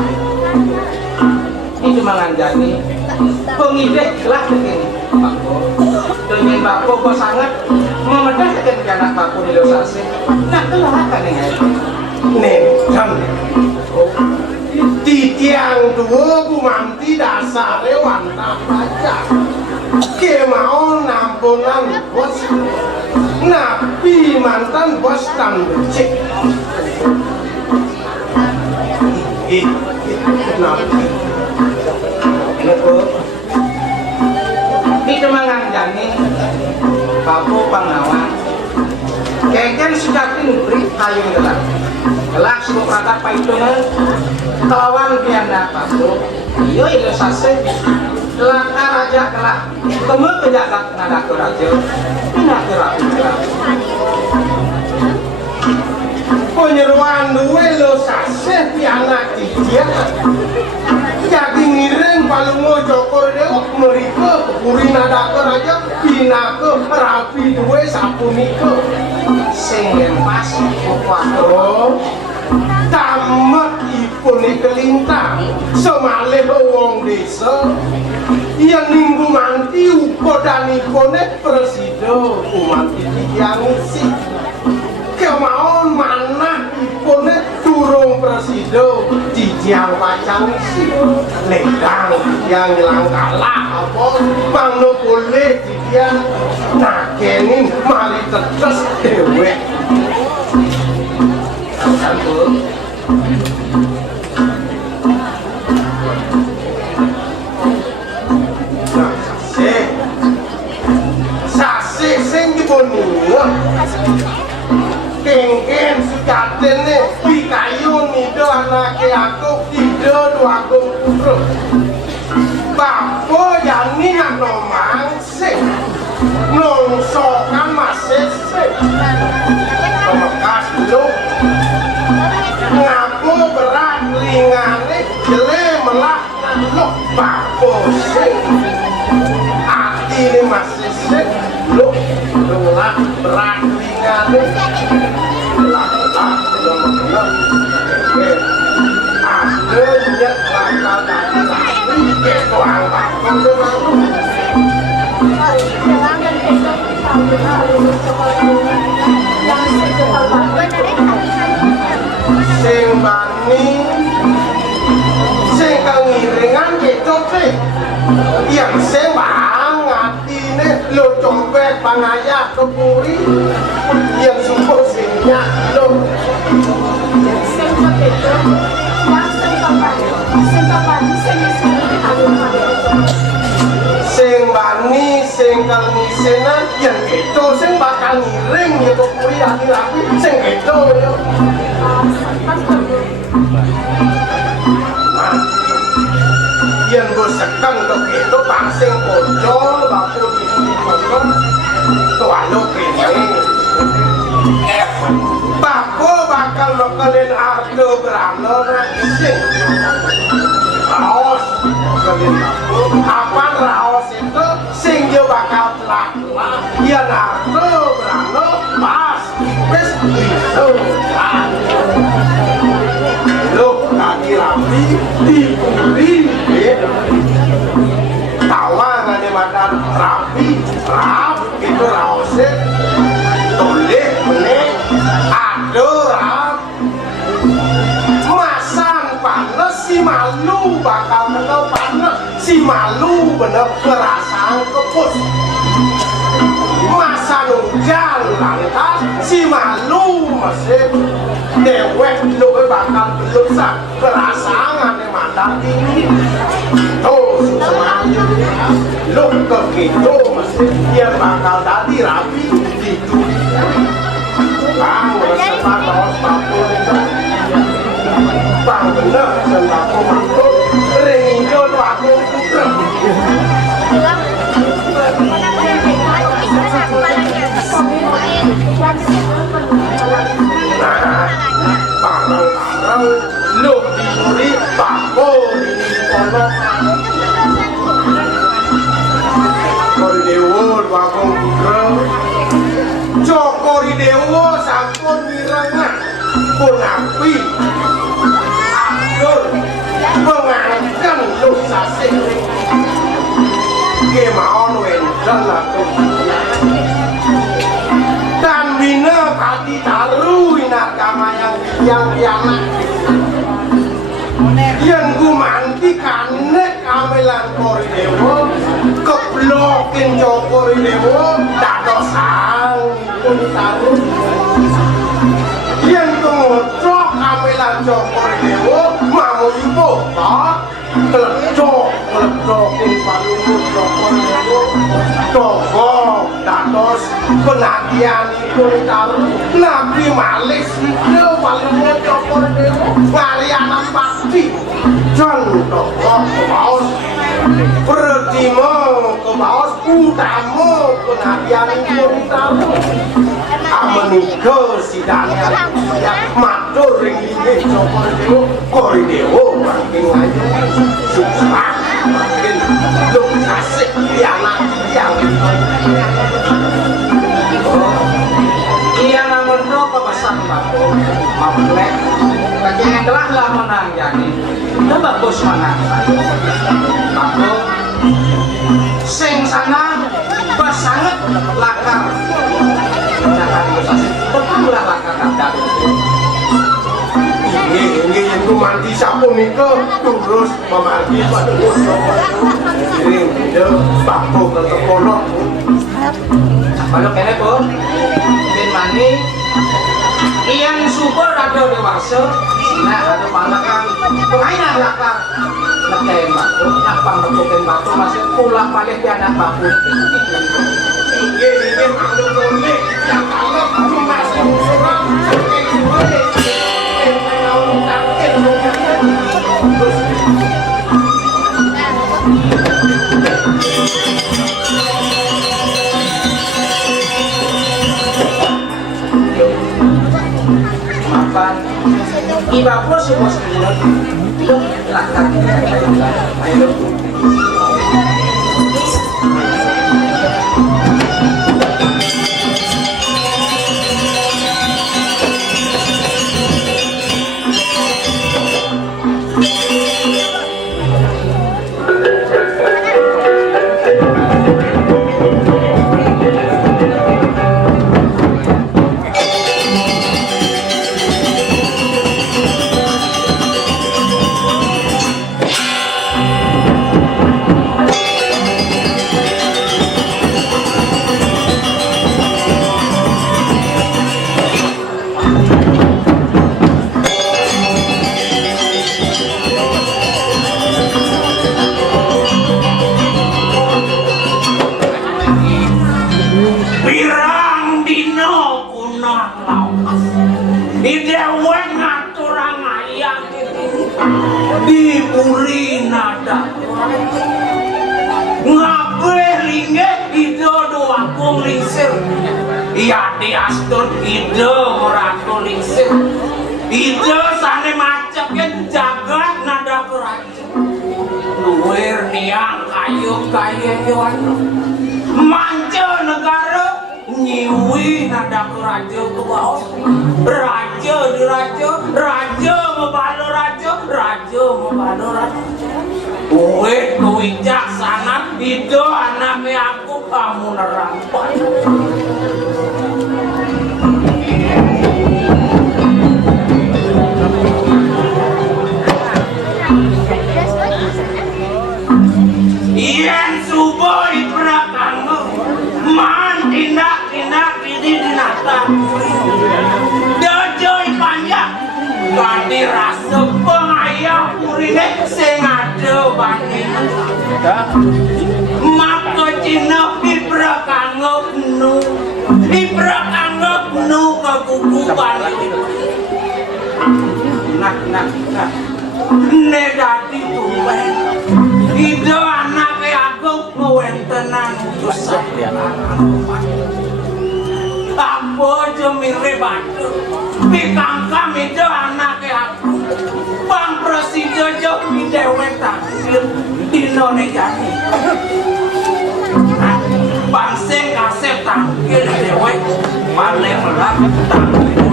itu mengandani pengideh lah begini dengan bako kok sangat memedahkan anak bako di losasi nah telah kan ini nekan titiang dua bumanti dasar wantah aja ke mau nampunan bos nabi mantan bos tan becek kenapa itu mengandani bako pangawan Keken sudatin beri kayu gelap. Gelap suku pratar paituna kelawan pian dapat tuh. Iyo ilo sase. Gelap raja gelap. Temu kejagat nada ke raja. Pindah ke raja. Penyeruan duwe lo sase pianak dia. Jadi ngiring palungo jokor dewa mereka kepuri nada ke raja pindah ke rapi duwe sapunike. Sing pas Oh, tamat ipun kelintang semalih wong desa yang minggu manti ukodanipone presiden umanti yang isi kemauan mana ipone durung presiden dijang pacang isi ledang yang hilang kalah apa mangno boleh dia nakenin mali tetes dewek sase sing dibonunga kengken sukatene pikayun nido anake aku tido duaku putra bapo yani ano mangse nongsokan masese pemekas dulu ngaku berat lingane jele melak lok bapo sing hati ini masih sing lok melak berat lingane melak ada nyet langkah tadi lagi ke tuang bakal dengan sing bani sing kangiringan kecote yang sing bang atine lo copet pangaya kepuri yang sumpah singnya lo sing bani sing kangisenan yang itu sing bakal ngiring ya kepuri rapi sing itu ya yang bosekan untuk itu pasing pojol bapu di pojol tualo kini bapu bakal mekelin harga berano ising raos mekelin bapu apa raos itu sing dia bakal telah ya harga berano pas wis itu lo kaki rapi dipuri tawa ngane makan rapi rap itu raose toleh meneh ado rap masan panas si malu bakal kena panas si malu bener kerasaan kepus masa hujan lantas si malu masih dewek lu bakal belum sak kerasaan yang mandang ini tuh semuanya lu kegitu masih dia bakal tadi rapi gitu bang bersama kaos papu bang bener sembako makro ringo aku putra barang-barang lu diberi bako di pondok kori dewo wakong putra cokori dewo sampun mirengan pun api abdur mengangkan lu sasing kemaon wendel aku dan bina hati taruh inagama yang pianak yang gumanti kanek amelan kori dewo keblokin jokori dewo dadosang pun taruh yang kengocok amelan jokori dewo mau ibu tak kelecok kelecokin palungu jokori dewo Tonggo dados penantianipun karo Nabi Malik Sidil Waluyo Cokor Dewa ngalianan bakti dan tonggo kebaos Berdimo kebaos utama penantianipun karo Amenika sidangan yang matur ringgih Cokor Dewa Kori Dewa makin ayu susah makin kasih anak yang iya namun do kepesan bako mamlek kaki telah lah menang jadi itu bagus menang bako sing sana bersangat lakar jangan negosiasi betulah lakar kadang ini yang kumanti sapu nika terus memanti pada musuh ini dia bako ke teponok kalau kene pun bin mani yang syukur ada dewasa nah ada palakan pengainan lakar ngekein batu napang ngebukin batu masih pulang balik di anak baku ini ada boleh yang kalau masih orang boleh iba po si Boss Minot itu lakar ayo dipuri nada ngabelinge ide doang lingsir iya diastur ide meratu lingsir ide sane macetken jagat nada keraja luwer niang kayu hewan manca negara nyiwi nada keraja ke bawah raja di raja membalo raja membalo raja uwe kuwijak sangat itu anaknya aku kamu nerampan Iyan subuh iprakan man tindak ini dinata dojoy panjang ganti rasa pengayah purine sing ada bani maka cina iprakan penuh ke kukuban nah negati tumben ide anaknya aku ngewentenan utusan apa jemire batu bikangkam ide anaknya aku bang presiden jo idewe taksir dino nejani bang sing kasep tangkil dewe paling melak tangkil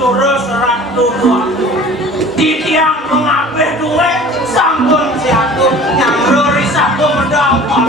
Turus ratu di tiang pengabeh duwe sambung siatu nyamruri satu mendapat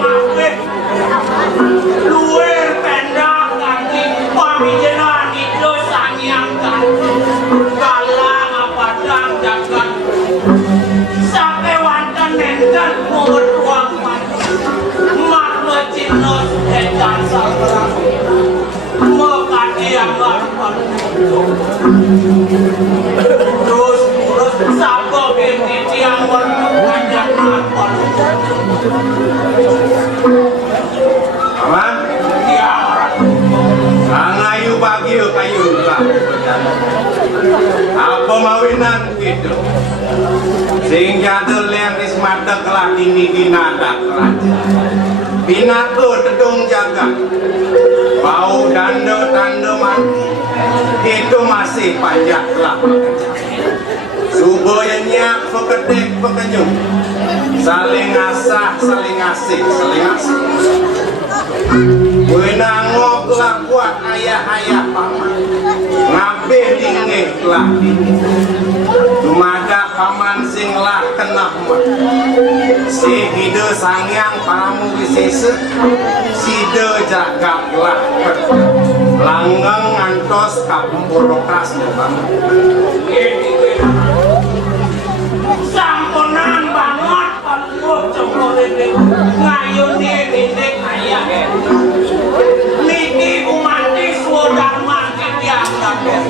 mawe luwer pendak kaki pamijenan itu sangiangkan kalang apadang jagat sampai wantan nenten mulut ruang makna cinos edan sabra mekadiang garpan terus sabo binti tiang berkajak nampon Paman, tiang orang sangayu bagio kayu lah. Apa mawinan gitu? Sing jadul yang dismata kelah dini binada kerajaan. Binatu tedung jaga. Bau tanda mati. Itu masih pajak lah. Subuh yang nyak pekedek pekenyum. Saling asah, saling asik, saling asik. Wenangok lah kuat ayah-ayah paman. Ngabe dingeh lah dingeh. Dumada paman sing lah kenah mah. Si hide sangyang paramu wisese. Side jagat lah. Langgeng ngantos kapumporokas paman. Sampunan banget palung coba dek ngayun ini dek ayah niki umati sudah mati tiang kakek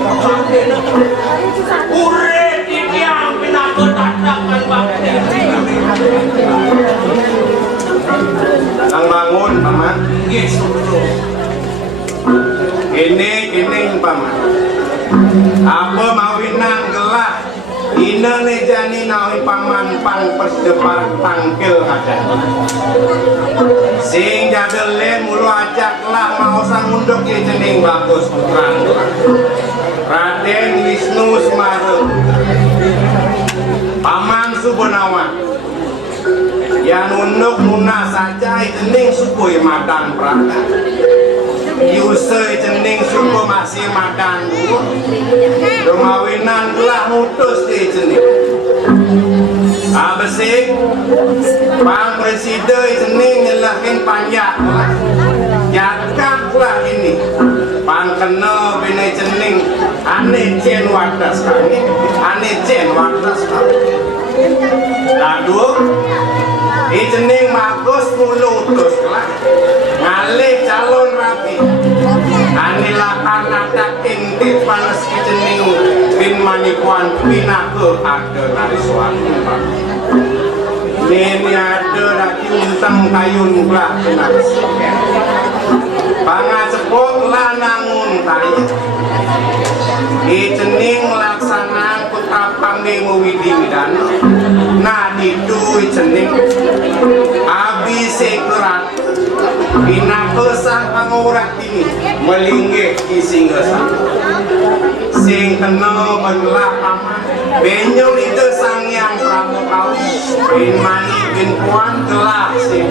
ure di tiang pinaku tatakan bakti Lang bangun paman. yes Ini paman. Apa mawinang gelah ina nejani nawi paman pan persdepan tangkil aja. Sing jadelen mulu ajaklah mau sang unduk ye cening bagus putrang. Raden Wisnu Semarang. Paman Subonawan. Yang unduk munah saja cening supui madan prata. Yusai cening suku masih makan Rumawinan telah mutus di cening Abesik Bang Presiden cening nyelahin panjak Jakak lah ini Pan kena bina cening Ane cen wadas kami Ane cen wadas kami Lalu cening magus mulu utus lah ngalih calon rapi anilah karena daking di panas cening bin manikuan pinaku ada dari suatu ini ada lagi untang kayun belah pangat sepok lah nangun tayo cening laksanaan putra pambimu wididan nah itu cening abis sekurat bina kesang pangurat ini melinggih isi ngesang sing kena mengelah paman benyol itu sang yang pramu kau bin mani bin puan telah sing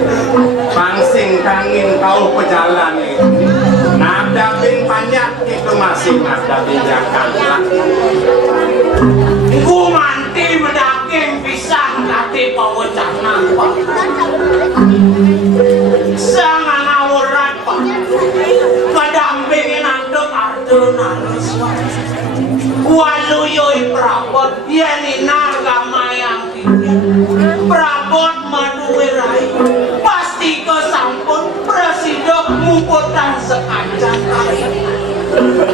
pangsing tangin kau pejalan ini nada bin panjak itu masih nada bin jakan lah ku manti mendaking pisang kati pawacana sangat ngawurat pak kadampingin andok ardunan waluyoi prabot yeni narga mayang prabot maduwirai pasti kesampun presidok muputan sekajang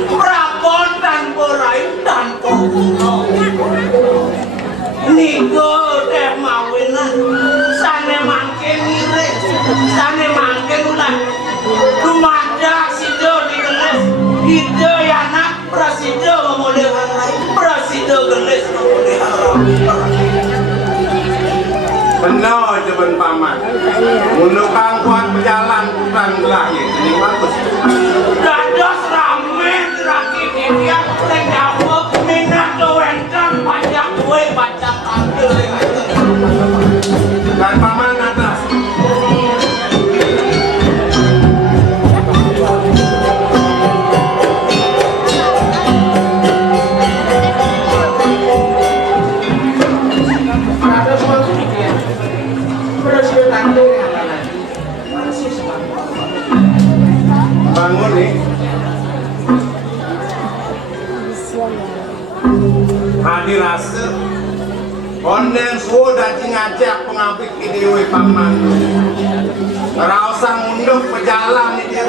prabot dan borai dan pokuno niko deh mawinan sane mangke ngire sane mangke ulah rumada sido digeles ide anak prasido memuliakan lain prasido geles memuliakan benar jaban paman menukang kuat berjalan bukan lahir ini bagus dados rame rakit dia tengah minat doentan panjang gue baca tampil dan paman atas Kondeng suwo dadi ngajak pengapit idewe paman. Rausang unduk pejalan dia.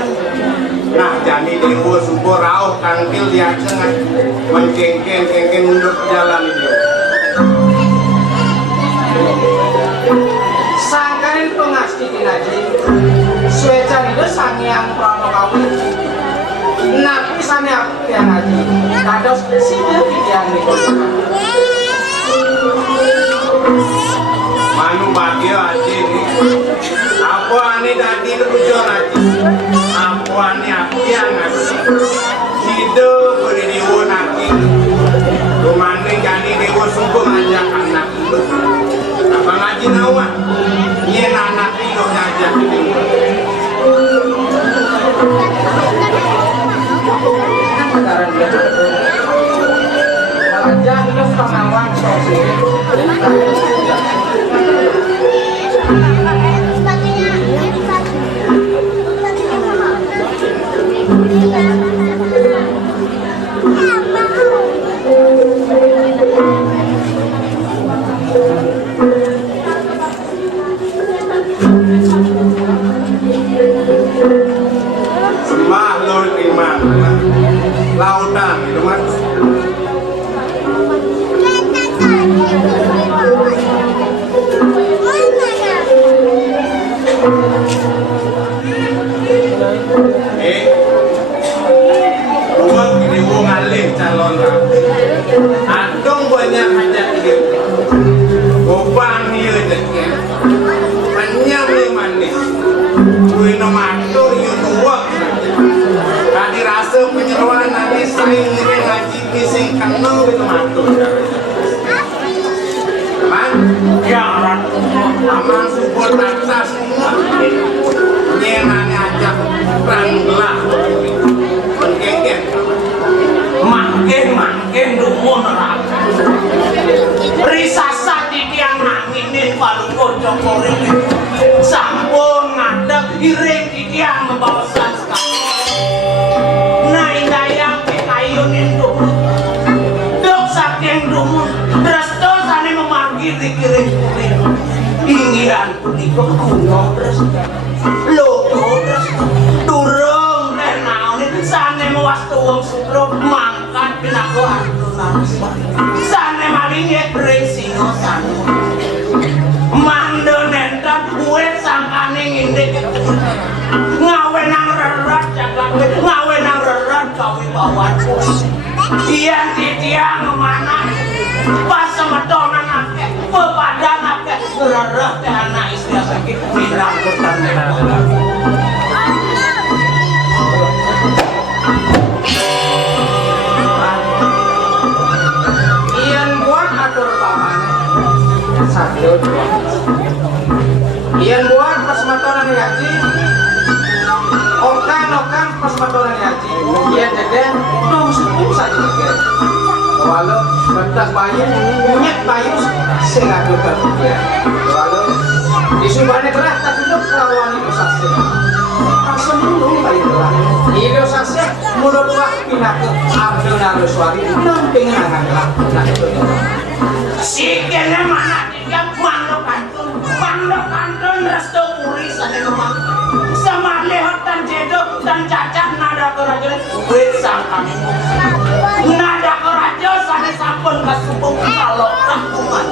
Nah jani dewa subuh rauh tangkil diajengan mencengken unduk pejalan dia. Sangkain pengasti kinaji Suecan itu sangyang pranokawi Nabi sani aku yang ngaji Kados sini yang dikosakan Manu bagio aja nih. Apa ani tadi tujuan aja. Apa ani aku yang ngaji. Sido beri dewa nanti. Rumane jadi dewa sungguh ngajak anak itu. Apa ngaji nawa? Iya anak itu ngajak dewa. Sekarang dia Raja itu pengawan sosial Sembah lor iman. Lautan itu mas. Dua video ngalih calon adong banyak aja ini beban dia jadi penyam yang manis gue nomato yang dua tadi rasa penyeruan nanti saya ngiri ngaji bising kenal gitu mato man ya aman support atas semua nyenani aja ranglah mengkengken Mangkin dumun neraka. Risasa di tiang nanginin palu kocok koring. Sampun ngadeg iring di tiang membawa sanskap. Nai dayang kekayunin dumun. Dok saking dumun. Resto sani memanggil di kiring-kiring. Ingiran punika kuno resto. Loko resto. Durung teh naonin sane mewastu wong sutro mangkat pinaku artunan. Sane malinge bring singo sane. Mando nentan uwet sangkane ngindik. Ngawe nang rerat jagat ngawe nang rerat kawi bawan. Iyan titiang mana pas semetonan ake pepadang ake rerat teh anak istri sakit pirang kutan Iyan buat atur paman Satu dua Iyan buat pas matonan ngaji Okan pas matonan ngaji Iyan jadi nung saja juga Walau bentak bayi Nyet bayi Sengaduh kerja Walau disubahnya berat tak hidup perawan itu saksi langsung nung bayi berat itu saksi mulut wah pindah ke Abdul Naruswari namping nangan nah itu sikilnya mana dia mandok kantun resto puri sana kemang sama lehot dan jedok dan cacat nada keraja wait sangkang nada keraja sana sampun kasubung kalau kampungan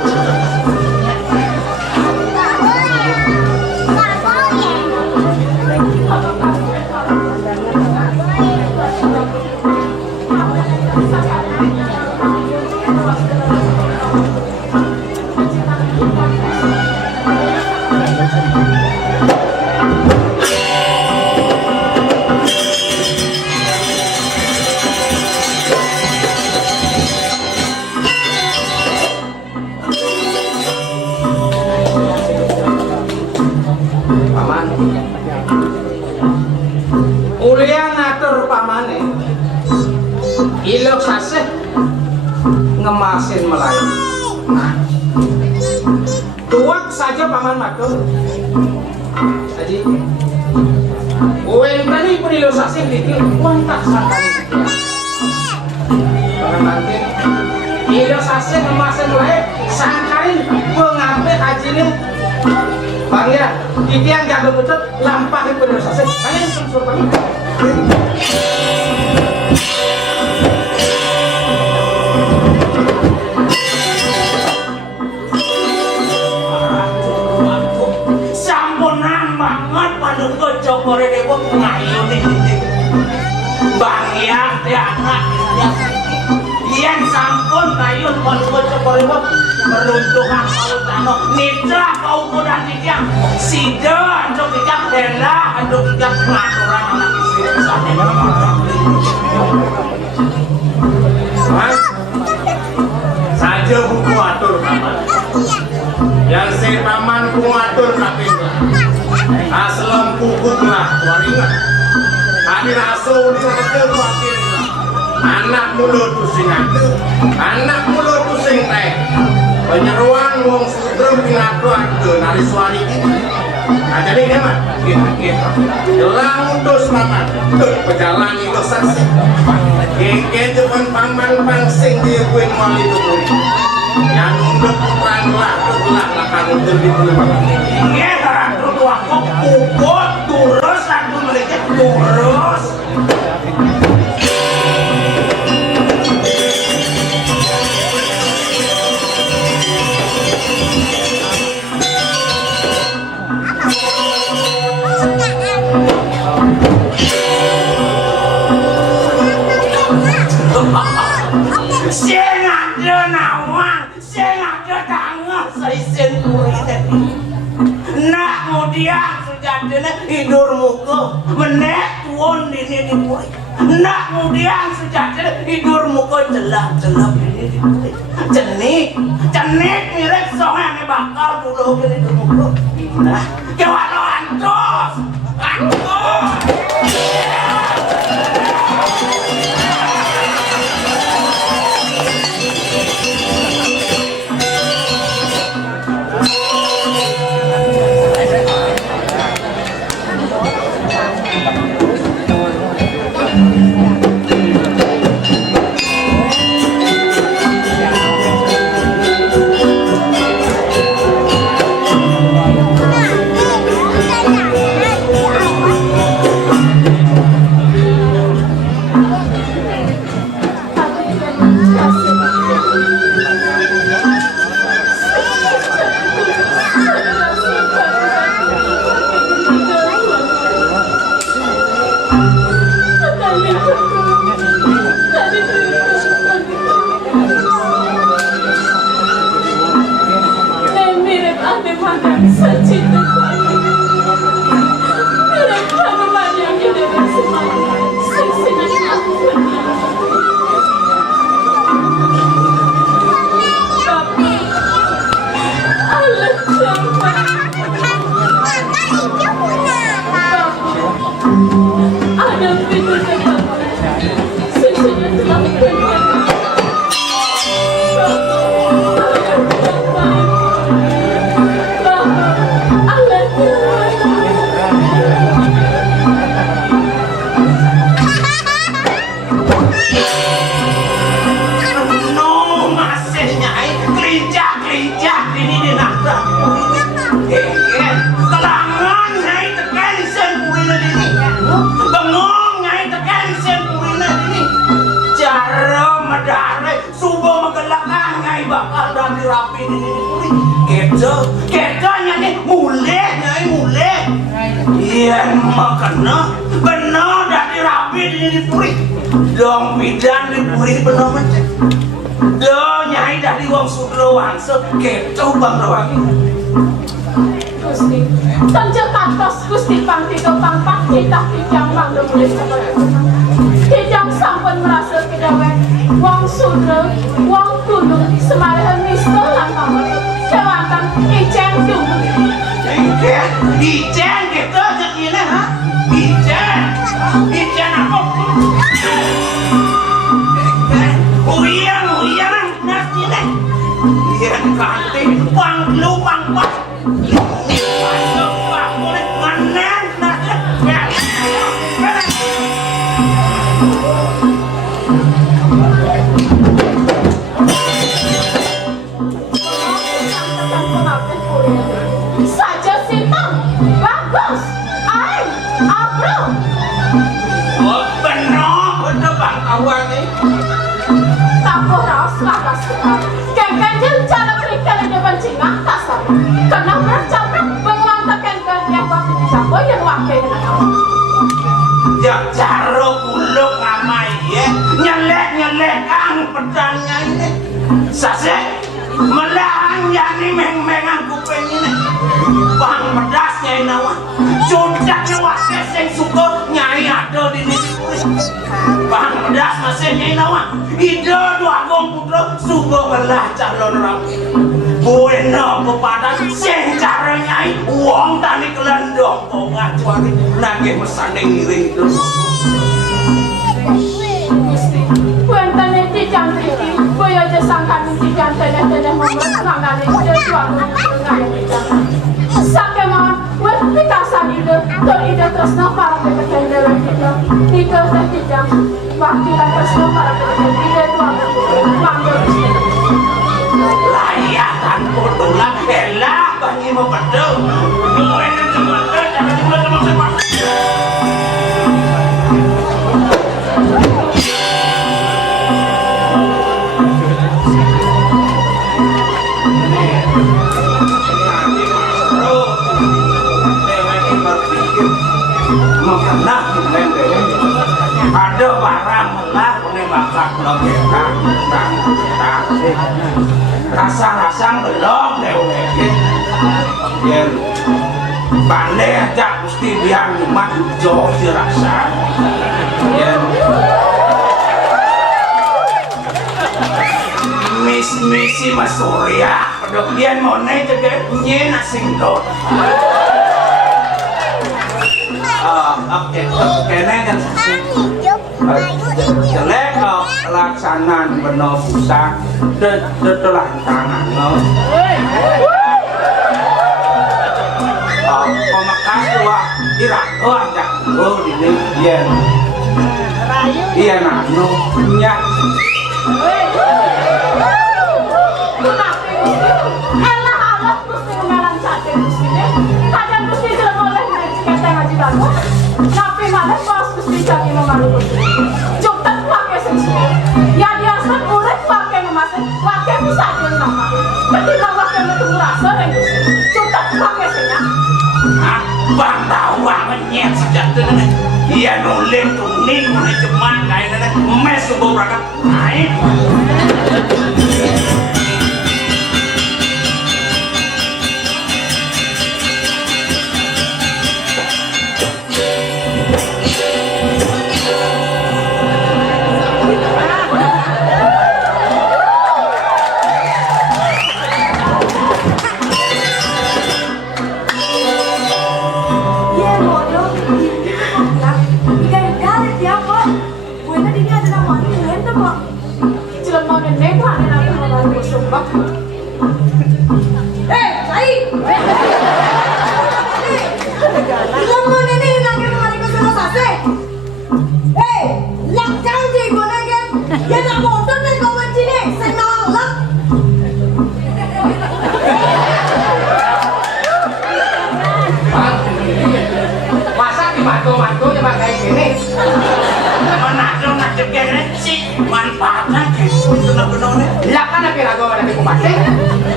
Ulian ngatur pamane ilok saseh ngemasin Melayu nah tuak saja paman matur jadi uwen berani penilok saseh dikit wantah sangkani paman mantin Iya sase ngemasin wae sangkain pengampe hajine. Bang ya, titian jago betul lampahin bener sase. Kalian sensor Bang. Cokore depo ngayu nih Bang ya anak Ian sampun ngayu kon cokore depo meruntuhan kalau tano nitra kau kuda tiga sida anduk tiga dela anduk tiga pengaturan anak istri sana Mas saja buku atur paman yang saya paman buku atur kapinglah aslam pupuklah waringan hadir asul seketil waringan anak mulut pusing anak mulut pusing teh penyeruan wong sudrem pinatu ake nari suari ini nah jadi ini mah kita jelang utus paman pejalan itu saksi keke cuman paman pangsing dia kuin wali tukuri yang untuk perang lah lakan untuk dipeluang ini waktu pukul turus lagu mereka turus saya ada nawang saya ada tangan saya sendiri nak kemudian sejatinya hidur muka menek tuon ini dimulai nak kemudian sejatinya hidur muka celak-celak ini dimulai cenik mirip songan bakal dulu ini muka nah kewalo antus makanya benar dari rapi di puri dong bidan di puri benar macam dong nyai dari wong sudro wangsa ketu bang doang Gusti tanjak kantos Gusti pangti kepang pakti tak kijang bang boleh seperti kijang sampun merasa kedawe wong sudro wong gunung semalahan misto lan kamar jawatan ijen dung ijen gitu jadinya ha ijen apa uyang nasi deh ijen kanti pang lu pang pak bro. Oh, benar, benar bang kawan ni. Tapo raus lakas sekali. Kengkenjil cara berikan di depan Cina kasar. Karena bercabrak benglang kengken yang waktu dicapo yang wakil dengan kamu. Ya caro kuluk ngamai ya. Nyelek ang pedangnya ini. Sase melahan yani meng-mengang kuping ini. Bang pedasnya ini awak. Sudah wakil sing syukur nyai ada di sini. Bang pedas masih nyai awak. Ide dua gong putra syukur belah calon rapi. Bueno kepada sing cara nyai uang tani kelendong kok ngacuari nangis mesane ngiri itu. Gusti, buentane tijang triki, boyo aja sangkan tijang tene-tene ngomong ngangane ide suatu ngangane tijang. Sake mawon, wes pitasan ide, tur ide tresno para pepeken dewe kita. Ide teh tijang, wakilan tresno para pepeken ide suatu mangga Gusti. Layatan bodolah elah bangi mau pedeng. Buena teman-teman jangan teman-teman sepak. Ada barang lah menembakkan logekan rasa-rasa belum lewat yen pandai aja mesti biar umat jauh dirasa yen misi Mas Surya pedok yen mone jadi nyen asing dot. Oke, kene kan jelek pelaksanaan benar pusat telah tangan pemakas tua irak aja ini iya nanu nya Elah alat Gusti melarang sate Gusti. Kadang Gusti tidak boleh main seketeng ngaji bagus. Tapi malah pas Gusti jadi memalu Gusti. Cukup pakai sensi. Ya biasa urip pakai memasak, pakai bisa jual nama. Ketika pakai metu rasa dan Gusti. Cukup pakai senya. Bang tahu nyet sejak dulu iya nulim tuning mulai cuman kayak mes subuh berangkat naik.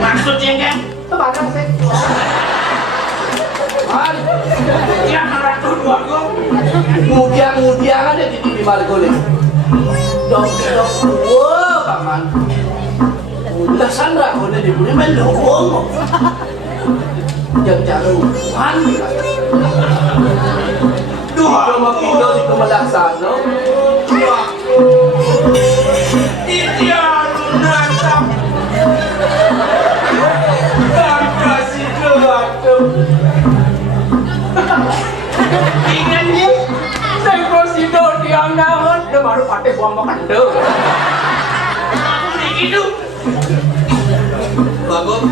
Maksudnya kan? Itu barang sih. Dia meratu dua gong. Mudian aja di TV Margole. Dok, wah, paman. Udah Sandra, udah dibeli melong. Yang jaruman. Dua cuma pindah di Kemalaksana. Dia nantap. Kasih gelap. Ingatnya, saya prosido tiang naon, dia baru pakai buang makan deh. Hidup. Bagus,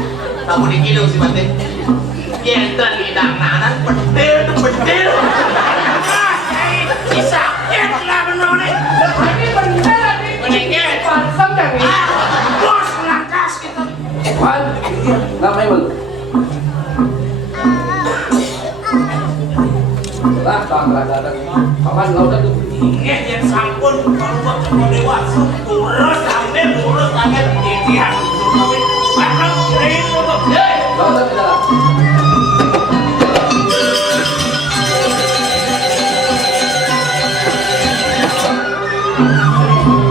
kamu dikidu si Mate. Yentan hidang nanan pedil. Sakit lah benar nih. Ini bener nih. Meninggal. Pansam dah nih. Bos langkas gitu. Wan, ngapain bang? lah bangga datang paman lo udah tuh Ingat yang sampun kalau buat cuma dewasa lurus ambil titian barang kering untuk lo udah di dalam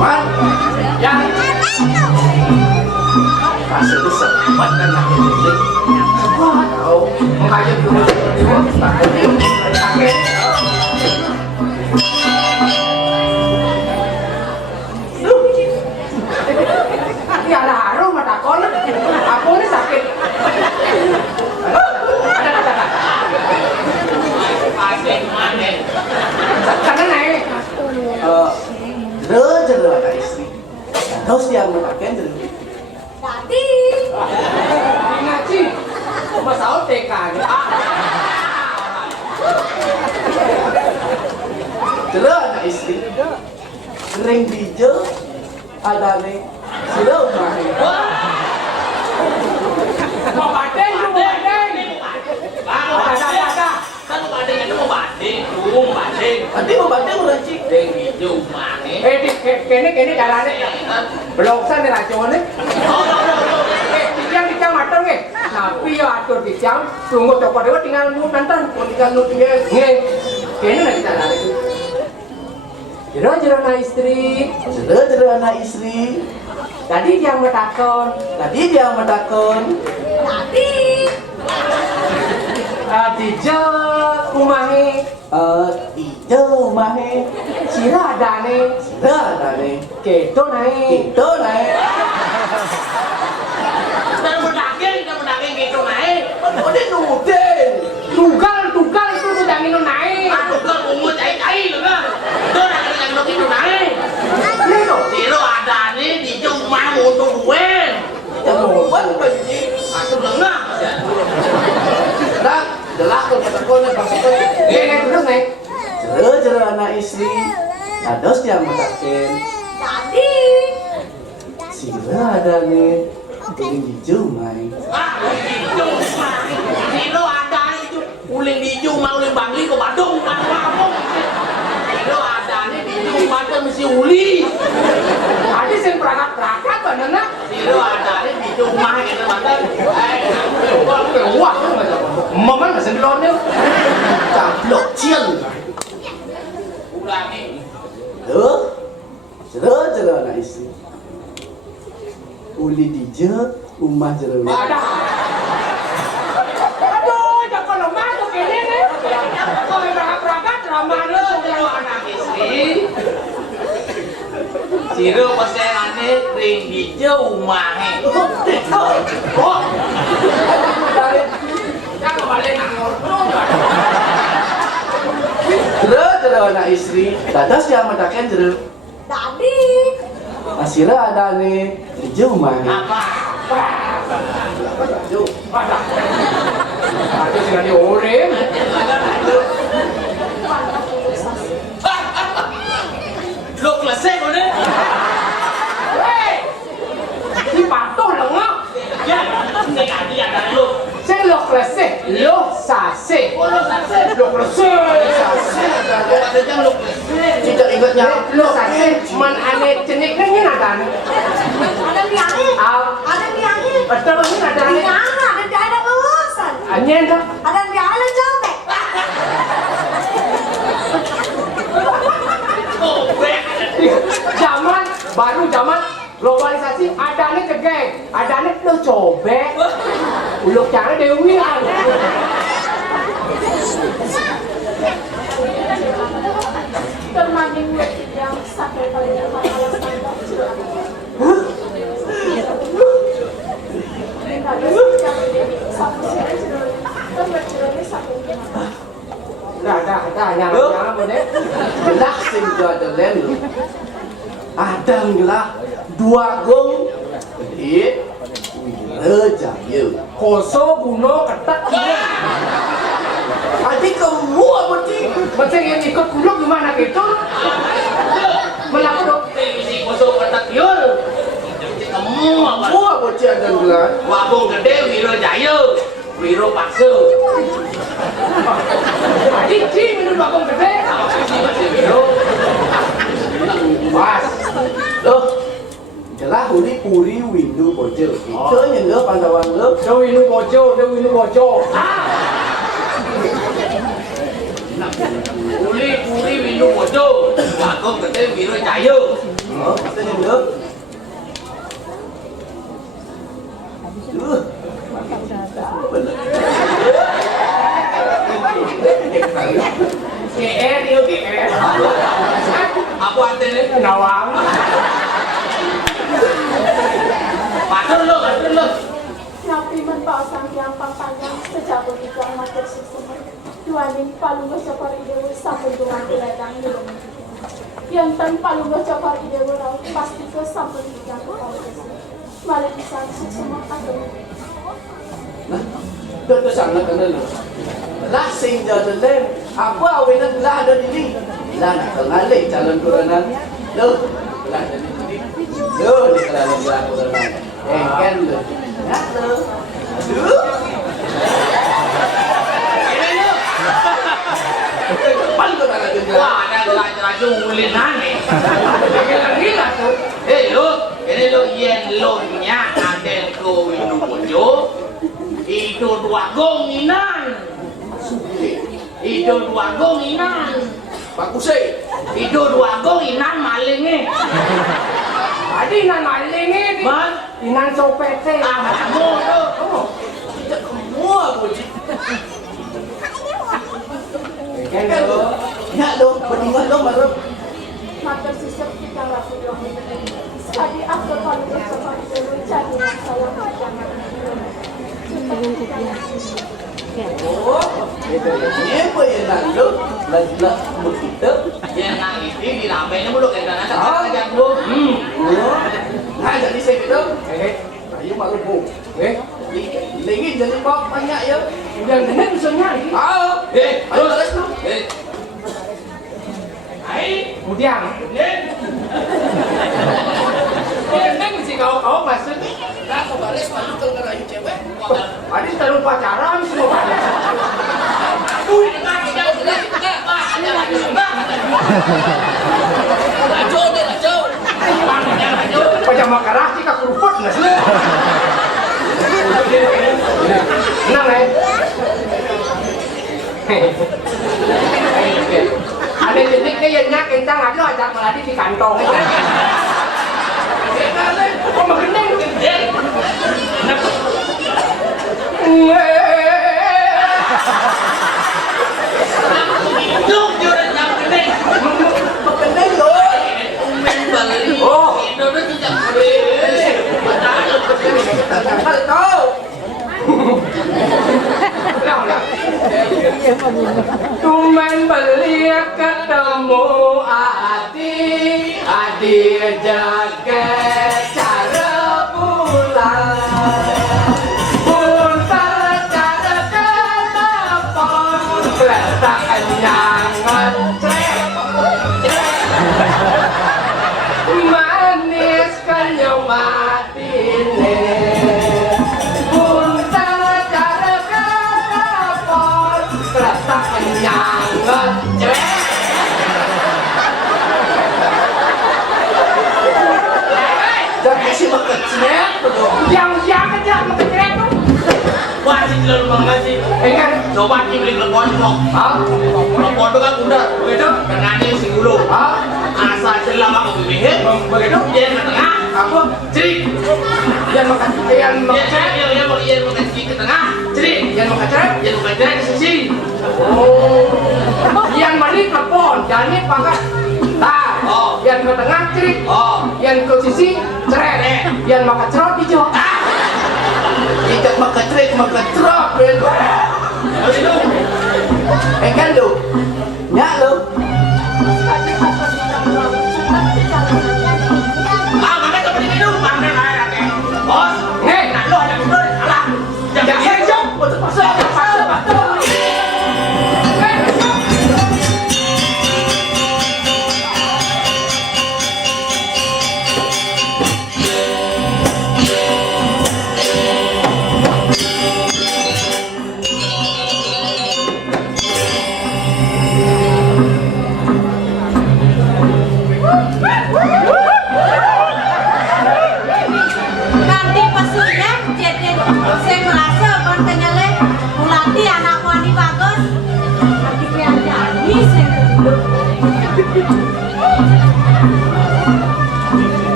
man ya kasih tuh sempat dan lagi ini sempat kau mengayat dulu sakit ya ada harum mata kon aku ini sakit ada mana karena naik jero ada istri terus dia memakai jero Tadi. ngaji masalah TK jero ada istri sering dijo ada nih sudah umahnya mau banding lu banding ada kan mau banding itu mau banding nanti mau banding udah cik di kene jalannya beloksan nih raconnya dicang matang nih tapi ya atur dicang tunggu toko dewa tinggal nunggu nonton tinggal nunggu nih kene lagi jalannya jero na istri jero anak istri tadi dia metakon Tadi dijo umahe ijo mahe sira adane ada nih keto nae itu naik dan mendaging keto nae udah nudin tugal itu tuh dangin nae Tugal umut cai lho kan. Tuh nak yang nok itu naik. lino Tiro adane di rumah motor duwen. yang buat benci Aku lengah. dah jelas kalau kata kau nih maksudnya kene terus nae jero anak istri ados yang matakin Tadi. sira ada nih ini hijau main Ah, hijau. Tiro adane itu uling di rumah uling Bangli ke Badung kampung. Tiro adane di rumah mesti uli. tadi sing perangkat banana Tiro adane di rumah gitu mantan. wah momen mesin lone cablok cian Ulangi. Loh, jero anak istri. Uli dijo, rumah jero. ada aduh jangan lemah tuh kene nih kalau perangkat ramah lu Tiro anak istri. Tiro pesenane ring hijau umahe. oh jangan balik nangor Jero anak istri. Dados yang matakin jero. Tadi. Asira ada nih dijo mah. Apa? ada sing ada orem Lo klesek udah. hei di patung lengah Ya, ini kaki ada lo. saya lo klese lo sase Oh, lo sakit. lo klese Ada yang lo klesek. Tidak ingatnya. lo sase man ane ceniknya ini ada nih Ada liangin. Ada liangin. betul ini ada nih Liangin ada di ada urusan. anyen tuh Ada di ada cobek. Oh, gue. zaman globalisasi adanya cegeng adanya lo cobek uluk cara dewi kan Termanding yang sampai paling masalah standar curang. Ada yang satu sini curang, kan bercurangnya satu gimana? ada nyala boleh Gelah sing ada len. Adang gelah dua gong. Jadi jaya. koso buno ketat ini Adik kamu apa sih? macam yang ikut kuluk gimana gitu melakukan Si kosong kata kiul. Kamu apa? Kamu apa sih adang gelah? Wabung gede Wiro Jaya. Wiro Paksu. Cici minum di bagong gede. Mas. Loh. Jelas uli puri windu bojo. Itu nyengge Pandawan lo. Dewi nu bojo. Puri windu bojo. Bagong gede biru cayu. Oh, itu nyengge. Aku antene Nawang. Patur lo. Napi menpasang yang panjang sejak begitu amat tersesat. Duaning palungga capar idewo sampun dengan ledang belum. Yang tan palungga capar idewo raut pasti ke sampun hijau kepala. Balik bisa semua atau Dito sangat kenal. Lasing jalan lain. Apa awin nak lah ada di sini? Lah nak kenali calon kuranan. Lo, lah ada di sini. Lo di calon kuranan. Engken lo. Ya lo. Ini lo. Depan tu nak ada. Wah, ada raja ulinan nih. Gila tuh. Lo, ini lo yen lo nya adel ko windu bojo. Itu dua gonginan. Itu dua gonginan. Bagus sih. Itu dua gonginan malingnya. Tadi nan maling ini. Man, Inan copete. kamu tuh. Tidak semua bocil. Engken lo. Ya lo, berdingan lo baru. mata sisap kita rapi doang. Sekali aku palungga capar idewo cari yang saya jangan. Oh, ini apa yang lalu? Lalu begitu. Yang nang ini di rambenya mulu kayak dana aja bu. Oh, nah jadi saya gitu. Ayo malu bu. Lagi jadi bawa banyak ya. Yang ini bisa nyari. Ayo terus tu. Hai, Kemudian. Ini mesti kau masuk. Nah, kebaris malu kalau ngerayu cewek. Tadi terlalu pacaran semua pada. Pajama karasi ka kerupuk nggak sih? Tenang ya. Ada jenis kayaknya kencang aja ajak melati di kantong. Kok makin Duk juran yang gede. Makin lo. Oh, itu tuh tidak boleh. Hal kau. Tuman beli ketemu Adi jaga cara pulang pun cara telepon letaknya ngecek manis kenyum matine pun cara telepon letaknya ngecek. Jadi si makecek betul. Yang siapa aja makecek tuh? Wah, sih lalu banget sih. Kan? Coba dibeli lepon kok. Lepon itu kan udah begitu. Tengahnya si dulu. Asal selama aku bikin begitu dia ke tengah. Aku cerik. Yang makecek. Dia makan ke tengah. Cerik. Yang makecek. Dia makan cerik ke sisi. Oh, yang mani telepon, jadi pangkat. Yang ke tengah cerit, yang ke sisi ceret, yang makan cerot hijau. Tidak makecek betul. Engkan lo. Nyak lo. Sekali aku bilang raut cepat kita Mana kau beli minum? Mana air ake? Bos, nak lo ada mundur. Alah, jangan Jom, paksa.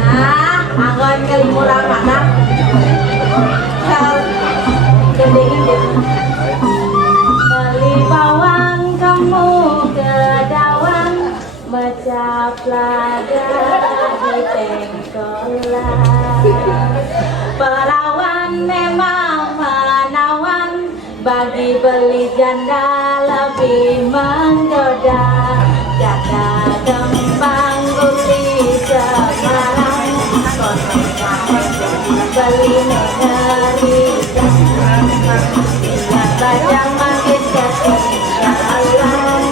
Nah, angon kali murah mana? Kau gedengin deh. Beli bawang kamu ke dawan, mecap lada di tengkolan. Perawan memang menawan, bagi beli janda lebih menggoda. Jaga kembang uli Semarang, beli negeri bajang makin ketinggalan.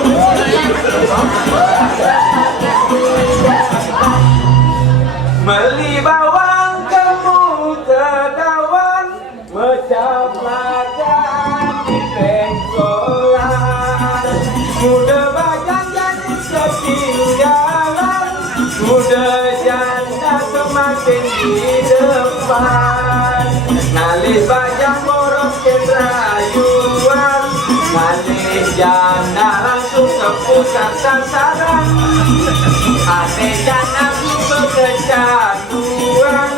Beli bawang kamu ke dawan, mecap lada di tengkolan. Muda bajang jadi ketinggalan, muda janda semakin di depan. Ngalih bajang boros ke rayuan, ngalih janda langsung ke pusat sasaran. Ane janda kecanduan,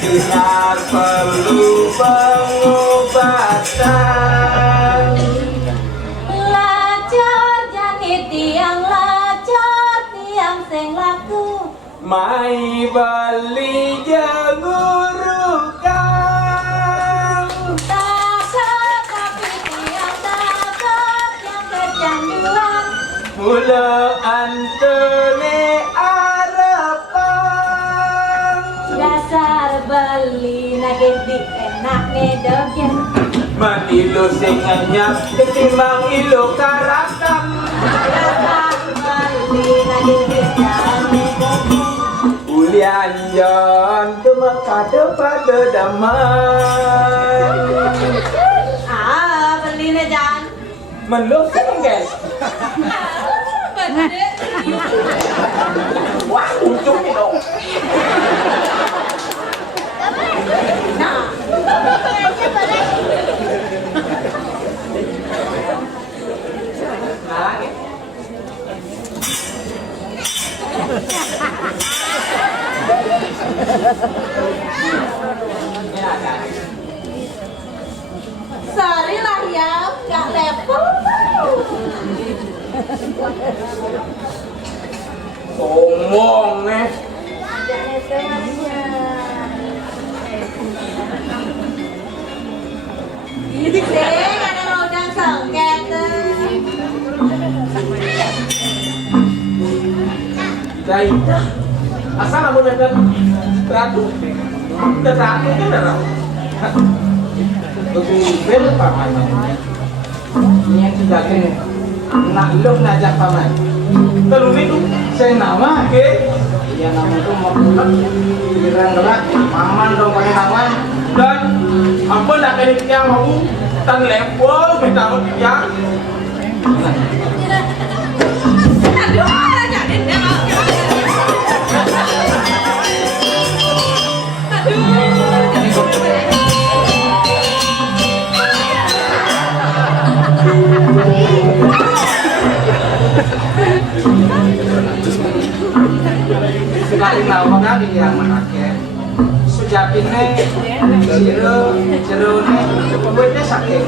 tidak perlu pengobatan. Lacor jani tiang lacor tiang sing laku, Mai beli jengurukan, takut tapi tiang takut yang kecanduan. mula antene arepan. Dasar beli nagih di enak ngedogen. Manilu sing anyap ketimbang ilu karakam. Dasar beli nagih di enak ngedogen. Ulian jon kemekade pada daman. Beli na jan. Menlu sengges. Wah, untung ni dong. Sorry lah ya, gak level. Ngomong Ini deh, ada rodang sengket. Daita. Asal kamu datang teratu. Teratu kan darah. Tugibel paman. Ini yang sudah kini. Nak lom najak paman. Kalau itu saya nama ke. Ya nama itu mau pulang. Kirang gerak paman dong pakai nama. Dan apa nak kini tiang mau tang level kita mau tiang. Aduh, jadi Sekali nama kali yang menakeh. Sujatine jero ne pembuatnya sakit.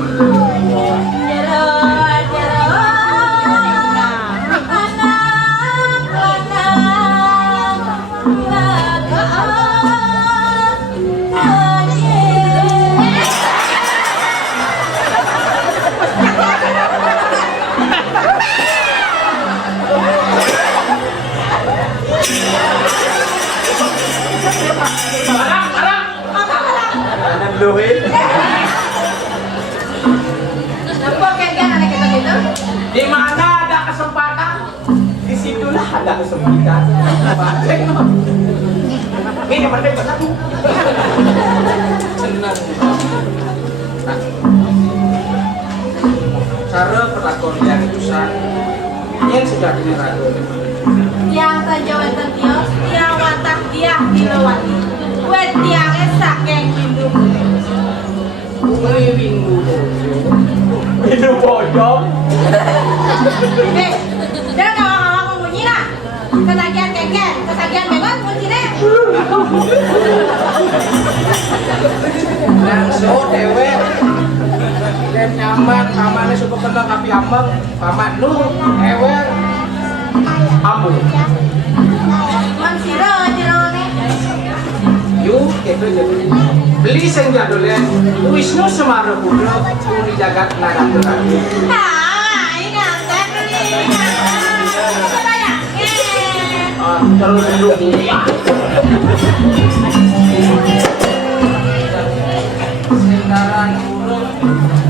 Kanan luhin. Nampak kan anak kita gitu? Di mana ada kesempatan, disitulah ada kesempitan. Ini merdeka satu. Cara perlakuan yang utusan yang sudah dinerakan. Yang terjauh tertios, yang watak dia dilewati. Kue tiangnya saking hidung. Hidup bojong. Dia gak Nangso dewek dan nyaman pamannya suka kena kapi amang paman lu ewer ambu Man sira jerone. yuk gitu jadi beli sing jadulnya Wisnu Semara Putra Puri Jagat Nagatu Raja Ah, ingat beli. Saya. terus dulu sekarang urut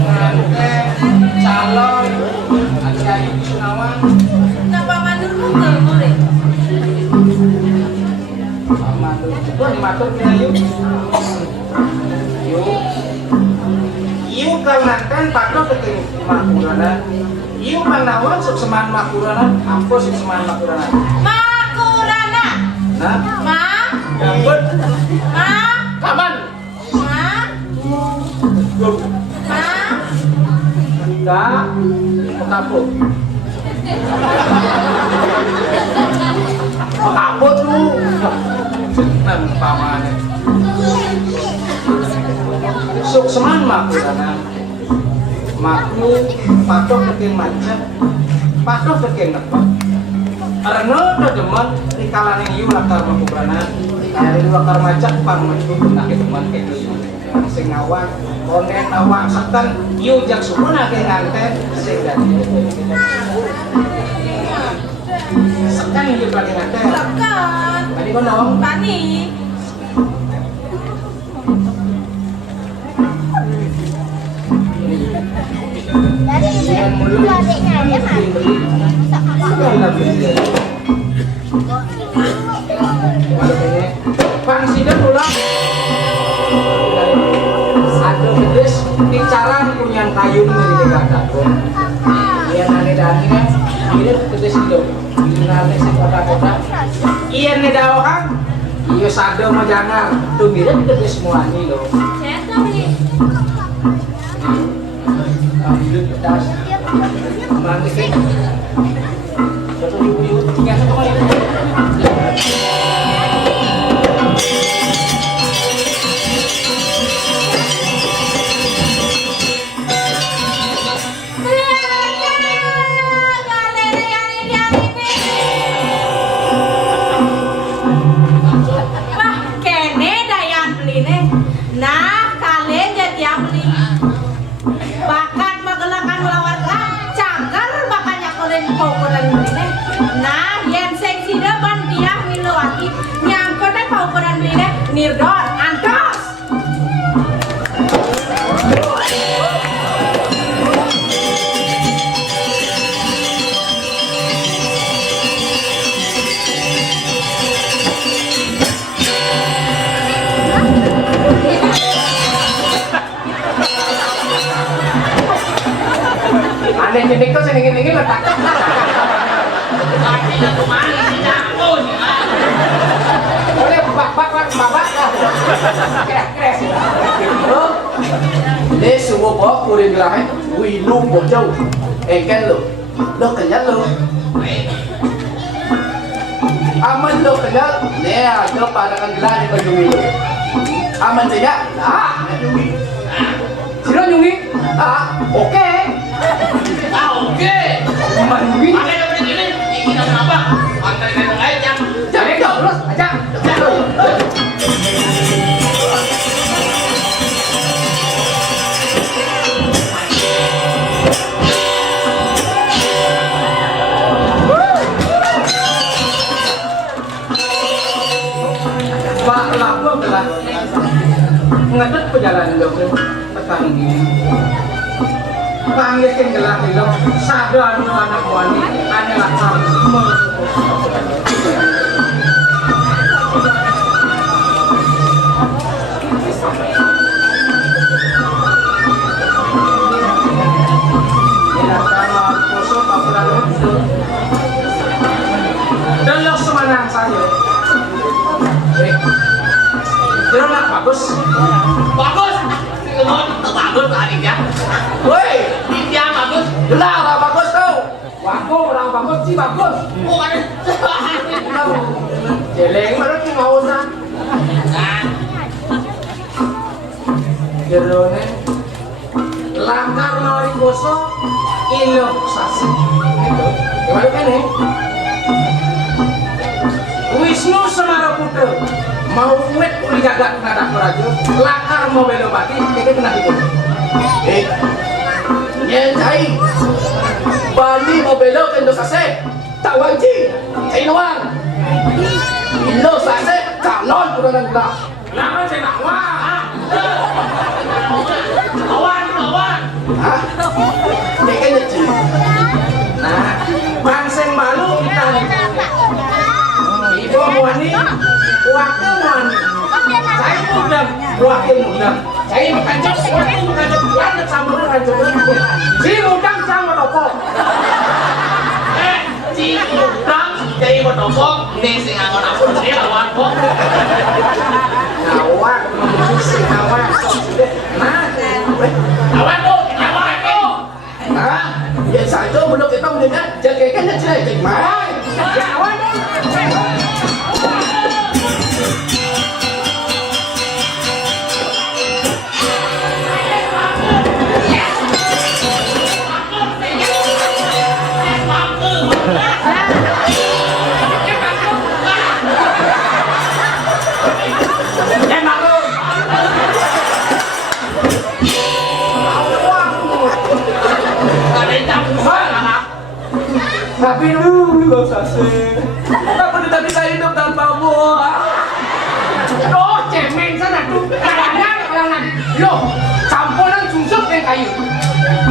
ngante calon Kiai Wisnawan Napa mandur mungkel murid? paman lu itu dimatur yuk yuk kalantan patok keting makurana yuk manawan sukseman makurana apa sukseman makurana Makurana. nah Ma. gambut Ma. kaman Ma. Ma. ka kaput kaput lu seneng pamane sukseman makurana maku patok keting macet patok keting nepot Arno demen di kalangan ieu lakar makurana dari lakar macet pang metu nak teman ke sing ngawang konen awang setan ieu jak sumuna ke nganten sing dadi sekan ieu lagi nganten Tekan. tadi gondong Tani. yang mulut Pang sidang ulang satu pedes bicara punya kayu dari dekat dapur iya nane dagingnya ini pedes itu ini nane si kota-kota iya nih daokan iya sado mau jangan tuh mirip pedes semua ini loh Saya beli. ambil pedas mangkik satu yuk tinggal satu kali Wah, kene dayan beline. Nah, kalian jadi yang beli. Bahkan magelakan lawarkan, cangkar makanya kalian paukuran beline. Nah, yang sing sida ban dia milawati, nyangkutnya paukuran beline. Nirdon, antos. aneh jadi kau senengin letak boleh bak kres Để sự vô bó của đình lại Vì luôn một châu Ê cái lục Lúc cảnh nhất luôn Aman lúc cảnh nhất Nè cho bà đã cần gila di baju itu Aman saja Ah siro nyungi Ah oke Oke. manwi Makanya udah gini, kita kenapa? Antarin yang lain yang jadi kau terus aja Pak laku adalah ngedet perjalanan dokter petang ini. Panggilkan gelah hilang sadar anak wani ane lakar dan lo semanang saya dia nak bagus bagus. Bagus hari ya. woi Dia bagus. gelah lah bagus tuh waku orang bagus sih bagus Bukan. jeleng baru mau usah jerone lakar mawari boso ilo sasi gitu gimana kan nih Wisnu Semara Putra mau wet uli gagak nadak merajo lakar mau belobati kayak kena itu Nyai Bali mau belok ke Indosase tak wajib cai nuang Indosase calon kurang gelas lawan saya nak wah lawan hah kayaknya cuy nah bangseng malu kita nih ibu wani waktu wani saya mudah waktu mudah saya makan cok waktu makan cok banget sama makan cok si mudang sama toko si mudang jadi mau toko nih sing angon aku saya lawan kok awak si awak nah awak tuh nah ya saja belum kita mendengar jaga kan cerai cek mai awak tapi lu gak usah sih apa kita bisa hidup tanpa buah oh cemen sana tuh kadang-kadang lo campuran sungsuk yang kayu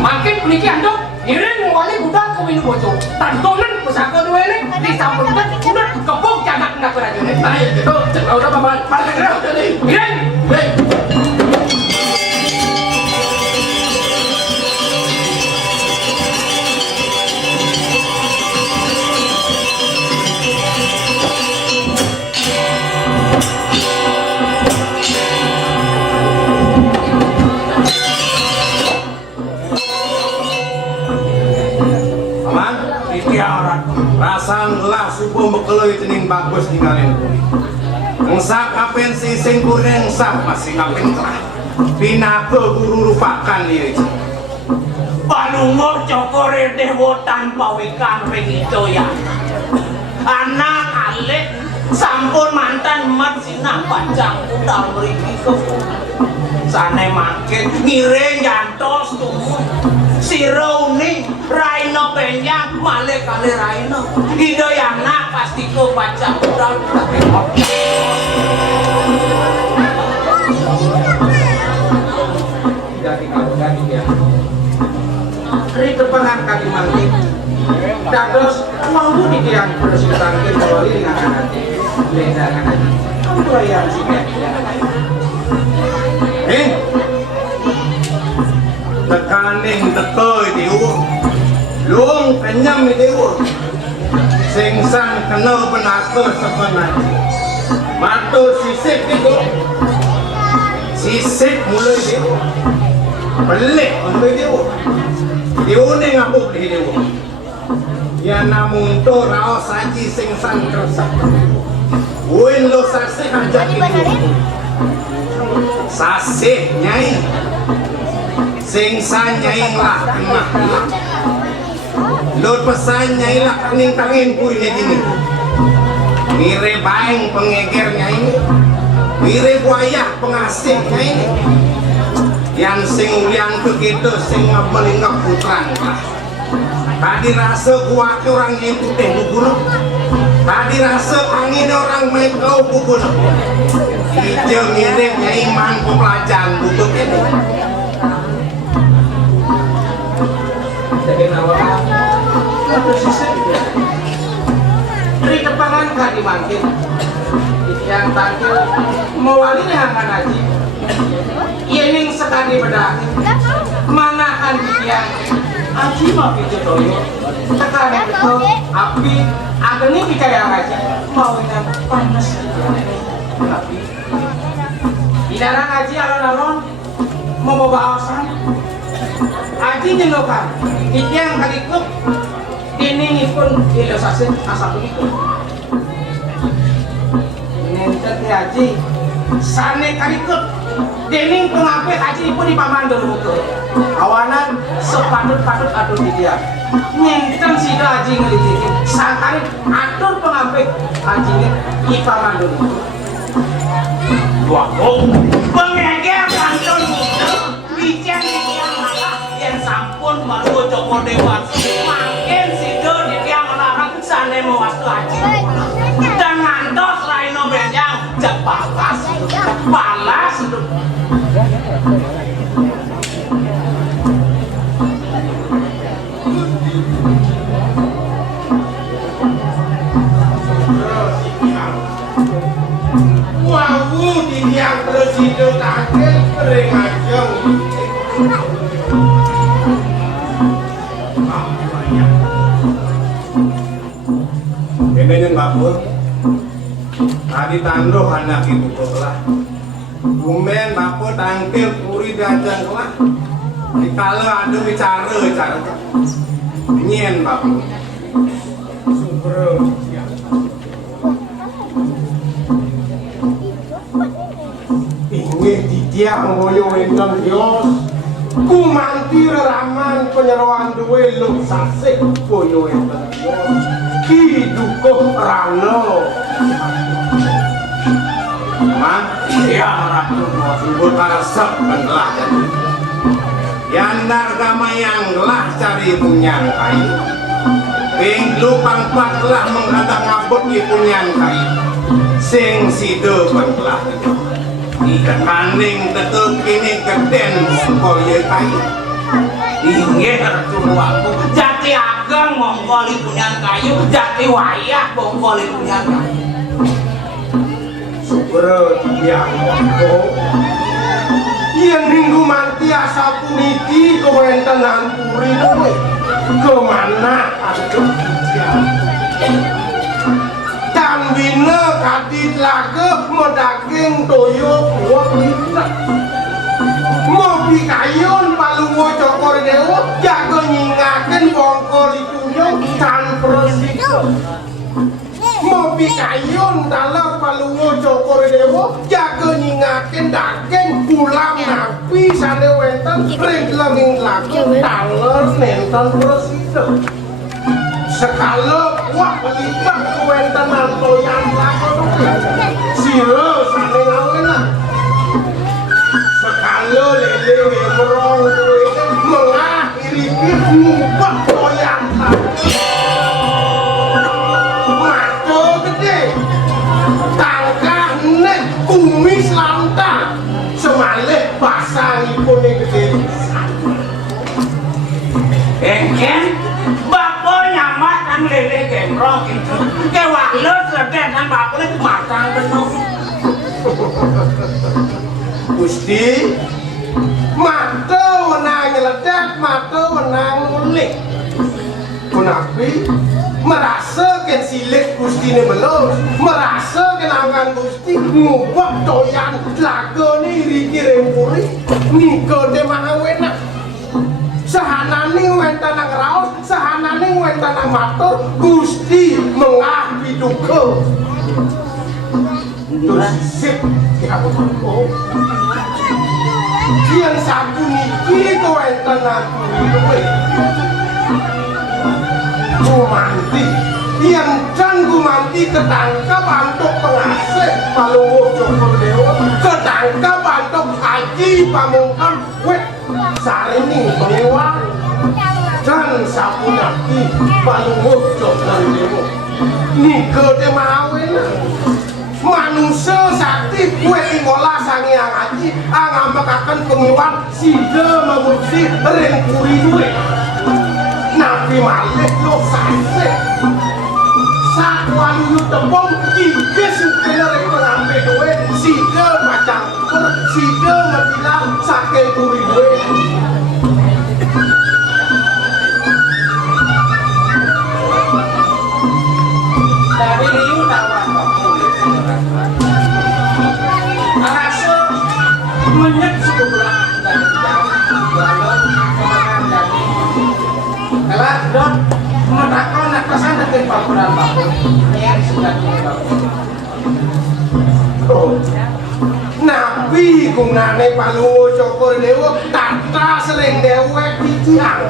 makin peniki andok iring wali budak kawin bocor tantonan pesaka dua ini dicampur udah kepuk jagat nak berajunnya nah itu cek udah paman pakai kerau jadi iring rasanglah subuh mekeloi tening bagus tinggalin ngsak kapen sising kureng sah masih kapen kerah pinaka guru rupakan diri Panungor cokore dewo tanpa wikan itu ya anak alek sampun mantan mat sinah panjang udang meriki kefu sane makin ngiring jantos tumun Sironi Raino penyang malek kali Raino ide yang nak pasti ko baca udang jadi kalau ganti ya dari kepengan kaki mantik dados mau di tiang persitaan ke bawah dengan anak beda anak kamu tuh yang sih tekaning tekoi diu luang kenyam diu singsan kenal penakut sebenarnya matur sisip itu sisip mulai diu pelik mulai diu ni ngapuk di diu ya namun to rao saji singsan kersak win lo sasih ajak diu sasih nyai singsan nyai lah kena Lord pesan nyai lah kening tangin puri ini mire baeng pengegernya ini mire buaya pengasihnya ini yang sing ulian begitu sing melingap putran tadi rasa kuat orang yang putih bubunuh tadi rasa angin orang mekau bubunuh hijau mirip nyai man pelajaran bubuk ini jadi nawar atau sisa dari kepangan kak dimangkin yang tangkil mewalinya akan haji ini sekali bedah mana kan yang haji mau jodohnya sekarang itu api akhirnya kita yang haji mau yang panas tapi dilarang haji alon-alon mau bawa awasan haji nyelokan yang kalikuk ini pun ilustrasi asal begitu nentet haji sane karikut dening pengape haji pun di pamandul muka awanan sepatut-patut atur di dia nyenteng sida haji ngelidikin sangkari atur pengape haji di pamandul wako pengeger kantong muka bicara yang malah yang sampun malu Joko Dewa makin sida di tiang melarang sane mewastu haji dengan dos Raino Benjang jak balas hidup wawu di tiang presiden akhir ringajeng ini yang bagus tadi tanduh anak ibu kelah bumen bapak tangkil puri diajang kelah dikala ada bicara nyen bapak super ingin didiak ngoyo enten dios kumanti raman penyeruan duwe lu sasik koyo enten dios hidup rano man ya ratu subur karasep benlah yandar gamayang lah cari punyangkai ping lupang patlah mengkata ngabut di punyangkai sing sido benlah ikekaning tetep kini keden mongkol yekai inggih ratu aku jati ageng mongkol punyan kayu jati wayah mongkol punyan kayu super yang waktu yang minggu manti asa puniki kewenten ampuri duwe kemana aduh dan bina kadit lage modaging toyo buah liter mobi kayun palungo cokor dewa jago nyingaken bongkol itunyong tan persiko mobi kayun dalam palungo cokor dewa jago nyingaken daging pulang napi sane wenten ring lenging lage taler nenten persiko sekalo wah lipat kuwenten antoyan lakon siro sane ngawena sekalo lele ngemrong kuwe mengakhiri ngubah toyan maco gede tangkah nek kumis lantang semalih pasangipun gede engken lele gemrong itu kewak lo sedek kan bakul itu matang penuh Gusti mata wenang nyeledak mata wenang ngulik kunapi merasa kan silik Gusti ini belum merasa kan angan Gusti ngubah doyan laga ni riki rempuri niko de mahawenak sahanane wenten nang raos sahanane wenten nang matur Gusti mengah piduka terus sip aku kian satu niki wenten nang duwe gumanti yang can gumanti ketangkap antuk pengasih palungo Joko Dewa ketangkap antuk haji pamungkam weh sarini pengewan dan sapunaki palungo Joko Dewa nike de mawin manusia sakti kue ingolah sangi yang haji angampakakan pengewan sida memuji ring puri duwe nabi malih lo sase sak walu tepung iki supaya ring pengampe duwe sida macam sida matilah saking puri duwe dari liu tawan rasa menyek suku belah dari jauh balon kemenangan dari kelak dot menakon nak kesan detik pakuran bakul yang sudah dibawa Nabi gunane Palungguh Cokrodewa tata sering dewek titiang.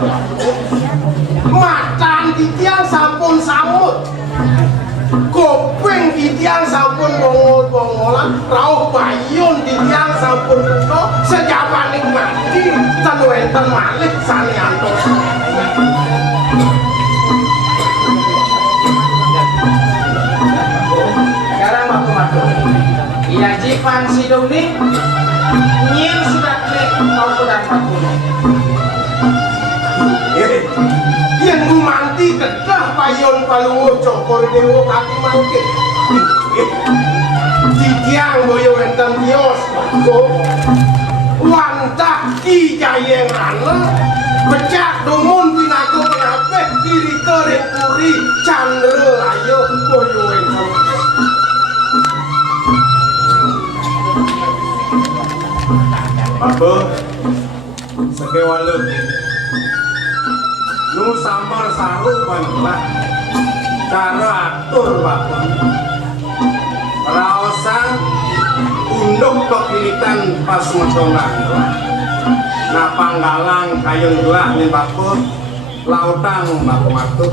Matan titiang sampun samut. Kopeng titiang sampun bongol-bongolan, rauh bayun titiang sampun kuno, sejabaning mati ten wenten malih saliantos. Sekarang matur-matur. Iya Jipan Sidong nih nying sudah klik kau sudah patune. Yang gumanti kedah payon Palungguh Cokrodewa kaki mangke. Titiang boyo wenten tios wantah Ki Jayeng Rana becak dumun pinaku pengape diri kering puri Candra Ayo boyo wenten. Apa? Sekewaluk nu samar saru panjelah cara atur bakun raosan unduk kekilitan pas medonan na panggalang kayun gelah nih bakun lautan baku-baku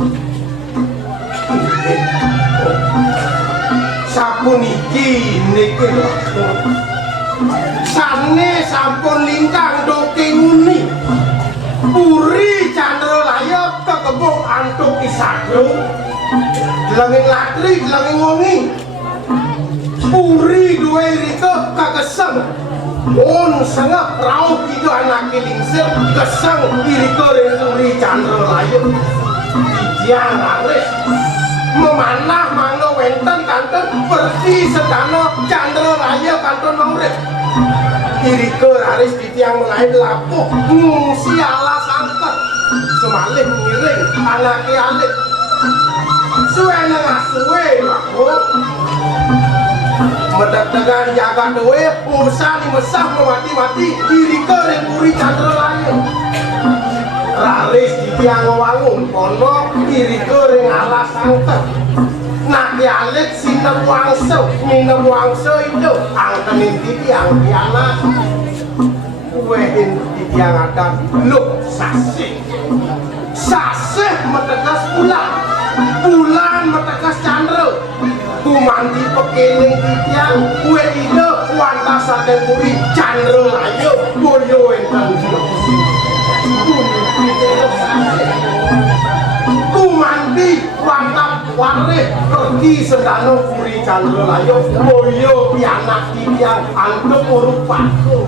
sapun iki niki lho sane sampun lintang doke uni puri Candra Layap kekebuk antuk isagro dilangin latri dilangin wongi puri duwe rika kakeseng on sengah rauh itu anak lingsir keseng irika puri Candra Layap dijiang aris memanah mangga wenten kanton pergi sedana Candra Layap kanton maurip irika aris ditiang melahir lapuh ngungsi ala sangket semalih ngiring anake alik suwe nengah suwe lakuk medek-degan jaga dewe urusan mesah memati-mati irika ring puri Candra Layap raris ditiang wangun kono irika ring ala sangket nak alik sinem wangso minem wangso itu angkenin titiang pianak kuwehin titiang akan luk sasih sasih metegas bulan metegas Candra kumanti pekeling titiang kue ide wantasaken puri Candra Layap boyo enten kumanti wantap wareh pergi sedana puri Candra Layap boyo pianak titiang antuk urupaku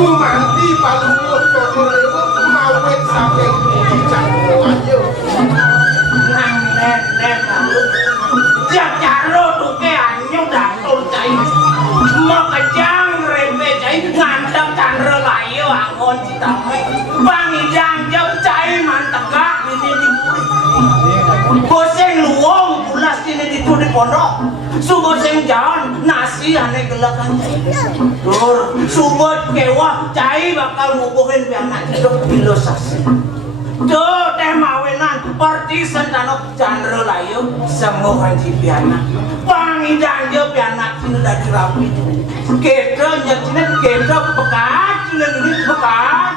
kumanti Palungguh Cokrodewa mawet saking puri Candra Layap Nang net jak jaro tuke anyong datul cai mau kejang rembe cai ngandang Candra Layap angon citame bangidang jauh cai mantegak ini di puri boseng luong pulas ini di pondok suboseng jalan nasi aneh gelakan dur subot kewah cai bakal ngubuhin pianak hidup filosasi tuh teh mawenan perti sentano Candra Layap semua si pianak pangidang jauh pianak sini udah dirapi kita nyatine kita pekat ini pekat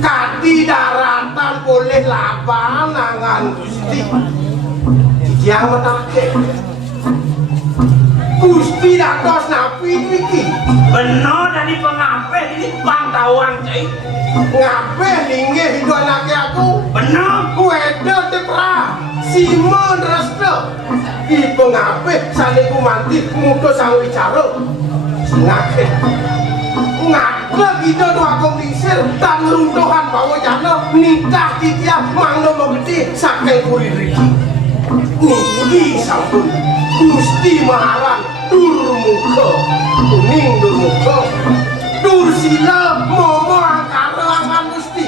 kati daratan boleh lapangan Gusti yang metake Gusti dados napi iki bener dari pengape ini pantauan cai ngape linggih hidup anaknya aku bener kuedo tepra Simon resto di pengape sane kumanti muka sang wicara ngake ngake gitu doa komisir dan runtuhan bawa jano nikah titiang mangno mengerti saking kulit riki niki sampun Gusti Maharan durmuka kuning durmuka dursila momo angkara angan Gusti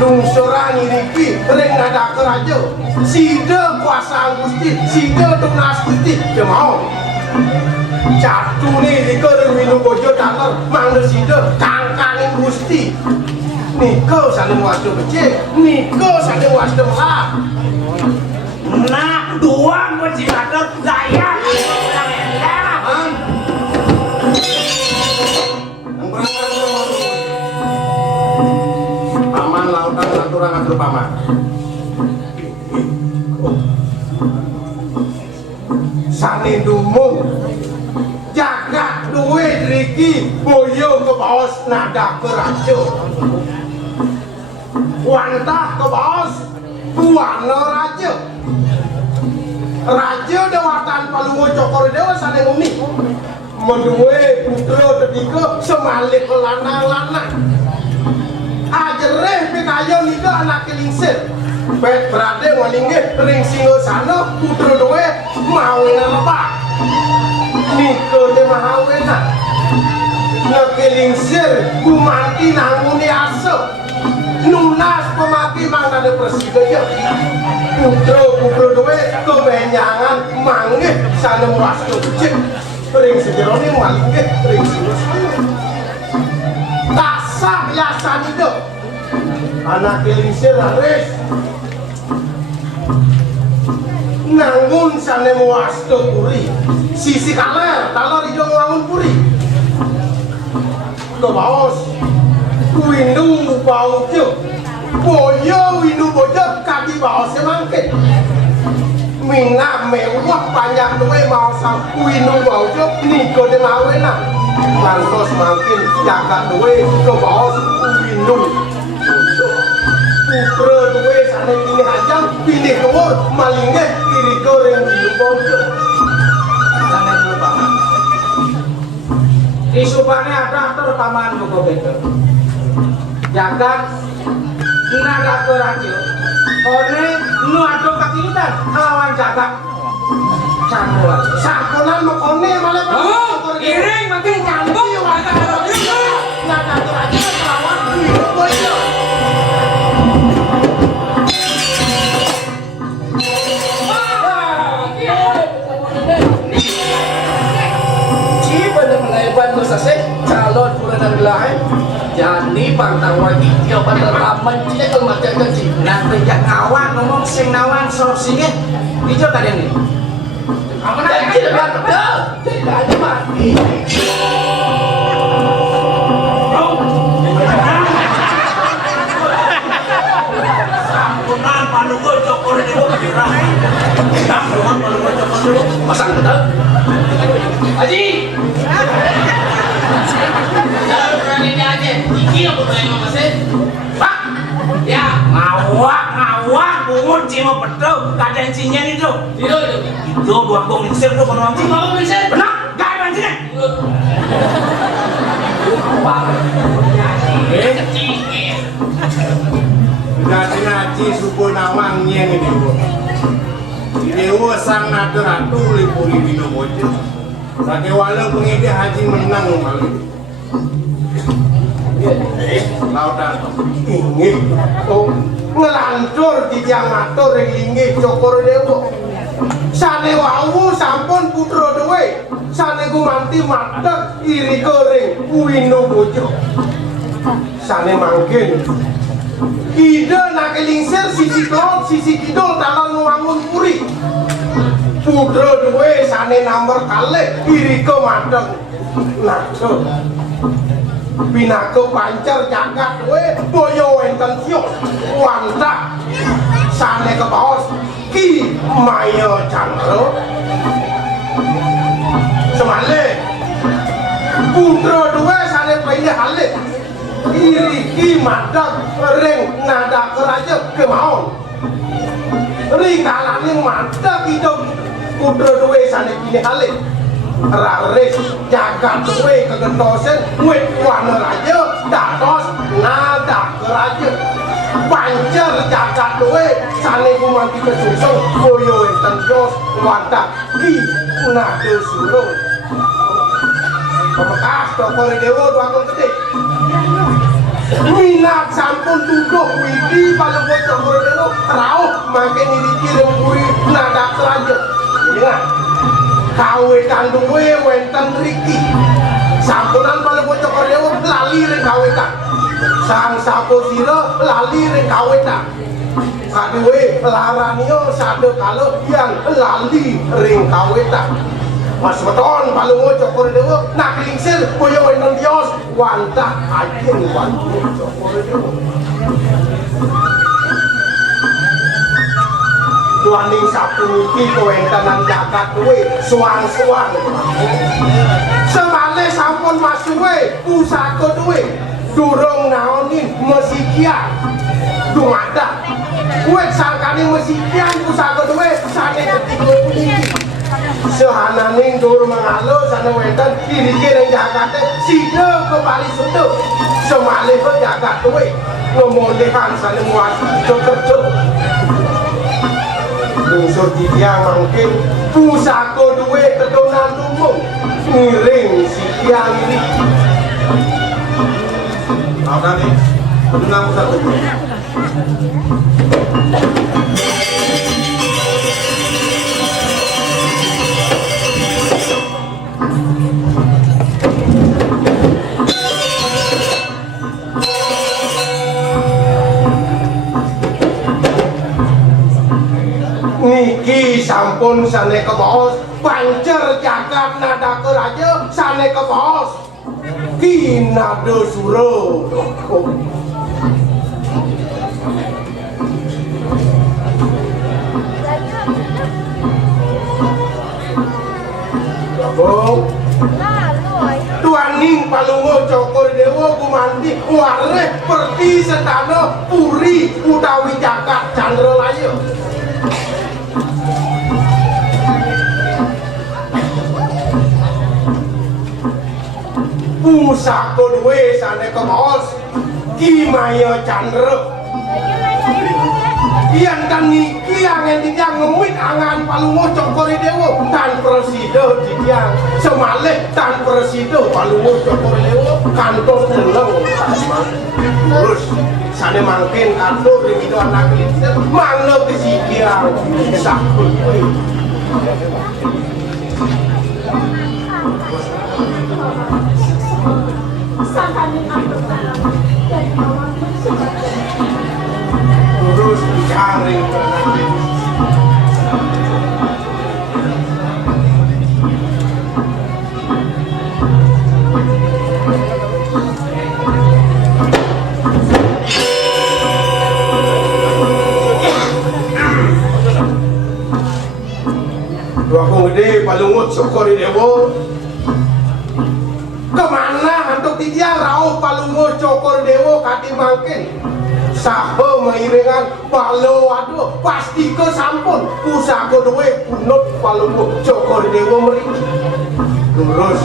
lungsuran iriki ring nada keraja sida kuasa Gusti sida tunas Gusti ke mau jatuh nih di ring minum bojo datar mangga sida kangkangin Gusti niko saling wasdo becik niko saling wasdo ha Nah, dua motivator saya. Paman lautan aturan atur paman. Sane dumung jagat duwe driki boyo ke bos nada keraja. Wantah ke bos tuana raja. Raja dewatan Palungo Cokor Dewa sane umi menduwe putra ketiga semalik lanang-lanang ajereh pikayo nika anak lingsir bet berade walinge ring singosana putra duwe mawena lebak nika de mahawena nake lingsir gumanti nanguni aso nunas pemaki mangane presiden putra duwe kebenyangan manggih sanem wastu becik ring sejerone malinggih ring singosana tasah yasan hidup anak lingsir laris nanggun sanem wastu puri sisi kaler talor hidung wangun puri ke baos windu baujo boyo windu bojo kaki baos semangkit mina mewah panjang duwe mau sang windu baujo niko de mawena lantos makin jaga duwe ke baos windu putra duwe sane kini hajang pilih keluar malingnya kiri goreng windu baujo Sana dulu paman. Isupane ada atur paman buku betul. Jagat nada keraja. Kone nu ado kakilitan lawan jagat. Campuran. sakonan mekone malah Oh, iring makin nyambung ya warga nada keraja lawan windu baujo calon bulan lain jadi pantang wajib dia pada ramen dia kalau macam gaji nanti jak ngawan ngomong sing nawan sok singe ijo kalian nih apa dan tidak betul tidak ada mati sampunan Palungo Cokor Dewa pirang sampunan Palungo Cokor Dewa pasang betul Haji ini aja iki yang berani masih pak ya ngawak bungut cima pedo kadang sinyal itu dua bong lingsir tuh kalau nanti mau lingsir benar gak mancingnya ngaji suku nawang nyen ini bu dewa sang nada ratu lipuri dino bojo sake wala pengide haji menang kali lautan ingin ngelantur di tiang matur yang linggih Cokor Dewa sane wawu sampun putra duwe sane gumanti matek iri goreng wino bojo sane mangkin ide nak lingsir sisi klot sisi kidul dalam ngewangun puri putra duwe sane nomor kalih iri ke matek nado Pinako pancer jagat we boyo enten siok wanta sane ke bawah ki mayo chandro semale putra dua sane pindah halik iri ki madak ring nada keraja ke maon ring kalane madak hidup putra dua sane pindah halik raris jagat duwe kegentosen wit wana raja dados nada keraja pancer jagat duwe sane kumanti kesusung boyo enten jos watak ki nada suruh pemekas Cokor Dewa tuangkul gede minat sampun tuduh widi Palunggo Cokrodewo rauh makin niriki remburi nadak selanjut ingat kawetan duwe wenten riki sampunan Palunggo Cokrodewo lali ring kawetan sang sapo sira lali ring kawetan kaduwe laranio sade kalau yang lali ring kawetan Mas beton Palunggo Cokrodewo nak lingsir koyo wenten dios wantah ajeng Palunggo Cokrodewo Tuaning sapuniki kewentanan jagat duwe suang-suang semale sampun masuwe pusaka duwe durung naonin mesikian dumada kuwe sangkane mesikian pusaka duwe sane ketiga puniki sehananing dur mengalo sana wenten irike ning jagate sida kepali sudu semale ke jagat duwe ngomolehan sane muat cocok unsur tiang mungkin pusaka duwe kedonan tumung ngiring si tiang ini apa nih? Kedonan pusaka niki sampun sane kebos pancer jagat nada keraja sane kebos kinado suro Tuaning Palunggo Cokrodewo gumanti wareh perti setana puri utawi jagat Candralaya pusaka duwe sane kebos Kimaya Candra yang dan niki angen tiang ngemit angan Palunggo Cokrodewo tan presida tiang semalih tan presida Palunggo Cokrodewo kantos deleng terus sane mangkin kantor ring itu anak lincir manglo kesikian sakul Sangkanin aku dari awal terus cari Waktu gede Palunggo Cokrodewo kemana untuk tiang rauh Palunggo Cokrodewo kati mangkin saha mairingan balo aduh pasti ke sampun pusaka duwe punut Palunggo Cokrodewo mriki terus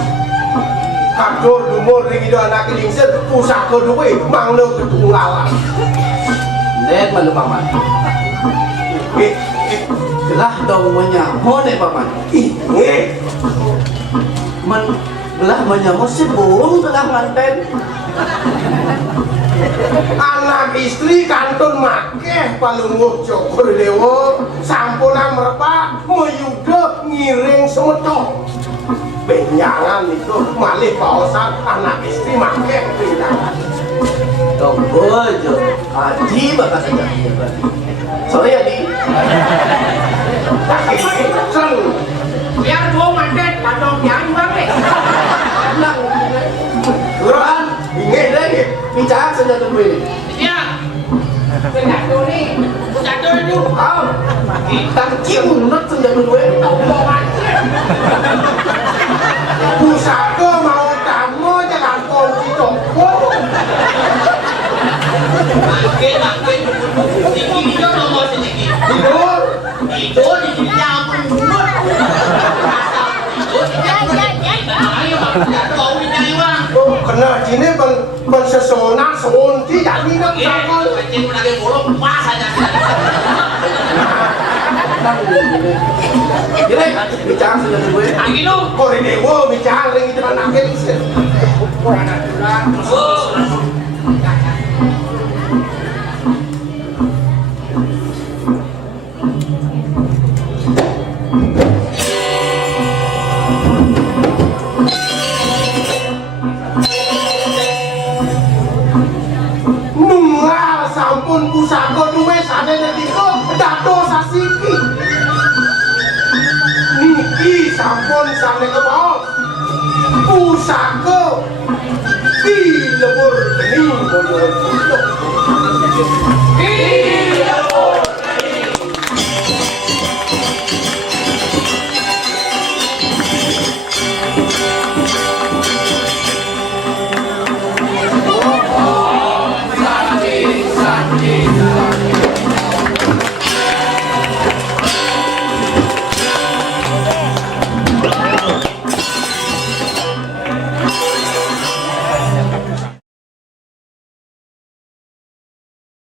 kadur dumur ring ido anak lingsir pusaka duwe manglo ketunggalan Nek malu paman gelah dong menyamo nek paman belah menyamo si burung tengah manten anak istri kantun makeh Palunggo Cokrodewo sampunan merepak meyuda ngiring semetok benjangan itu malih paosan anak istri makeh benjangan dong bojo adi bakal saja sorry adi tapi sen biar gua mandet padong yang banget tenang Quran ingin lagi bicara saja tunggu ini ya jatuh nih jatuh itu kita ciumat saja tunggu ini pusaka mau kamu jangan kunci toko makin sedikit itu nomor sedikit tidur itu di sini ampun mundur itu ayo kau dicari orang kena sini pensesonan sonti jadi nak sakal kecil lagi bolong pas aja jadi bicara saja tunggu ini angin Cokrodewo bicara ring itu anak lingsir nunggal sampun pusaka duwe sadene diko dados sasiki niki sampun sane kebawa pusaka di lebur bening boyo